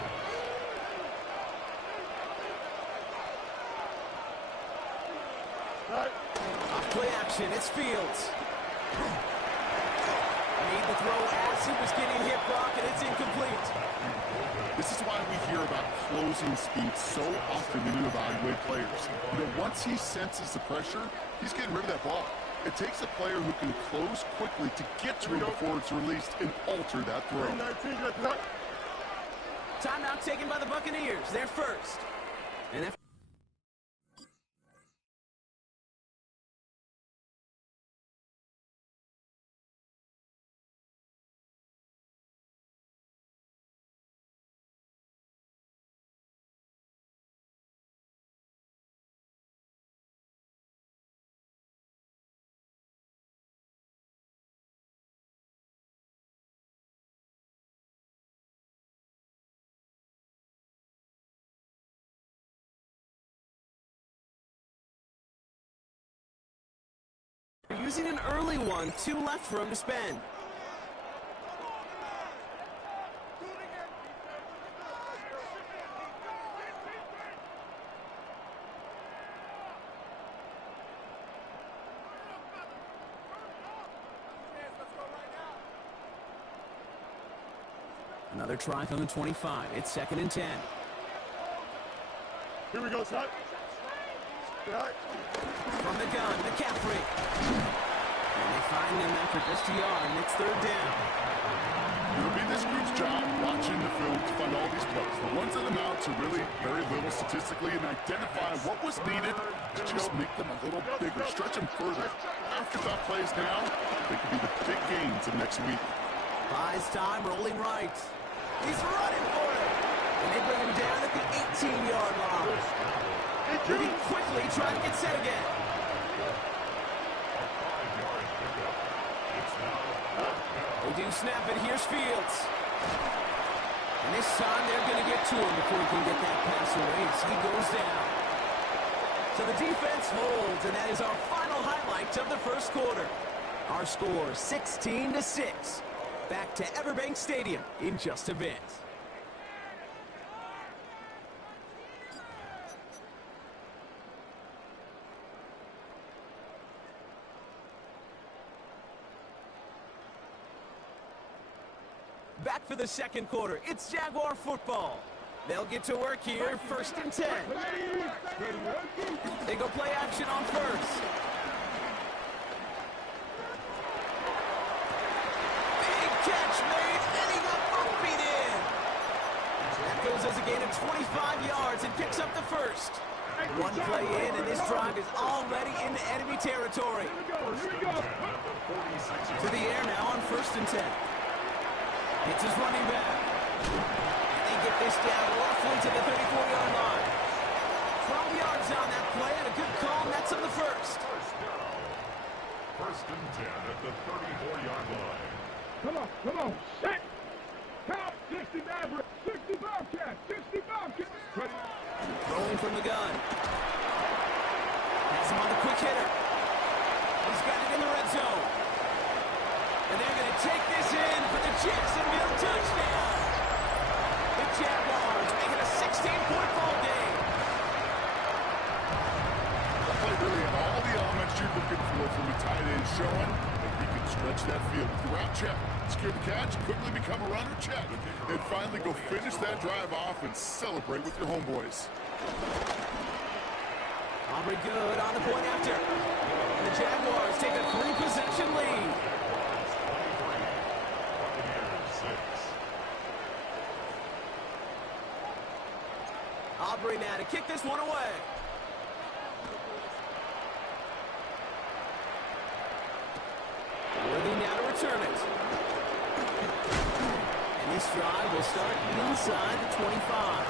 Off play action, it's Fields. Made the throw as he was getting hit, Brock, and it's incomplete. This is why we hear about closing speed so often when you evaluate players. You know, once he senses the pressure, he's getting rid of that ball. It takes a player who can close quickly to get to it before it's released and alter that throw. Timeout taken by the Buccaneers. They're first. And that using an early one, 2 left for him to spend. Another try from the 25. It's 2nd and 10. Here we go, son. From the gun, McCaffrey. And they find him after just a yard, and it's 3rd down. It'll be this group's job watching the film to find all these plays. The ones that amount to really very little statistically and identify what was needed to just make them a little bigger, stretch them further. Afterthought plays now, they could be the big gains of next week. Buys time, rolling right. He's running for it. And they bring him down at the 18-yard line. Moving quickly, trying to get set again. They do snap it. Here's Fields. And this time they're going to get to him before he can get that pass away. So he goes down. So the defense holds, and that is our final highlights of the first quarter. Our score, 16-6. Back to Everbank Stadium in just a bit. Back for the second quarter. It's Jaguar football. They'll get to work here, 1st and 10. They go play action on 1st. Big catch made, and he got both feet in. That goes as a gain of 25 yards and picks up the 1st. One play in, and this drive is already into enemy territory. To the air now on 1st and 10. It's his running back. And they get this down roughly to the 34-yard line. 12 yards on that play and a good call, and that's on the 1st. 1st and 10 at the 34-yard line. Come on, set. Count, 60 Maverick, 60 Bobcat, 60 Bobcat. Rolling from the gun. Has him on the quick hitter. He's got it in the red zone. And they're going to take this in for the Jacksonville touchdown. The Jaguars make it a 16-point ball game. That play really had all the elements you're looking for from a tight end, showing that he can stretch that field. Route check, secure the catch, quickly become a runner check, and finally go finish that drive off and celebrate with your homeboys. Aubrey good on the point after. And the Jaguars take a 3-possession lead. Aubrey now to kick this one away. Worthy now to return it. And this drive will start inside the 25.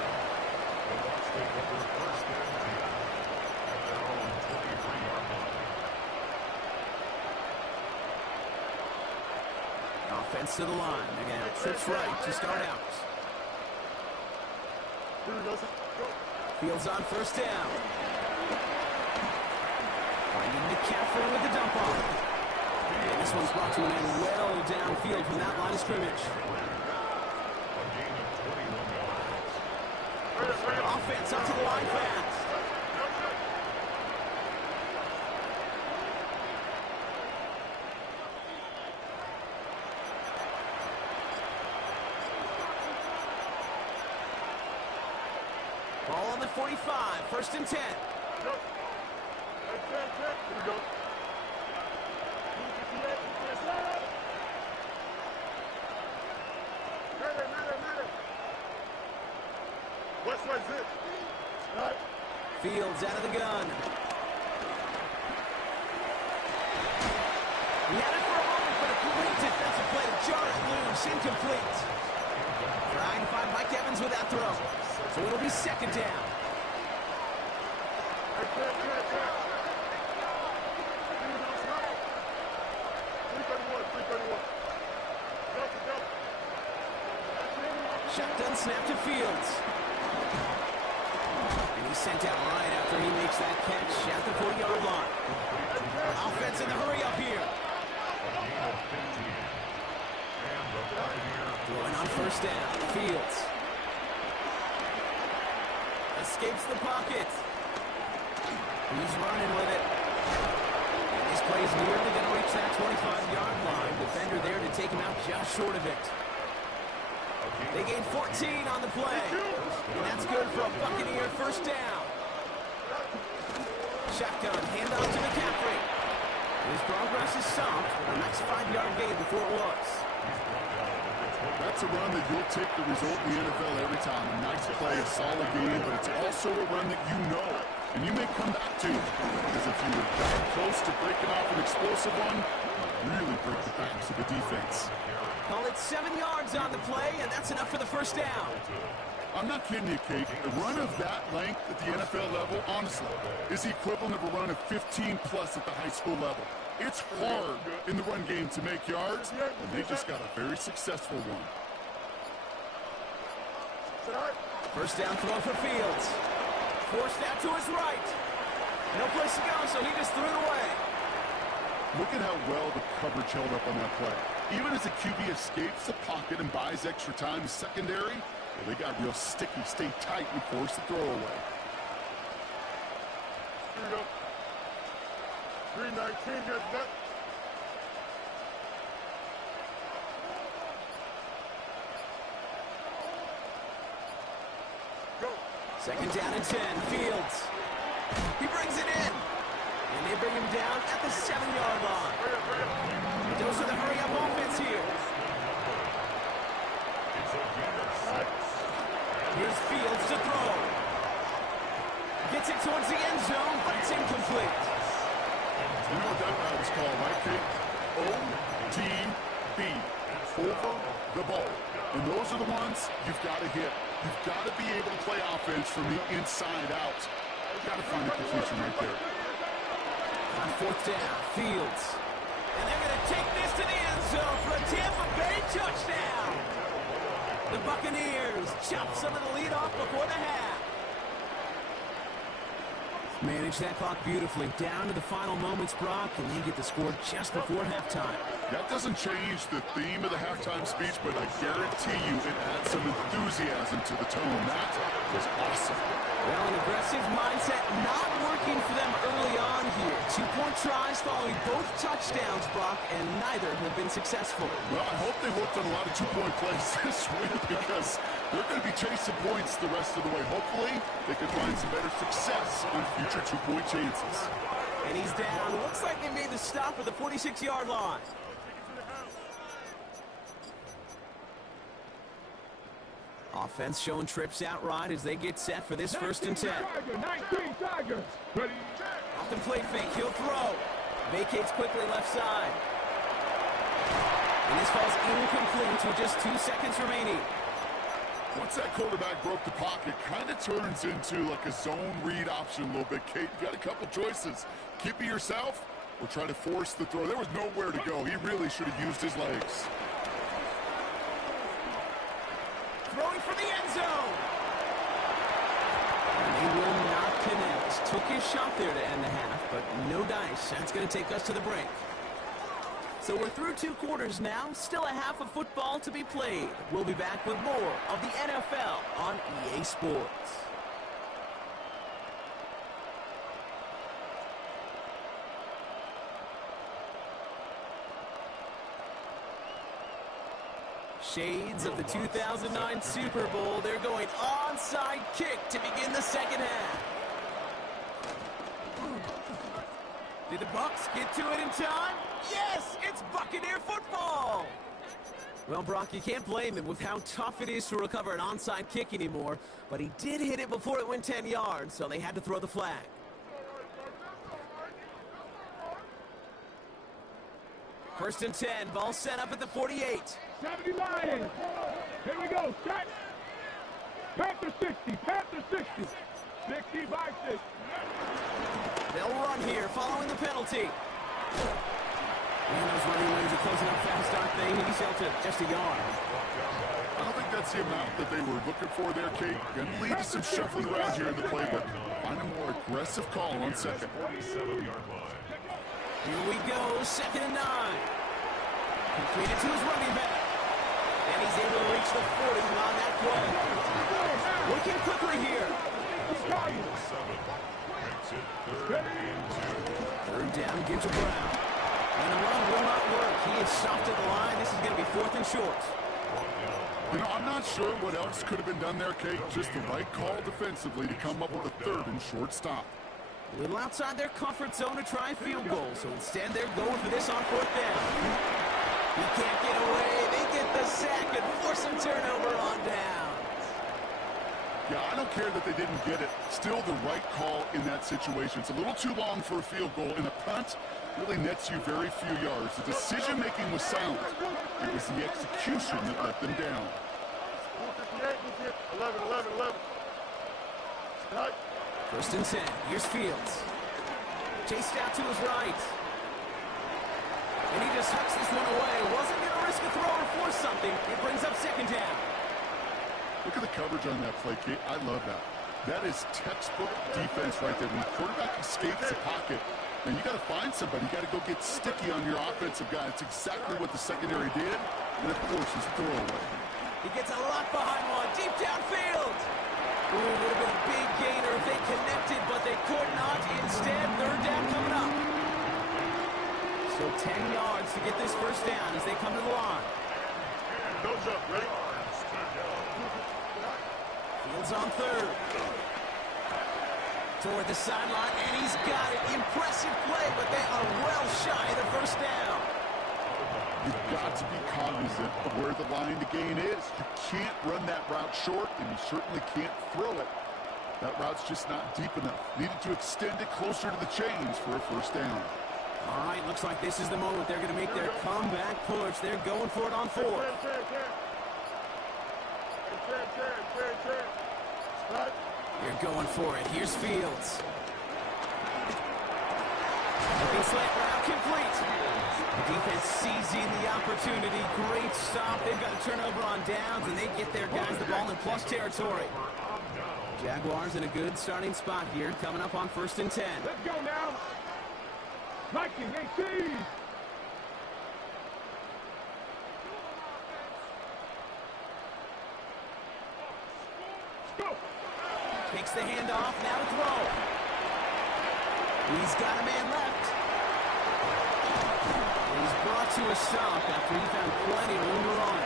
Offense to the line. Again, trips right to start out. Fields on 1st down. Finding McCaffrey with the dump off. And this one's brought to an end well downfield from that line of scrimmage. Offense up to the line fast. Ball on the 45, 1st and 10. Fields out of the gun. He had it for a moment, but a great defensive play to jar it loose, incomplete. Trying to find Mike Evans with that throw. So it'll be 2nd down. Shotgun snap to Fields. And he's sent out right after he makes that catch at the 40-yard line. Offense in the hurry up here. Throwing on 1st down. Fields. Escapes the pocket. He's running with it. And this play is nearly going to reach that 25-yard line. Defender there to take him out just short of it. They gain 14 on the play. And that's good for a Buccaneer first down. Shotgun, handoff to McCaffrey. His progress is soft. A nice 5-yard gain before it was. That's a run that you'll take the result in the NFL every time. A nice play, a solid game, but it's also a run that you know and you may come back to. Because if you were that close to breaking off an explosive one, really break the backs of the defense. Call it 7 yards on the play, and that's enough for the first down. I'm not kidding you, Kate. A run of that length at the NFL level, honestly, is the equivalent of a run of 15-plus at the high school level. It's hard in the run game to make yards, and they just got a very successful one. First down throw for Fields. Forced out to his right. No place to go, so he just threw it away. Look at how well the coverage held up on that play. Even as the QB escapes the pocket and buys extra time secondary, well, they got real sticky, stay tight, and force the throw away. Here we go. 319, get that. Second down and 10, Fields. He brings it in. And they bring him down at the 7-yard line. Those are the hurry-up offense here. Here's Fields to throw. Gets it towards the end zone, but it's incomplete. You know what that route is called, right, Kate? O-T-B. Over the ball. And those are the ones you've got to hit. You've got to be able to play offense from the inside out. You've got to find a completion right there. On fourth down, Fields. And they're going to take this to the end zone for a Tampa Bay touchdown. The Buccaneers chop some of the lead off before the half. Manage that clock beautifully. Down to the final moments, Brock, and they get the score just before halftime. That doesn't change the theme of the halftime speech, but I guarantee you it adds some enthusiasm to the tone. That was awesome. Well, an aggressive mindset not working for them early on here. 2-point tries following both touchdowns, Brock, and neither have been successful. Well, I hope they worked on a lot of 2-point plays this week because they're going to be chasing points the rest of the way. Hopefully, they can find some better success on future 2-point chances. And he's down. Looks like they made the stop at the 46-yard line. Offense showing trips outright as they get set for this 1st and 10. 19 Tigers. Ready. Off the play fake, he'll throw. Vacates quickly left side. And this falls incomplete with just 2 seconds remaining. Once that quarterback broke the pocket, kind of turns into like a zone read option a little bit, Kate. You got a couple choices. Keep it yourself or try to force the throw. There was nowhere to go. He really should have used his legs. Throwing for the end zone. And he will not connect. Took his shot there to end the half, but no dice. That's going to take us to the break. So we're through 2 quarters now. Still a half of football to be played. We'll be back with more of the NFL on EA Sports. Shades of the 2009 Super Bowl. They're going onside kick to begin the second half. Did the Bucs get to it in time? Yes, it's Buccaneer football. Well, Brock, you can't blame him with how tough it is to recover an onside kick anymore, but he did hit it before it went 10 yards, so they had to throw the flag. First and 10, ball set up at the 48. 70 Lions. Here we go. Shot. Panther 60. Panther 60. 60 by 6. They'll run here following the penalty. And those running lanes are closing up fast, aren't they? He's held to just a yard. I don't think that's the amount that they were looking for there, Kate. Going to lead to some shuffling around here in the playbook. Find a more aggressive call on second. 47-yard line. Here we go, 2nd and 9. Completed to his running back. And he's able to reach the 40 on that play. Working quickly here. Third down, gives to Brown. And the run will not work. He is stopped at the line. This is going to be 4th and short. You know, I'm not sure what else could have been done there, Kate. Just the right call defensively to come up with a third and short stop. A little outside their comfort zone to try a field goal, so instead they're going for this on fourth down. He can't get away. They get the sack and force him turnover on down. Yeah, I don't care that they didn't get it. Still the right call in that situation. It's a little too long for a field goal, and a punt really nets you very few yards. The decision-making was sound. It was the execution that let them down. 11. First and 10. Here's Fields. Chased out to his right. And he just hucks this one away. Wasn't going to risk a throw or force something. It brings up second down. Look at the coverage on that play, Kate. I love that. That is textbook defense right there. When the quarterback escapes the pocket, and you got to find somebody. You got to go get sticky on your offensive guy. It's exactly what the secondary did. And, of course, his throwaway. He gets a lot behind one. Deep downfield. Ooh, would have been a big gainer if they connected, but they could not. Instead, third down coming up. So 10 yards to get this first down as they come to the line. No jump, ready? Fields on third. Toward the sideline, and he's got it. Impressive play, but they are well shy of the first down. You've got to be cognizant of where the line to gain is. You can't run that route short, and you certainly can't throw it. That route's just not deep enough. Needed to extend it closer to the chains for a first down. All right, looks like this is the moment they're going to make their comeback push. They're going for it on fourth. They're going for it. Here's Fields. Looking slant route complete. The defense seizing the opportunity. Great stop. They've got a turnover on downs, and they get their guys the ball in plus territory. Jaguars in a good starting spot here, coming up on first and 10. Let's go now. Mikey, 18. Go. Takes the handoff, now to throw. He's got a man left. He's brought to a stop after he found plenty of room to run.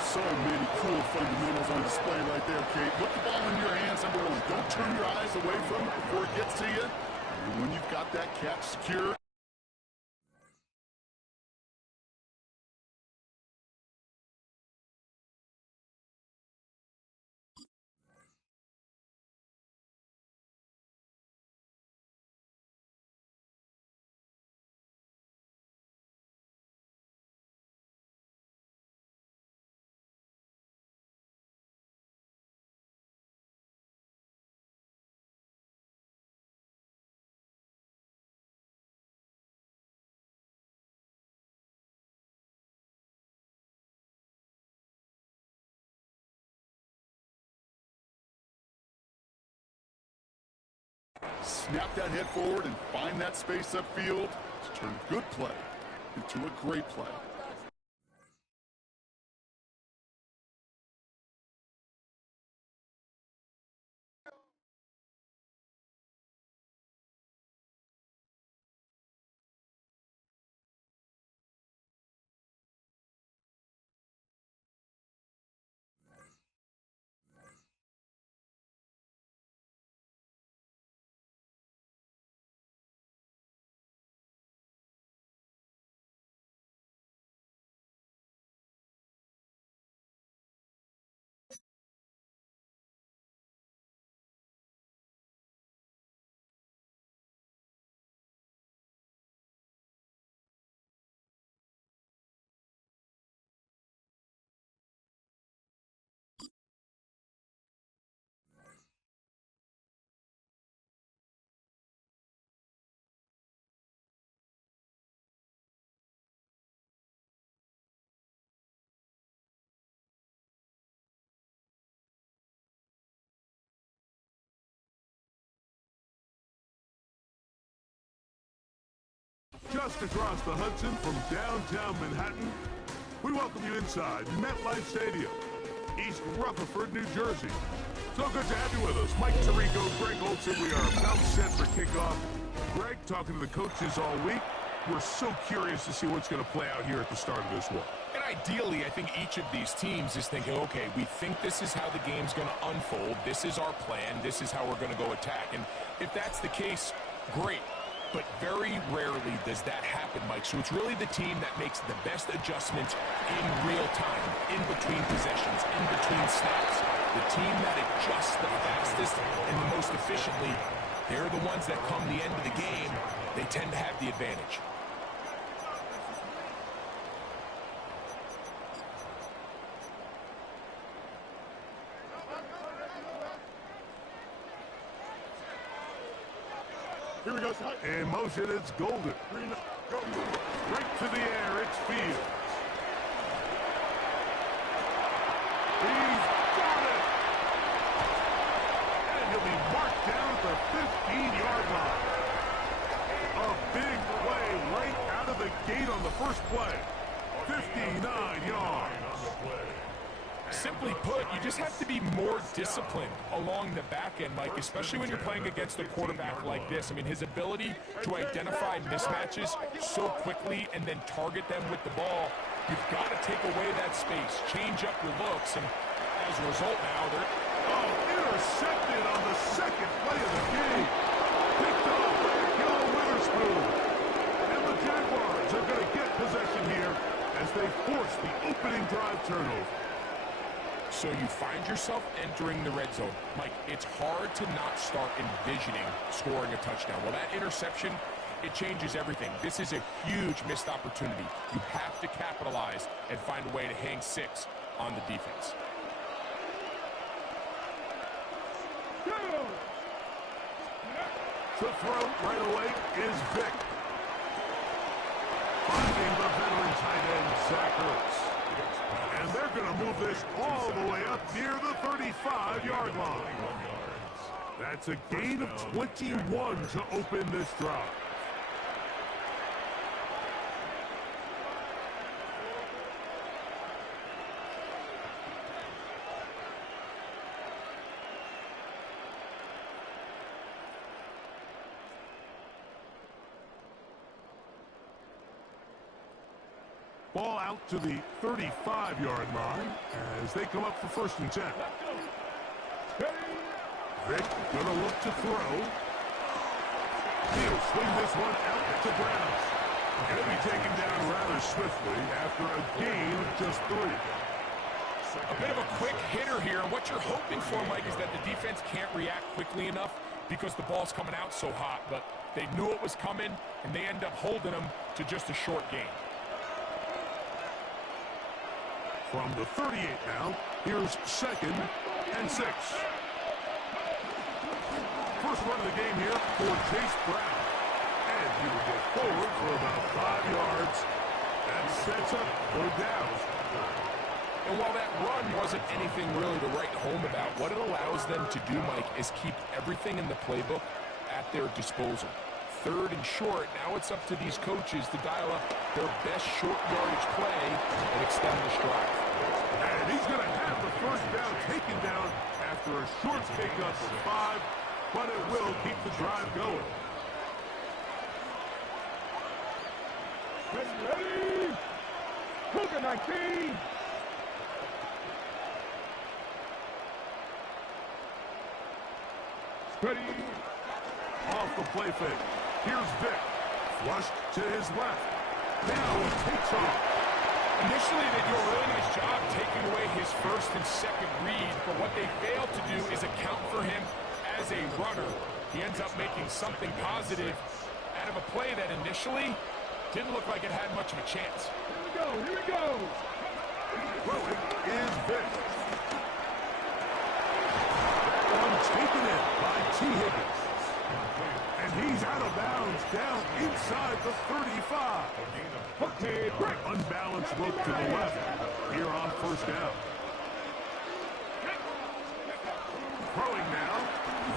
So many cool fundamentals on display right there, Kate. Put the ball in your hands, number one. Don't turn your eyes away from it before it gets to you. And when you've got that catch secure, snap that head forward and find that space upfield to turn good play into a great play. Just across the Hudson from downtown Manhattan, we welcome you inside MetLife Stadium, East Rutherford, New Jersey. So good to have you with us. Mike Tirico, Greg Olson, we are about set for kickoff. Greg, talking to the coaches all week. We're so curious to see what's going to play out here at the start of this one. And I ideally, I think each of these teams is thinking, okay, we think this is how the game's going to unfold. This is our plan. This is how we're going to go attack. And if that's the case, great. But very rarely does that happen, Mike. So it's really the team that makes the best adjustments in real time, in between possessions, in between snaps. The team that adjusts the fastest and the most efficiently, they're the ones that come the end of the game. They tend to have the advantage. Here we go. In motion, it's Golden. Right to the air, it's Fields. He's got it! And he'll be marked down at the 15-yard line. A big play right out of the gate on the first play. 59 yards. Simply put, you just have to be more disciplined along the back end, Mike, especially when you're playing against a quarterback like this. I mean, his ability to identify mismatches so quickly and then target them with the ball, you've got to take away that space, change up your looks, and as a result now, they're... Oh, intercepted on the second play of the game. Picked off by Killer Witherspoon. And the Jaguars are going to get possession here as they force the opening drive turnover. So you find yourself entering the red zone. Mike, it's hard to not start envisioning scoring a touchdown. Well, that interception, it changes everything. This is a huge missed opportunity. You have to capitalize and find a way to hang 6 on the defense. To throw right away is Vick. Finding the veteran tight end, Zach Ertz. And they're going to move this all the way up near the 35-yard line. That's a gain of 21 to open this drive. Ball out to the 35-yard line as they come up for 1st and 10. Vick gonna look to throw. He'll swing this one out to Brown. Gonna be taken down rather swiftly after a gain of just 3. A bit of a quick hitter here, and what you're hoping for, Mike, is that the defense can't react quickly enough because the ball's coming out so hot, but they knew it was coming, and they end up holding them to just a short gain. From the 38 now, here's 2nd and 6. First run of the game here for Chase Brown. And he will go forward for about 5 yards. That sets up for down. And while that run wasn't anything really to write home about, what it allows them to do, Mike, is keep everything in the playbook at their disposal. 3rd and short, now it's up to these coaches to dial up their best short yardage play and extend this drive. And he's going to have the first down taken down after a short pickup for 5, but it will keep the drive going. Ready? Cougar 19. Ready? Off the play fake. Here's Vick. Flushed to his left. Now he takes off. Initially, they do a really nice job taking away his 1st and 2nd read, but what they fail to do is account for him as a runner. He ends up making something positive out of a play that initially didn't look like it had much of a chance. Here we go, here we go. Throwing is Vick. That one taken in by T. Higgins. And he's out of bounds down inside the 35. Okay, break. Unbalanced look to the left here on 1st down. Throwing now,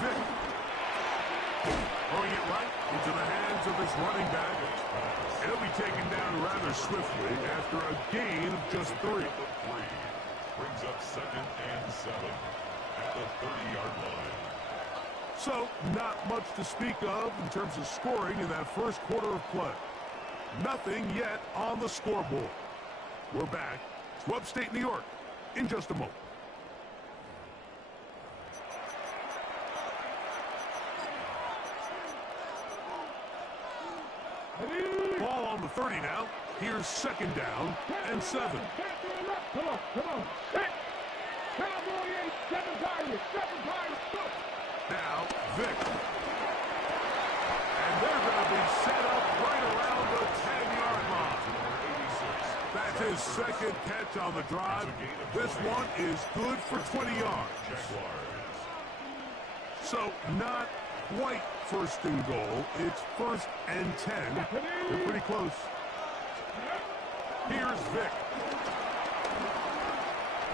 Vick. Throwing it right into the hands of his running back. He'll be taken down rather swiftly after a gain of just 3. Brings up 2nd and 7 at the 30-yard line. So, not much to speak of in terms of scoring in that first quarter of play. Nothing yet on the scoreboard. We're back to upstate New York in just a moment. Ball on the 30 now. Here's second down and 7. Come on. Cowboy in, 7 targets. Now, Vick. And they're going to be set up right around the 10-yard line. That's his second catch on the drive. This one is good for 20 yards. So, not quite first and goal. It's first and 10. They're pretty close. Here's Vick.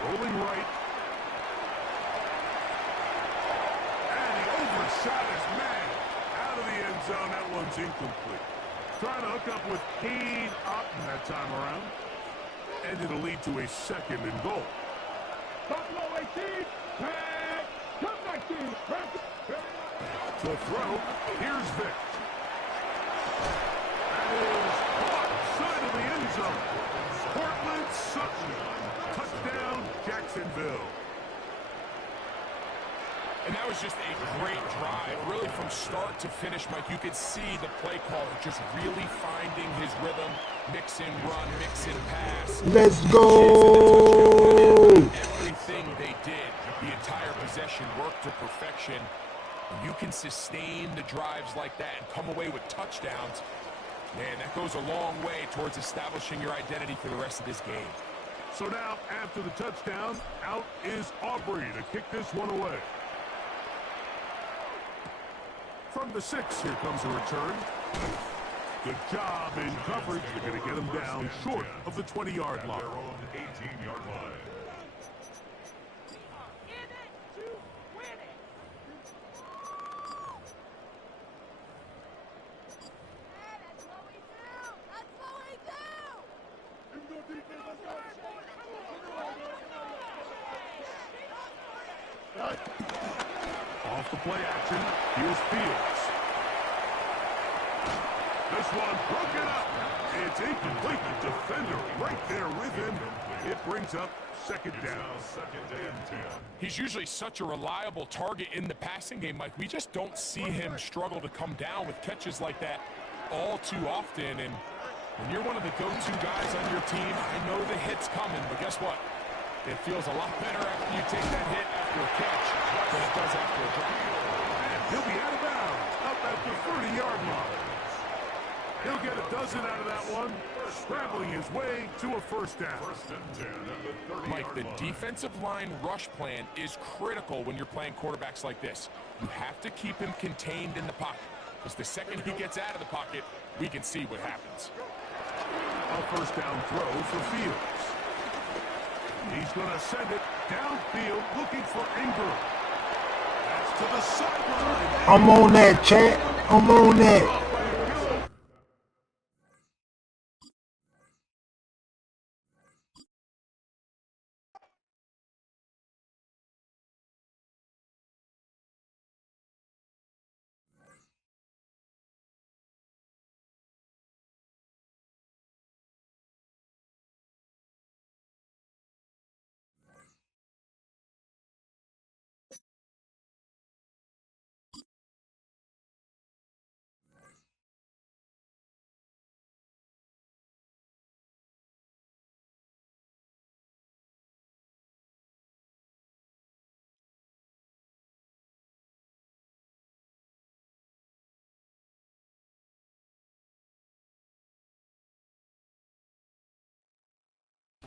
Rolling right. And he overshot his man. Out of the end zone. That one's incomplete. Trying to hook up with Kane Otten that time around. And it'll lead to a second and goal. Buffalo 18. Come back to you. To throw, here's Vick. That is caught side of the end zone. Portland Sutton. Touchdown, Jacksonville. And that was just a great drive, really from start to finish, Mike. You could see the play caller just really finding his rhythm, mix and run, mix and pass. Let's go! Everything they did, the entire possession worked to perfection. You can sustain the drives like that and come away with touchdowns. Man, that goes a long way towards establishing your identity for the rest of this game. So now, after the touchdown, out is Aubrey to kick this one away. From the 6, here comes a return. Good job in coverage. They're going to get him down short of the 20-yard line. 18-yard line. Off the play action, here's Fields. This one broken up. It's incomplete. The defender right there with him. It brings up second down. He's usually such a reliable target in the passing game, Mike. We just don't see him struggle to come down with catches like that all too often. And when you're one of the go-to guys on your team, I know the hit's coming, but guess what? It feels a lot better after you take that hit after a catch than it does after a drop. And he'll be out of bounds up at the 30-yard line. He'll get a dozen out of that one, scrambling his way to a first down. Mike, the defensive line rush plan is critical when you're playing quarterbacks like this. You have to keep him contained in the pocket, because the second he gets out of the pocket, we can see what happens. A first down throw for Fields. He's going to send it downfield looking for Ingram. That's to the sideline. I'm on that, chat. I'm on that.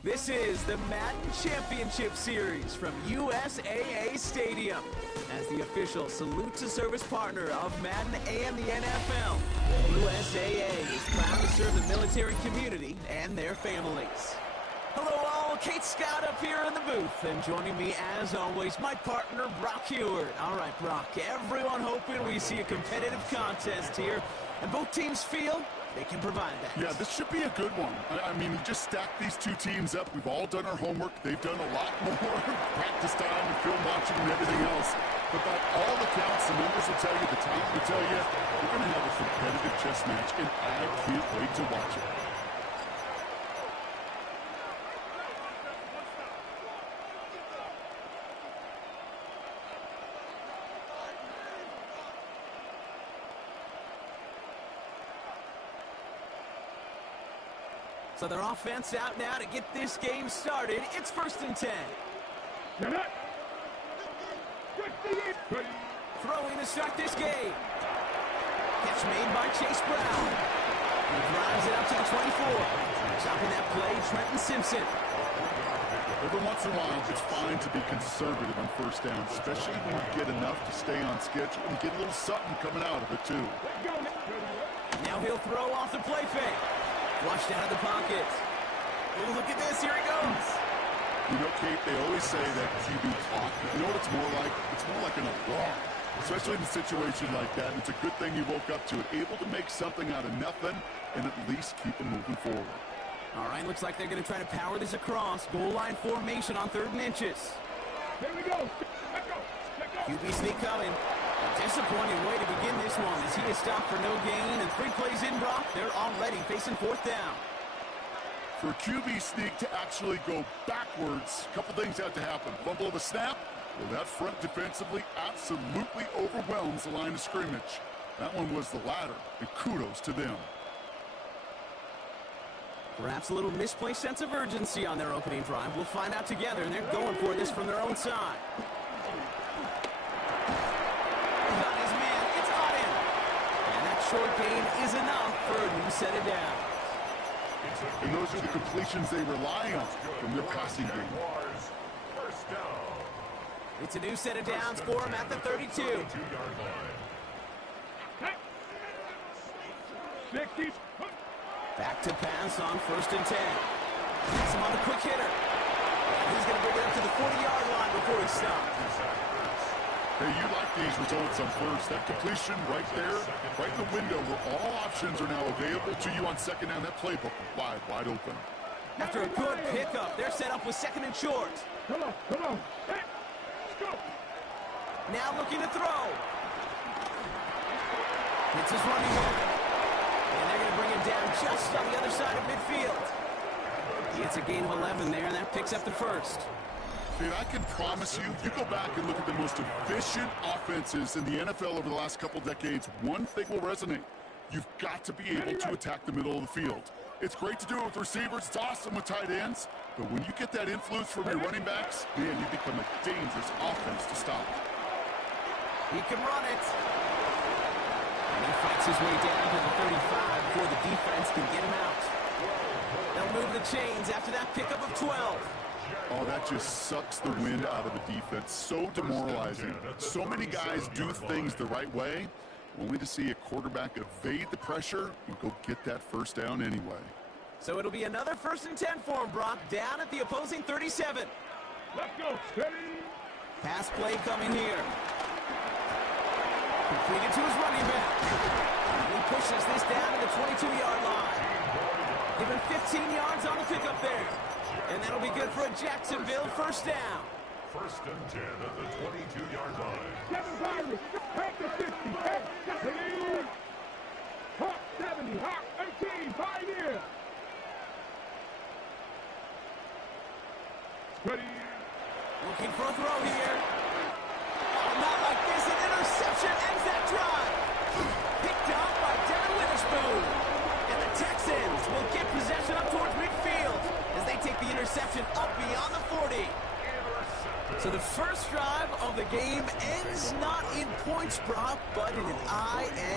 This is the Madden Championship Series from USAA Stadium. As the official salute to service partner of Madden and the NFL, USAA is proud to serve the military community and their families. Hello all, Kate Scott up here in the booth, and joining me as always, my partner Brock Heward. All right, Brock, everyone hoping we see a competitive contest here, and both teams feel they can provide that. Yeah, this should be a good one. I mean, we just stacked these two teams up. We've all done our homework. They've done a lot more practice time and film watching and everything else. But by all accounts, the numbers will tell you, the time will tell you, we're going to have a competitive chess match, and I can't wait to watch it. So their offense out now to get this game started. It's 1st and 10. Throwing to start this game. Catch made by Chase Brown. He drives it up to the 24. Stopping that play, Trenton Simpson. Every once in a while, it's fine to be conservative on 1st down, especially when you get enough to stay on schedule and get a little something coming out of it, too. Now he'll throw off the play fake. Flushed out of the pocket. Oh, look at this. Here he goes. You know, Kate, they always say that QB talk. You know what it's more like? It's more like an alarm, especially in a situation like that. And it's a good thing you woke up to it, able to make something out of nothing and at least keep it moving forward. All right, looks like they're going to try to power this across. Goal line formation on 3rd and inches. Here we go. Let go. QB sneak coming. A disappointing way to begin this one as he is stopped for no gain. And 3 plays in, Brock. They're already facing 4th down. For a QB sneak to actually go backwards, a couple things have to happen. Fumble of a snap, well, that front defensively absolutely overwhelms the line of scrimmage. That one was the latter, and kudos to them. Perhaps a little misplaced sense of urgency on their opening drive. We'll find out together, and they're going for this from their own side. Got his man. It's on him. And that short gain is enough for a new set of downs. And those are the completions they rely on from their passing game. It's a new set of downs for him at the 32. 60. Back to pass on 1st and 10. Gets him on a quick hitter. And he's going to bring it up to the 40-yard line before he stops. Hey, you like these results on 1st. That completion right there, right in the window where all options are now available to you on 2nd down. That playbook wide open. After a good pickup, they're set up with 2nd and short. Come on. Hey, let's go. Now looking to throw. It's his running back. And they're going to bring him down just on the other side of midfield. He gets a gain of 11 there, and that picks up the 1st. Dude, I can promise you, you go back and look at the most efficient offenses in the NFL over the last couple decades, one thing will resonate. You've got to be able to attack the middle of the field. It's great to do it with receivers. It's awesome with tight ends. But when you get that influence from your running backs, man, you become a dangerous offense to stop. He can run it. And he fights his way down to the 35 before the defense can get him out. They'll move the chains after that pickup of 12. Oh, that just sucks the wind out of the defense. So demoralizing. So many guys do things the right way, only to see a quarterback evade the pressure and go get that 1st down anyway. So it'll be another 1st and 10 for him, Brock, down at the opposing 37. Let's go. Steady. Pass play coming here. Completed to his running back. He pushes this down to the 22-yard line. Give him 15 yards on the pickup there. And that'll be good for a Jacksonville 1st down. 1st and 10 at the 22-yard line. 7 Pirates. Back to 60. Hawk 70. Hawk 18. Pioneer. Ready. Looking for a throw here. Oh, not like this. An interception ends that drive. Picked up by Devin Witherspoon. And the Texans will get possession up towards midfield as they take the interception up beyond the 40. So the first drive of the game ends not in points, Brock, but in an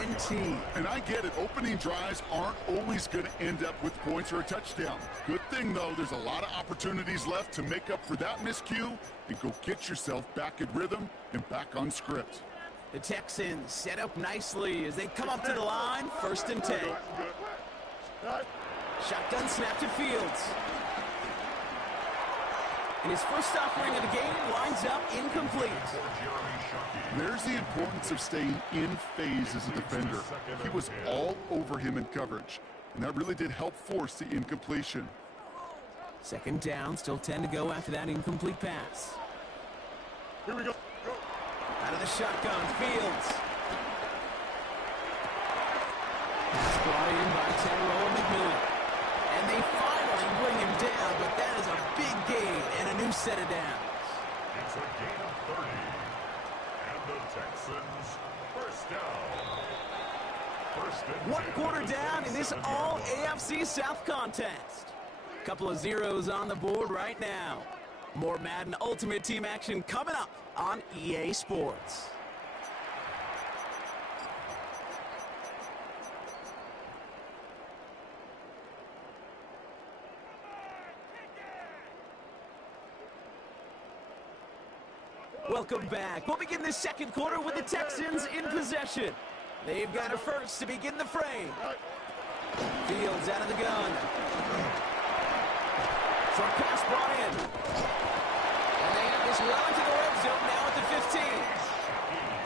INT. And I get it. Opening drives aren't always going to end up with points or a touchdown. Good thing, though, there's a lot of opportunities left to make up for that miscue and go get yourself back in rhythm and back on script. The Texans set up nicely as they come up to the line. 1st and 10. Shotgun snap to Fields. And his first offering of the game lines up incomplete. There's the importance of staying in phase as a defender. He was all over him in coverage, and that really did help force the incompletion. 2nd down, still 10 to go after that incomplete pass. Here we go. Out of the shotgun, Fields. Pass brought in by Tyrone McMillan. And they finally bring him down, but that is a big gain and a new set of downs. It's a gain of 30. And the Texans 1st down. One quarter down in this all AFC South contest. Couple of zeros on the board right now. More Madden Ultimate Team action coming up on EA Sports. Welcome back. We'll begin this second quarter with the Texans in possession. They've got a first to begin the frame. Fields out of the gun. Short pass brought in. And they have this well into the red zone now at the 15.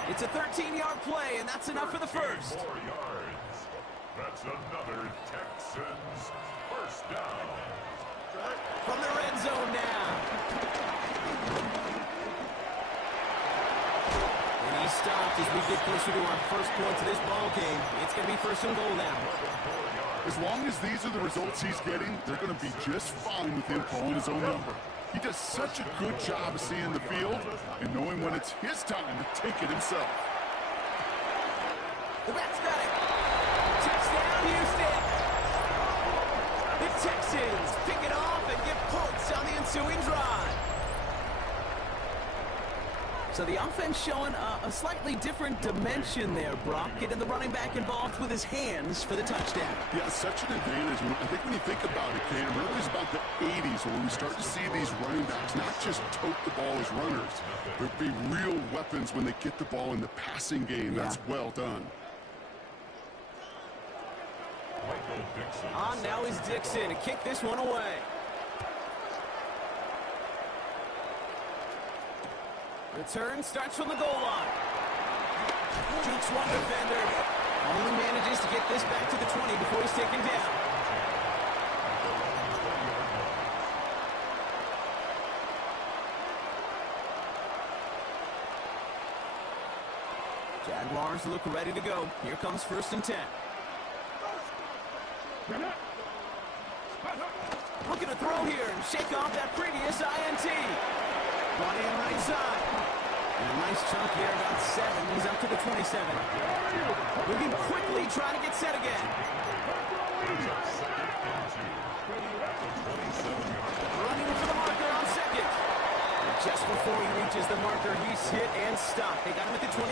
It's a 13-yard play, and that's enough for the first. 4 yards. That's another Texans first down. From the red zone now. And he stopped as we get closer to our first points of this ball game. It's going to be first and goal now. As long as these are the results he's getting, they're going to be just fine with him calling his own number. He does such a good job of seeing the field and knowing when it's his time to take it himself. The back's got it. Touchdown, Houston. The Texans pick it off and get points on the ensuing drive. So the offense showing a slightly different dimension there, Brock. Getting the running back involved with his hands for the touchdown. Yeah, such an advantage. I think when you think about it, Cam, it really is about the 80s when we start to see these running backs not just tote the ball as runners, but be real weapons when they get the ball in the passing game. That's well done. On now is Dixon to kick this one away. Return starts from the goal line. Jukes one defender. Only manages to get this back to the 20 before he's taken down. Jaguars look ready to go. Here comes first and 10. Looking to throw here and shake off that previous INT. Brought in right side. And a nice chunk here, about 7. He's up to the 27. Moving quickly, trying to get set again. Running for the marker on second. And just before he reaches the marker, he's hit and stopped. They got him at the 29.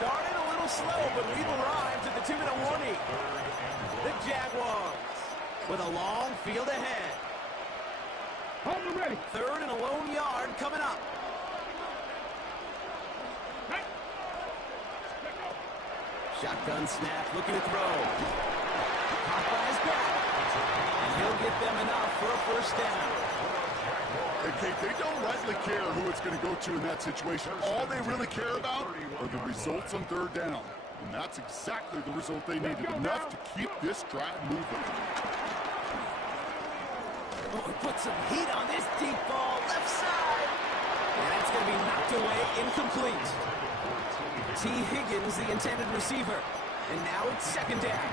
Started a little slow, but we've arrived at the 2-minute warning. The Jaguars with a long field ahead. Ready. Third and a lone yard coming up. Shotgun snap, looking to throw. Caught by his back. And he'll get them enough for a first down. Okay, they don't rightly care who it's going to go to in that situation. All they really care about are the results on third down. And that's exactly the result they needed. Enough to keep this drive moving. Oh, put some heat on this deep ball, left side. And that's going to be knocked away, incomplete. T. Higgins, the intended receiver. And now it's second down.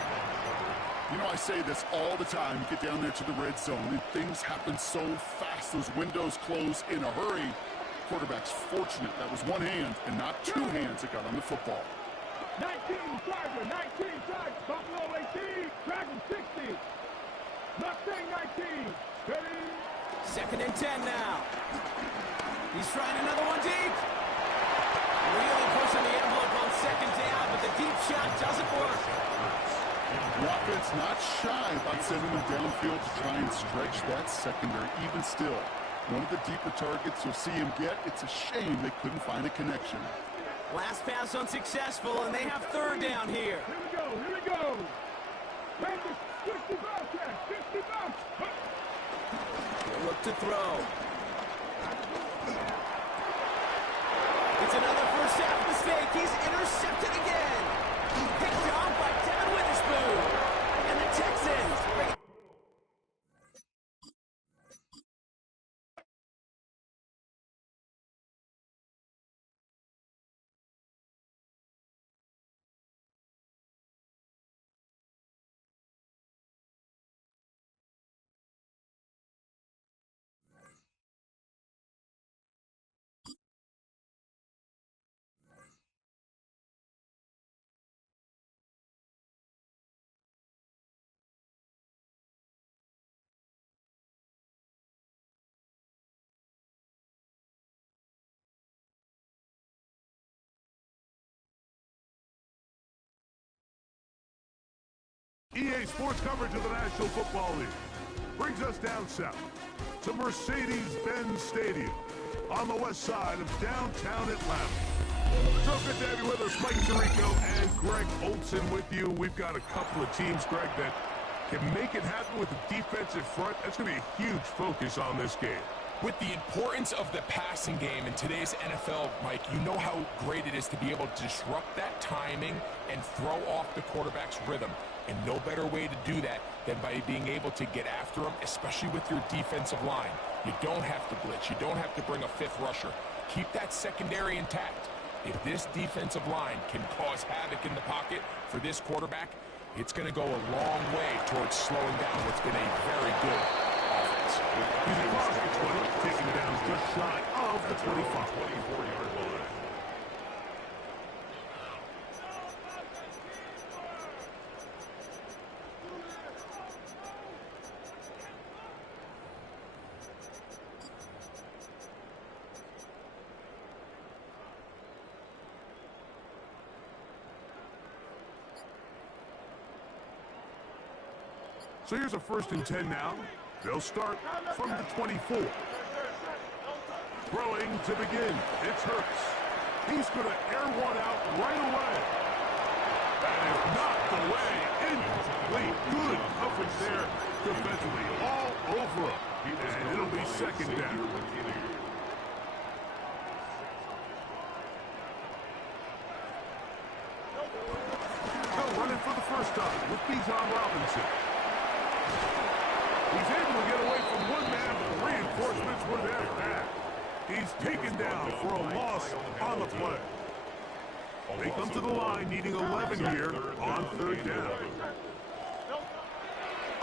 You know, I say this all the time. You get down there to the red zone, and things happen so fast. Those windows close in a hurry. Quarterback's fortunate that was one hand and not two hands that got on the football. 19 Charger, 19 Charger, Buffalo 18, Dragon 60, Mustang 19. Second and 10 now. He's trying another one deep. Really pushing the envelope on second down, but the deep shot doesn't work. The offense not shy about sending them downfield to try and stretch that secondary. Even still, one of the deeper targets you'll see him get. It's a shame they couldn't find a connection. Last pass unsuccessful, and they have third down here. Here we go, here we go. 60 Bobcats, 60 Bobcats. Look to throw. It's another first half mistake. He's intercepted again. Picked off by Devin Witherspoon. And the Texans EA Sports coverage of the National Football League brings us down south to Mercedes-Benz Stadium on the west side of downtown Atlanta. So good to have you with us, Mike Tirico and Greg Olson with you. We've got a couple of teams, Greg, that can make it happen with the defensive front. That's going to be a huge focus on this game. With the importance of the passing game in today's NFL, Mike, you know how great it is to be able to disrupt that timing and throw off the quarterback's rhythm. And no better way to do that than by being able to get after him, especially with your defensive line. You don't have to blitz. You don't have to bring a fifth rusher. Keep that secondary intact. If this defensive line can cause havoc in the pocket for this quarterback, it's going to go a long way towards slowing down what's been a very good offense. He's across the 20, taking it down just shy of the 25. 24-yard line. So here's a 1st and 10 now. They'll start from the 24. Throwing to begin. It's Hurts. He's going to air one out right away. That is not the way. Incomplete. Good coverage there defensively. All over him. And it'll be 2nd down. They'll run it for the first time with Bijan Robinson. He's able to get away from one man, but the reinforcements were there back. He's taken down for a loss on the play. They come to the line needing 11 here on 3rd down.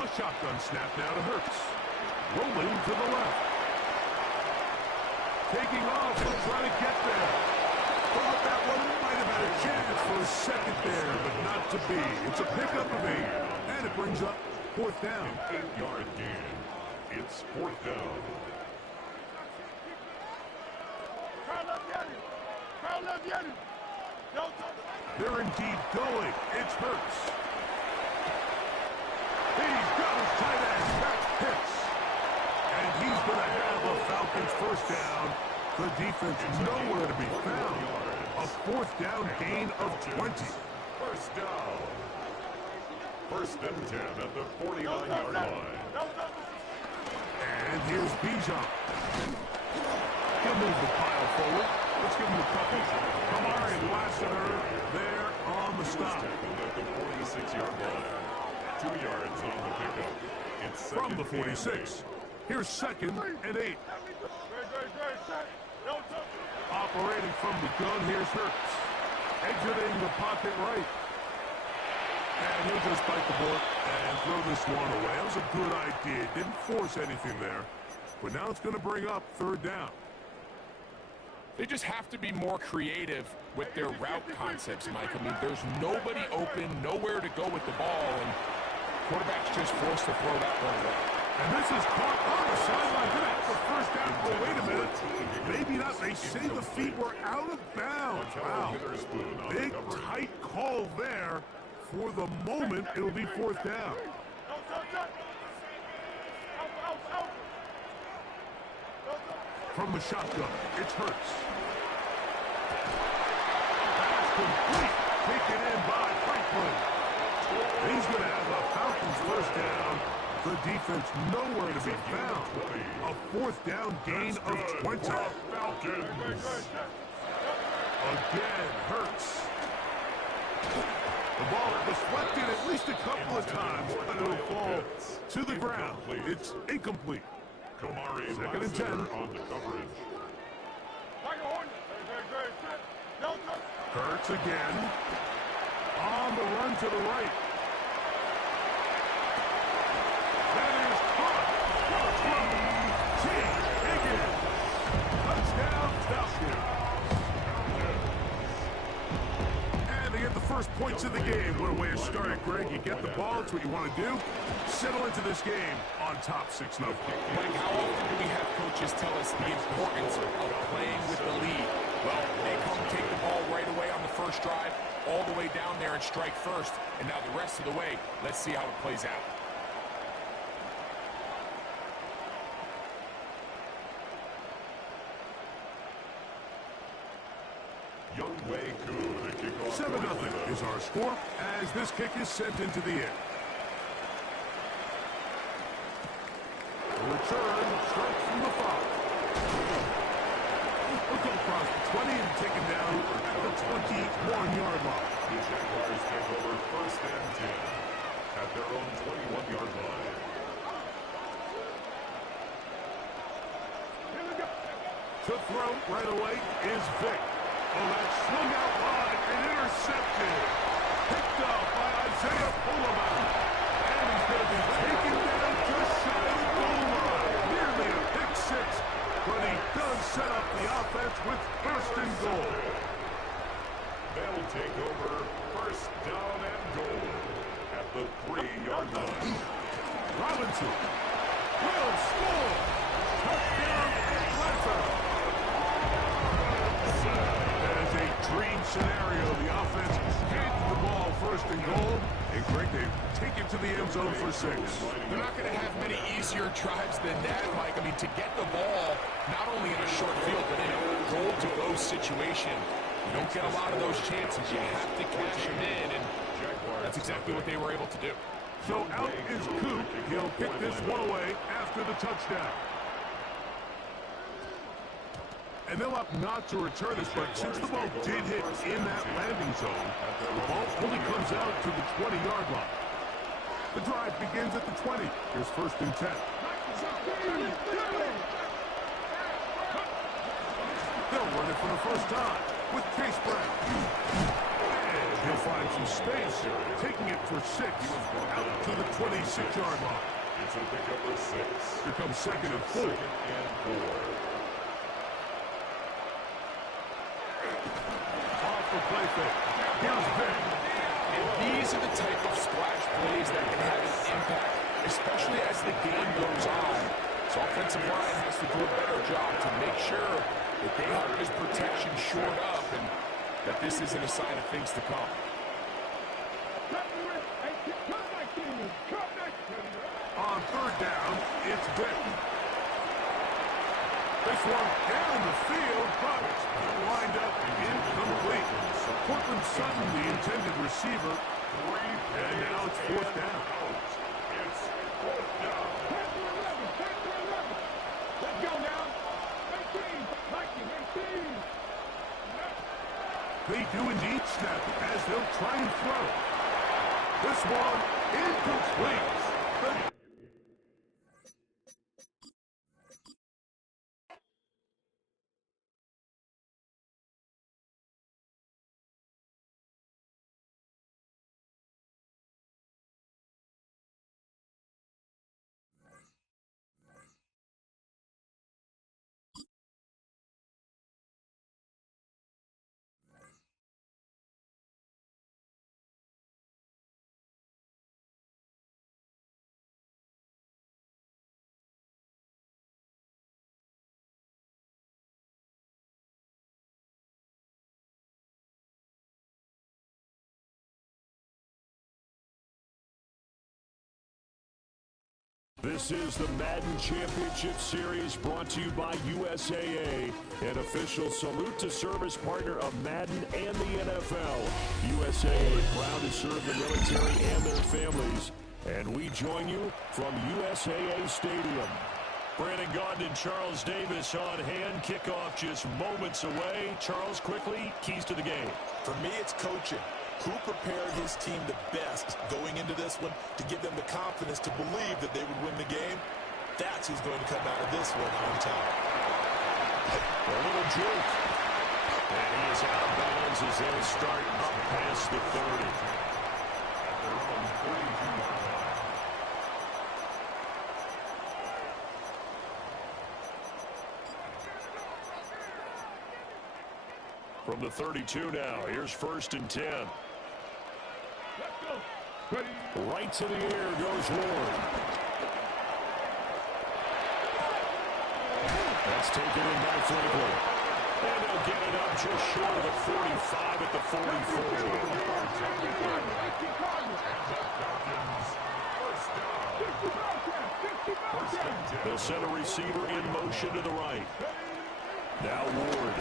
A shotgun snap now to Hurts. Rolling to the left. Taking off, he'll try to get there. Thought that one might have had a chance for a second there, but not to be. It's a pickup of 8, and it brings up 4th down. 8-yard gain. It's 4th down. They're indeed going. It's Hurts. He's got his tight end. That's Pitts. And he's going to have a Falcons 1st down. The defense nowhere to be found. A 4th down gain of 20. 1st down. 1st and 10 at the 49-yard line. And here's Bijan. He'll move the pile forward. Let's give him a couple. Kamari and Lassiter there on the stop. At the 46-yard line. 2 yards on the pickup. It's From the 46. Here's 2nd and 8. Operating from the gun, here's Hurts. Exiting the pocket right. And he'll just bite the bullet and throw this one away. That was a good idea. Didn't force anything there. But now it's going to bring up 3rd down. They just have to be more creative with their route concepts, Mike. I mean, there's nobody open, nowhere to go with the ball, and quarterback's just forced to throw that one away. And this is caught on the sideline. Good for 1st down. Oh, wait a minute. Maybe not. They say the feet were out of bounds. Wow. Big, tight call there. For the moment, it'll be 4th down. From the shotgun, it's Hurts. Pass complete. Taken in by Franklin. He's going to have a Falcons 1st down. The defense nowhere to be found. A 4th down gain of 20. Falcons. Again, Hurts. The ball deflected at least a couple of times, but it'll fall to the ground. It's incomplete. Kamari 2nd and 10. on the coverage. Hurts again. On the run to the right. That is caught. T. Higgins. Touchdown, Falcons. And they get the first points of the game. What a way to start it, Greg. You get the ball. It's what you want to do. Settle into this game on top 6-0. Mike, how often do we have coaches tell us the importance of playing with the lead? Well, they come take the ball right away on the first drive, all the way down there and strike first. And now the rest of the way, let's see how it plays out. Youngway Koo, the kickoff. 7-0 is our score as this kick is sent into the air. Return strikes from the 5. We'll go across the 20 and taken down at the 21-yard line. The Jaguars take over first and 10 at their own 21-yard line. Here we go. To throw right away is Vic. Oh, that swung out wide and intercepted. Picked up by Isaiah Pullman. And he's going to be taken down just shy of the goal line. Nearly a pick six, but he does set up the offense with first and goal. They'll take over first down and goal at the 3-yard line. Robinson will score. Touchdown, Atlanta. As a dream scenario, the offense hands the ball first and goal. And Greg, they take it to the end zone for 6. They're not going to have many easier drives than that, Mike. I mean, to get the ball, not only in a short field, but in a goal-to-go situation, you don't get a lot of those chances. You have to cash them in, and that's exactly what they were able to do. So out is Coop. He'll kick this one away after the touchdown. And they'll opt not to return this, but since the ball did hit in that landing zone, the ball only comes out to the 20-yard line. The drive begins at the 20. Here's first and 10. They'll run it for the first time with Chase Brown. And he'll find some space, taking it for 6 out to the 26-yard line. It's a pickup of 6. Here comes second and 4. Second and 4. Off the play fake. Here's Vic. And these are the type of splash plays that can have an impact, especially as the game goes on. So offensive line has to do a better job to make sure that they have his protection shored up and that this isn't a sign of things to come. On third down, it's Vic. This one down the field, but it's lined up incomplete. Cortland Sutton, the intended receiver, and now it's fourth down. It's fourth down. Let's go now. 18. Viking, 18. They do indeed snap as they'll try and throw. This one incomplete. This is the Madden Championship Series brought to you by USAA, an official salute to service partner of Madden and the NFL. USAA proud to serve the military and their families. And we join you from USAA Stadium. Brandon Gaudin and Charles Davis on hand. Kickoff just moments away. Charles, quickly, keys to the game. For me, it's coaching. Who prepared his team the best going into this one to give them the confidence to believe that they would win the game? That's who's going to come out of this one on top. A little juke. And he is out of bounds as they'll start up past the 30. At their own 32-yard line. From the 32 now, here's first and 10. Right to the air goes Ward. That's taken in by Franklin. And they'll get it up just short of the 45 at the 44. They'll send a receiver in motion to the right. Now Ward.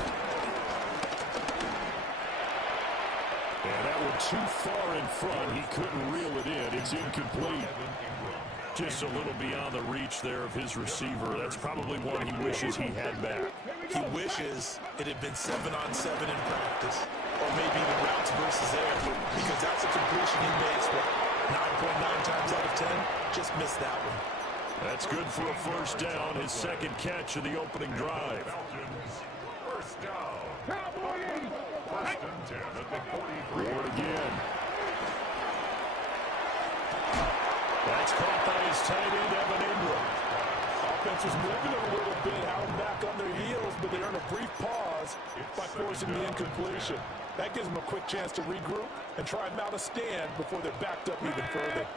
And that one too far in front. He couldn't reel it in. It's incomplete. Just a little beyond the reach there of his receiver. That's probably one he wishes he had back. He wishes it had been 7-on-7 in practice, or maybe even routes versus air, because that's a completion he makes, what, 9.9 times out of 10? Just missed that one. That's good for a first down, his second catch of the opening drive. First down. Cowboys! Ward again. That's caught by his tight end, Evan Ingram. Offense was moving a little bit, held back on their heels, but they earned a brief pause by forcing the incompletion. That gives them a quick chance to regroup and try and mount a stand before they're backed up even further.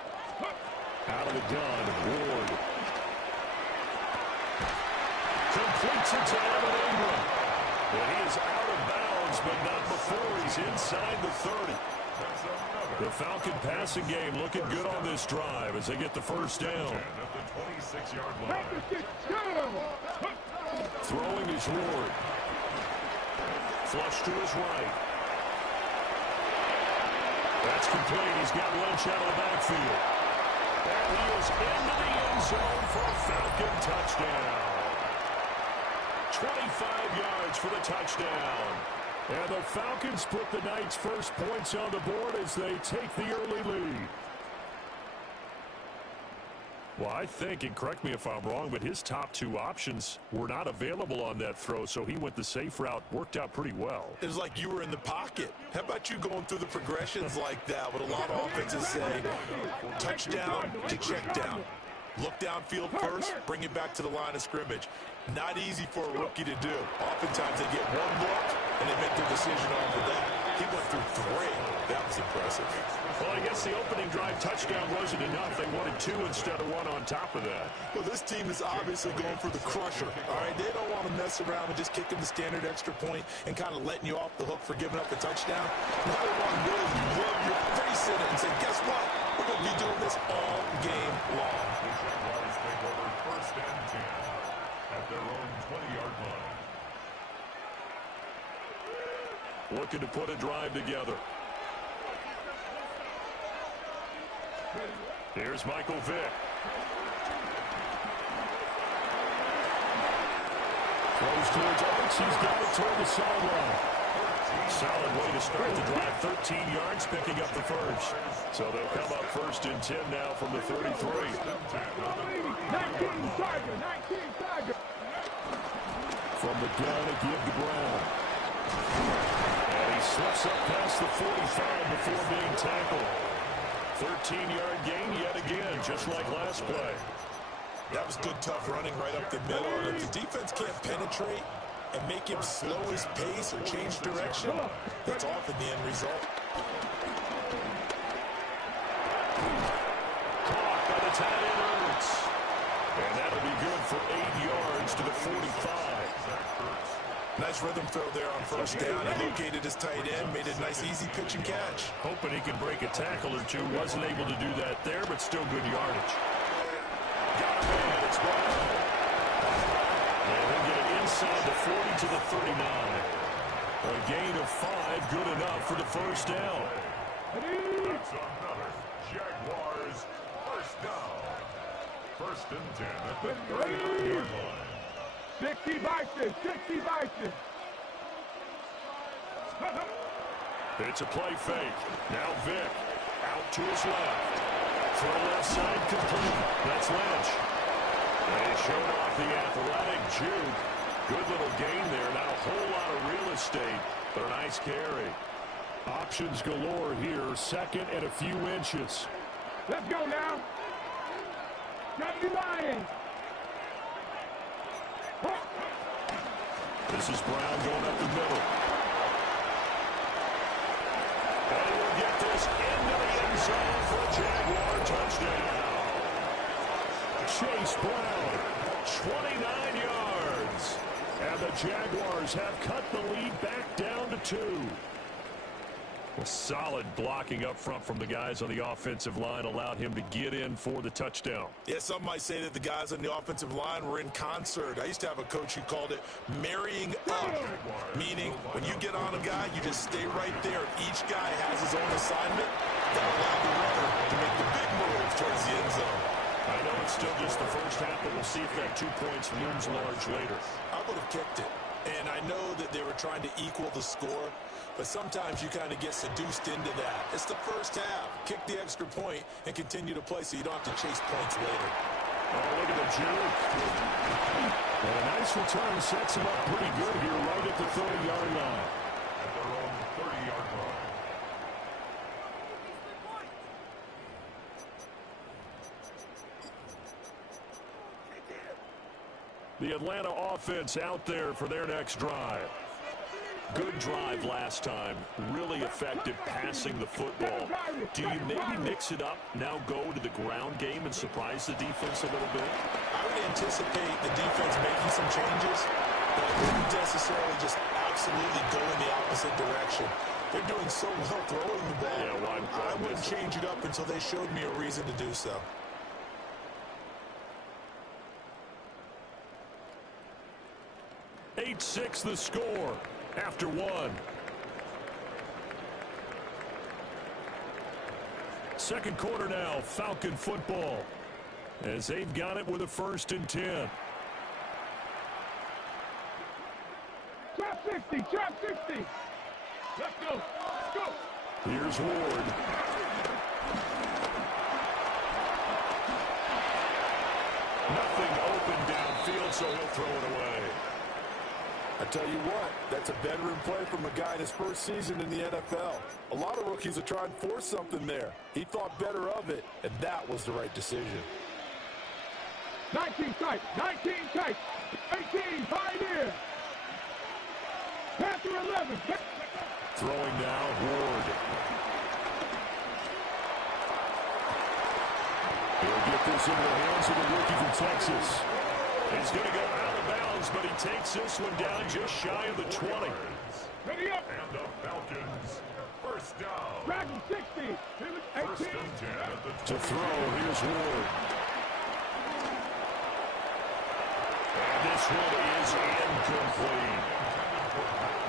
Out of the gun, Ward. Completes it to Evan Ingram. And he is out of bounds, but not before he's inside the 30. The Falcon passing game looking good on this drive as they get the first down. Throwing is Ward. Flush to his right. That's complete. He's got Lynch out of the backfield. And he is into the end zone for a Falcon touchdown. 25 yards for the touchdown. And the Falcons put the Knights' first points on the board as they take the early lead. Well, I think, and correct me if I'm wrong, but his top two options were not available on that throw, so he went the safe route. Worked out pretty well. It was like you were in the pocket. How about you going through the progressions like that? What a lot of offenses say, touchdown to check down. Look downfield first, bring it back to the line of scrimmage. Not easy for a rookie to do. Oftentimes they get one look and they make their decision off of that. He went through three. That was impressive. Well, I guess the opening drive touchdown wasn't enough. They wanted two instead of one on top of that. Well, this team is obviously going for the crusher. All right, they don't want to mess around with just kicking the standard extra point and kind of letting you off the hook for giving up a touchdown. Now they want to really rub your face in it and say, guess what? We're going to be doing this all game long. The Jaguars take over first and 10 at their own 20-yard line. Looking to put a drive together. Here's Michael Vick. Throws towards Oaks. He's got it toward the sideline. Solid way to start the drive. 13 yards, picking up the first. So they'll come up first and 10 now from the 33. 19 Tiger, 19 Tiger. From the gun, a give to Brown. And he slips up past the 45 before being tackled. 13-yard gain yet again, just like last play. That was good, tough running right up the middle. And if the defense can't penetrate and make him slow his pace or change direction, that's often the end result. Caught by the tight end Ertz. And that'll be good for 8 yards to the 45. Nice rhythm throw there on first down. He located his tight end, made a nice easy pitch and catch. Hoping he could break a tackle or two. Wasn't able to do that there, but still good yardage. Got a man. It's Brown. And he'll get it inside the 40 to the 39. A gain of 5, good enough for the first down. That's another Jaguars first down. First and 10 at the 39-yard line. 60 Bison, 60 Bison. It's a play fake. Now Vick out to his left. Throw left side complete. That's Lynch. And he showed off the athletic juke. Good little gain there. Not a whole lot of real estate, but a nice carry. Options galore here. Second and a few inches. Let's go now. W Lions. This is Brown going up the middle. And he'll get this into the end zone for a Jaguar touchdown. Chase Brown, 29 yards. And the Jaguars have cut the lead back down to 2. Well, solid blocking up front from the guys on the offensive line allowed him to get in for the touchdown. Yeah, some might say that the guys on the offensive line were in concert. I used to have a coach who called it marrying up, meaning when you get on a guy, you just stay right there. Each guy has his own assignment that allowed the runner to make the big move towards the end zone. I know it's still just the first half, but we'll see if that 2 points looms large later. I would have kicked it, and I know that they were trying to equal the score, but sometimes you kind of get seduced into that. It's the first half. Kick the extra point and continue to play so you don't have to chase points later. Oh, look at the juke. And a nice return sets him up pretty good here right at the 30-yard line. At their own 30-yard line. The Atlanta offense out there for their next drive. Good drive last time. Really effective passing the football. Do you maybe mix it up, now go to the ground game and surprise the defense a little bit? I would anticipate the defense making some changes, but I wouldn't necessarily just absolutely go in the opposite direction. They're doing so well throwing the ball. Yeah, I wouldn't change it up until they showed me a reason to do so. Eight-6 the score after 1. Second quarter now, Falcon football, as they've got it with a 1st and 10. Trap 60, trap 60. Let's go, let's go. Here's Ward. Nothing open downfield, so he'll throw it away. I tell you what, that's a veteran play from a guy in his first season in the NFL. A lot of rookies are trying to force something there. He thought better of it, and that was the right decision. 19 tight, 19 tight, 18, pioneer. Panther 11. Throwing now, Ward. He'll get this into the hands of the rookie from Texas. He's going to go out of bounds, but he takes this one down just shy of the 20. Ready up. And the Falcons, first down. Dragon 60. 18. First and 10 at the 20. To throw, here's Ward. And this one is incomplete.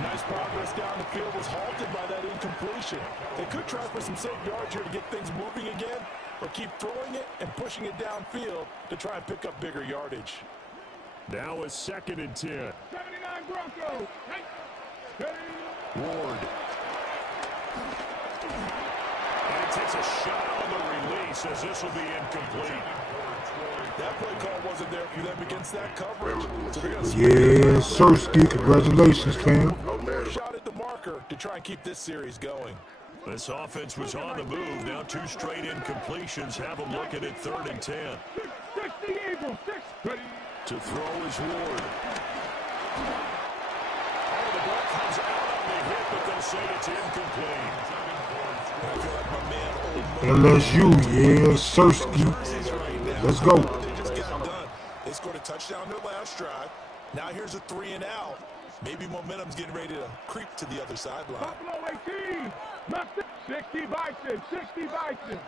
Nice progress down the field was halted by that incompletion. They could try for some safe yards here to get things moving again, or keep throwing it and pushing it downfield to try and pick up bigger yardage. Now a 2nd and 10. 79 Broncos. Ward. And he takes a shot on the release as this will be incomplete. That play call wasn't there for them against that coverage. So they're going to Yeah, Sirski, congratulations, fam. shot at the marker to try and keep this series going. This offense was on the move. Now 2 straight incompletions have them looking at 3rd and 10. 60 Eagles. 6. To throw is Ward. Oh, the ball comes out on the hit, but they'll say it's incomplete. I feel like my man, LSU, yeah, Sirski. Let's go. They just get it done. They scored a touchdown their last drive. Now here's a 3 and out. Maybe momentum's getting ready to creep to the other sideline. Buffalo 18. Left. 60 Bison. 60 Bison.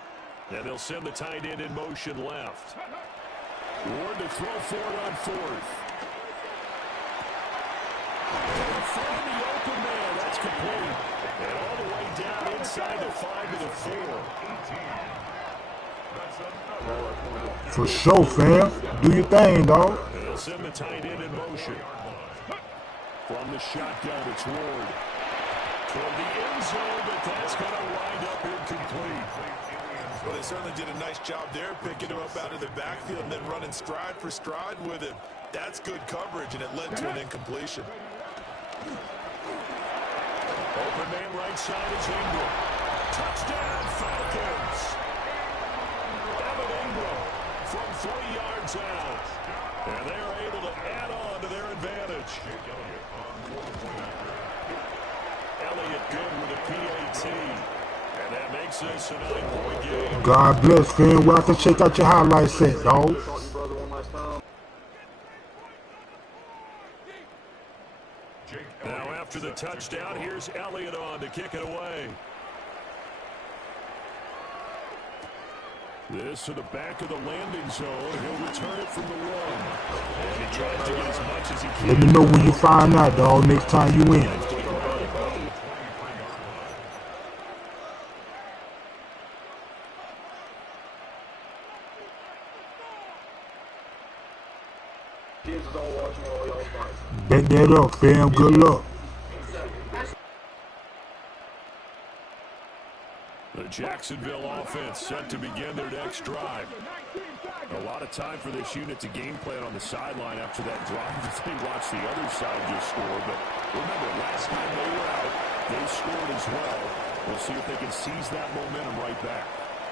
And they'll send the tight end in motion left. Ward to throw for it on 4th. And from the open man, that's complete. And all the way down inside the 5 to the 4. For sure, fam. Do your thing, dog. And they'll send the tight end in motion. From the shotgun, it's Ward. Toward the end zone, but that's going to wind up incomplete. Well, they certainly did a nice job there, picking him up out of the backfield and then running stride for stride with him. That's good coverage, and it led to an incompletion. Open man right side is Ingram. Touchdown, Falcons. Evan Ingram from 3 yards out. And they are able to add on to their advantage. Elliott good with a PAT. And that makes this a 9-point game. God bless, fam. Well, I can check out your highlight set, dog. touchdown. Here's Elliott on to kick it away. This to the back of the landing zone. He'll return it from the 1. And he tries to get as much as he can. Let me know when you find out, dog, next time you win. Bet that up, fam. Good luck. The Jacksonville offense set to begin their next drive. A lot of time for this unit to game plan on the sideline after that drive. They watched the other side just score. But remember, last time they were out, they scored as well. We'll see if they can seize that momentum right back.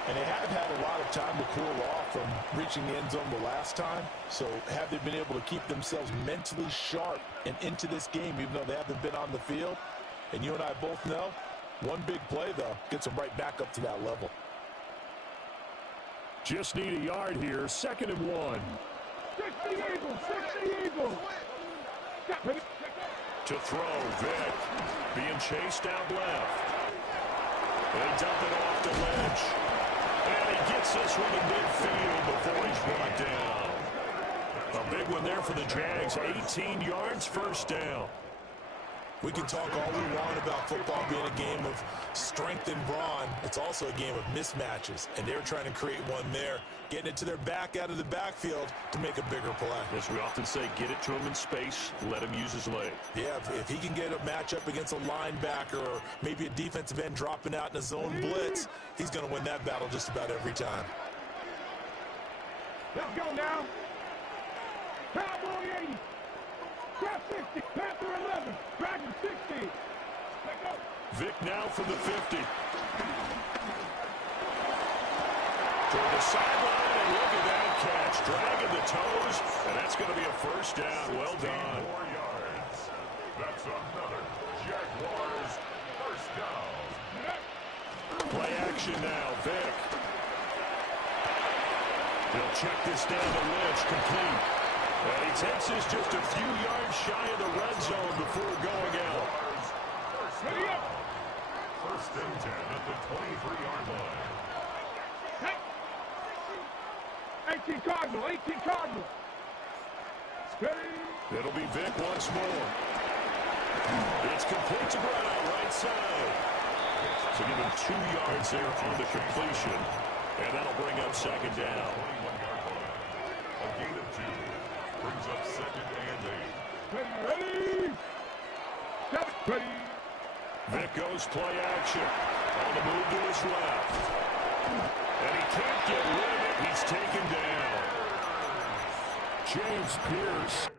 And they have had a lot of time to cool off from reaching the end zone the last time. So have they been able to keep themselves mentally sharp and into this game, even though they haven't been on the field? And you and I both know, one big play, though, gets them right back up to that level. Just need a yard here. 2nd and 1. 60 Eagles, 60 Eagles. To throw, Vick. Being chased out left. They dump it off to Lynch. And he gets this one to midfield before he's brought down. A big one there for the Jags. 18 yards, 1st down. We can talk all we want about football being a game of strength and brawn. It's also a game of mismatches, and they're trying to create one there, getting it to their back out of the backfield to make a bigger play. As we often say, get it to him in space, let him use his leg. Yeah, if he can get a matchup against a linebacker or maybe a defensive end dropping out in a zone blitz, he's going to win that battle just about every time. Let's go now. Cowboy 80. Crab 60. Panther 11. Dragon 60. Let's go. Vick now from the 50. Toward the sideline, and look at that catch. Dragging the toes, and that's going to be a 1st down. Well done. 4 yards. That's another Jaguars 1st down. Play action now, Vick. He'll check this down to Lynch, complete. And he takes this just a few yards shy of the red zone before going out. 1st and 10 at the 23-yard line. 18 Cardinal, 18 Cardinal. It'll be Vick once more. It's complete to Brown, right side. So give him 2 yards there on the completion. And that'll bring up 2nd down. 21-yard line. A gain of 2 brings up 2nd and 8. Ready. Ready. Vick goes play action. On the move to his left. And he can't get rid of it. He's taken down. James Pierce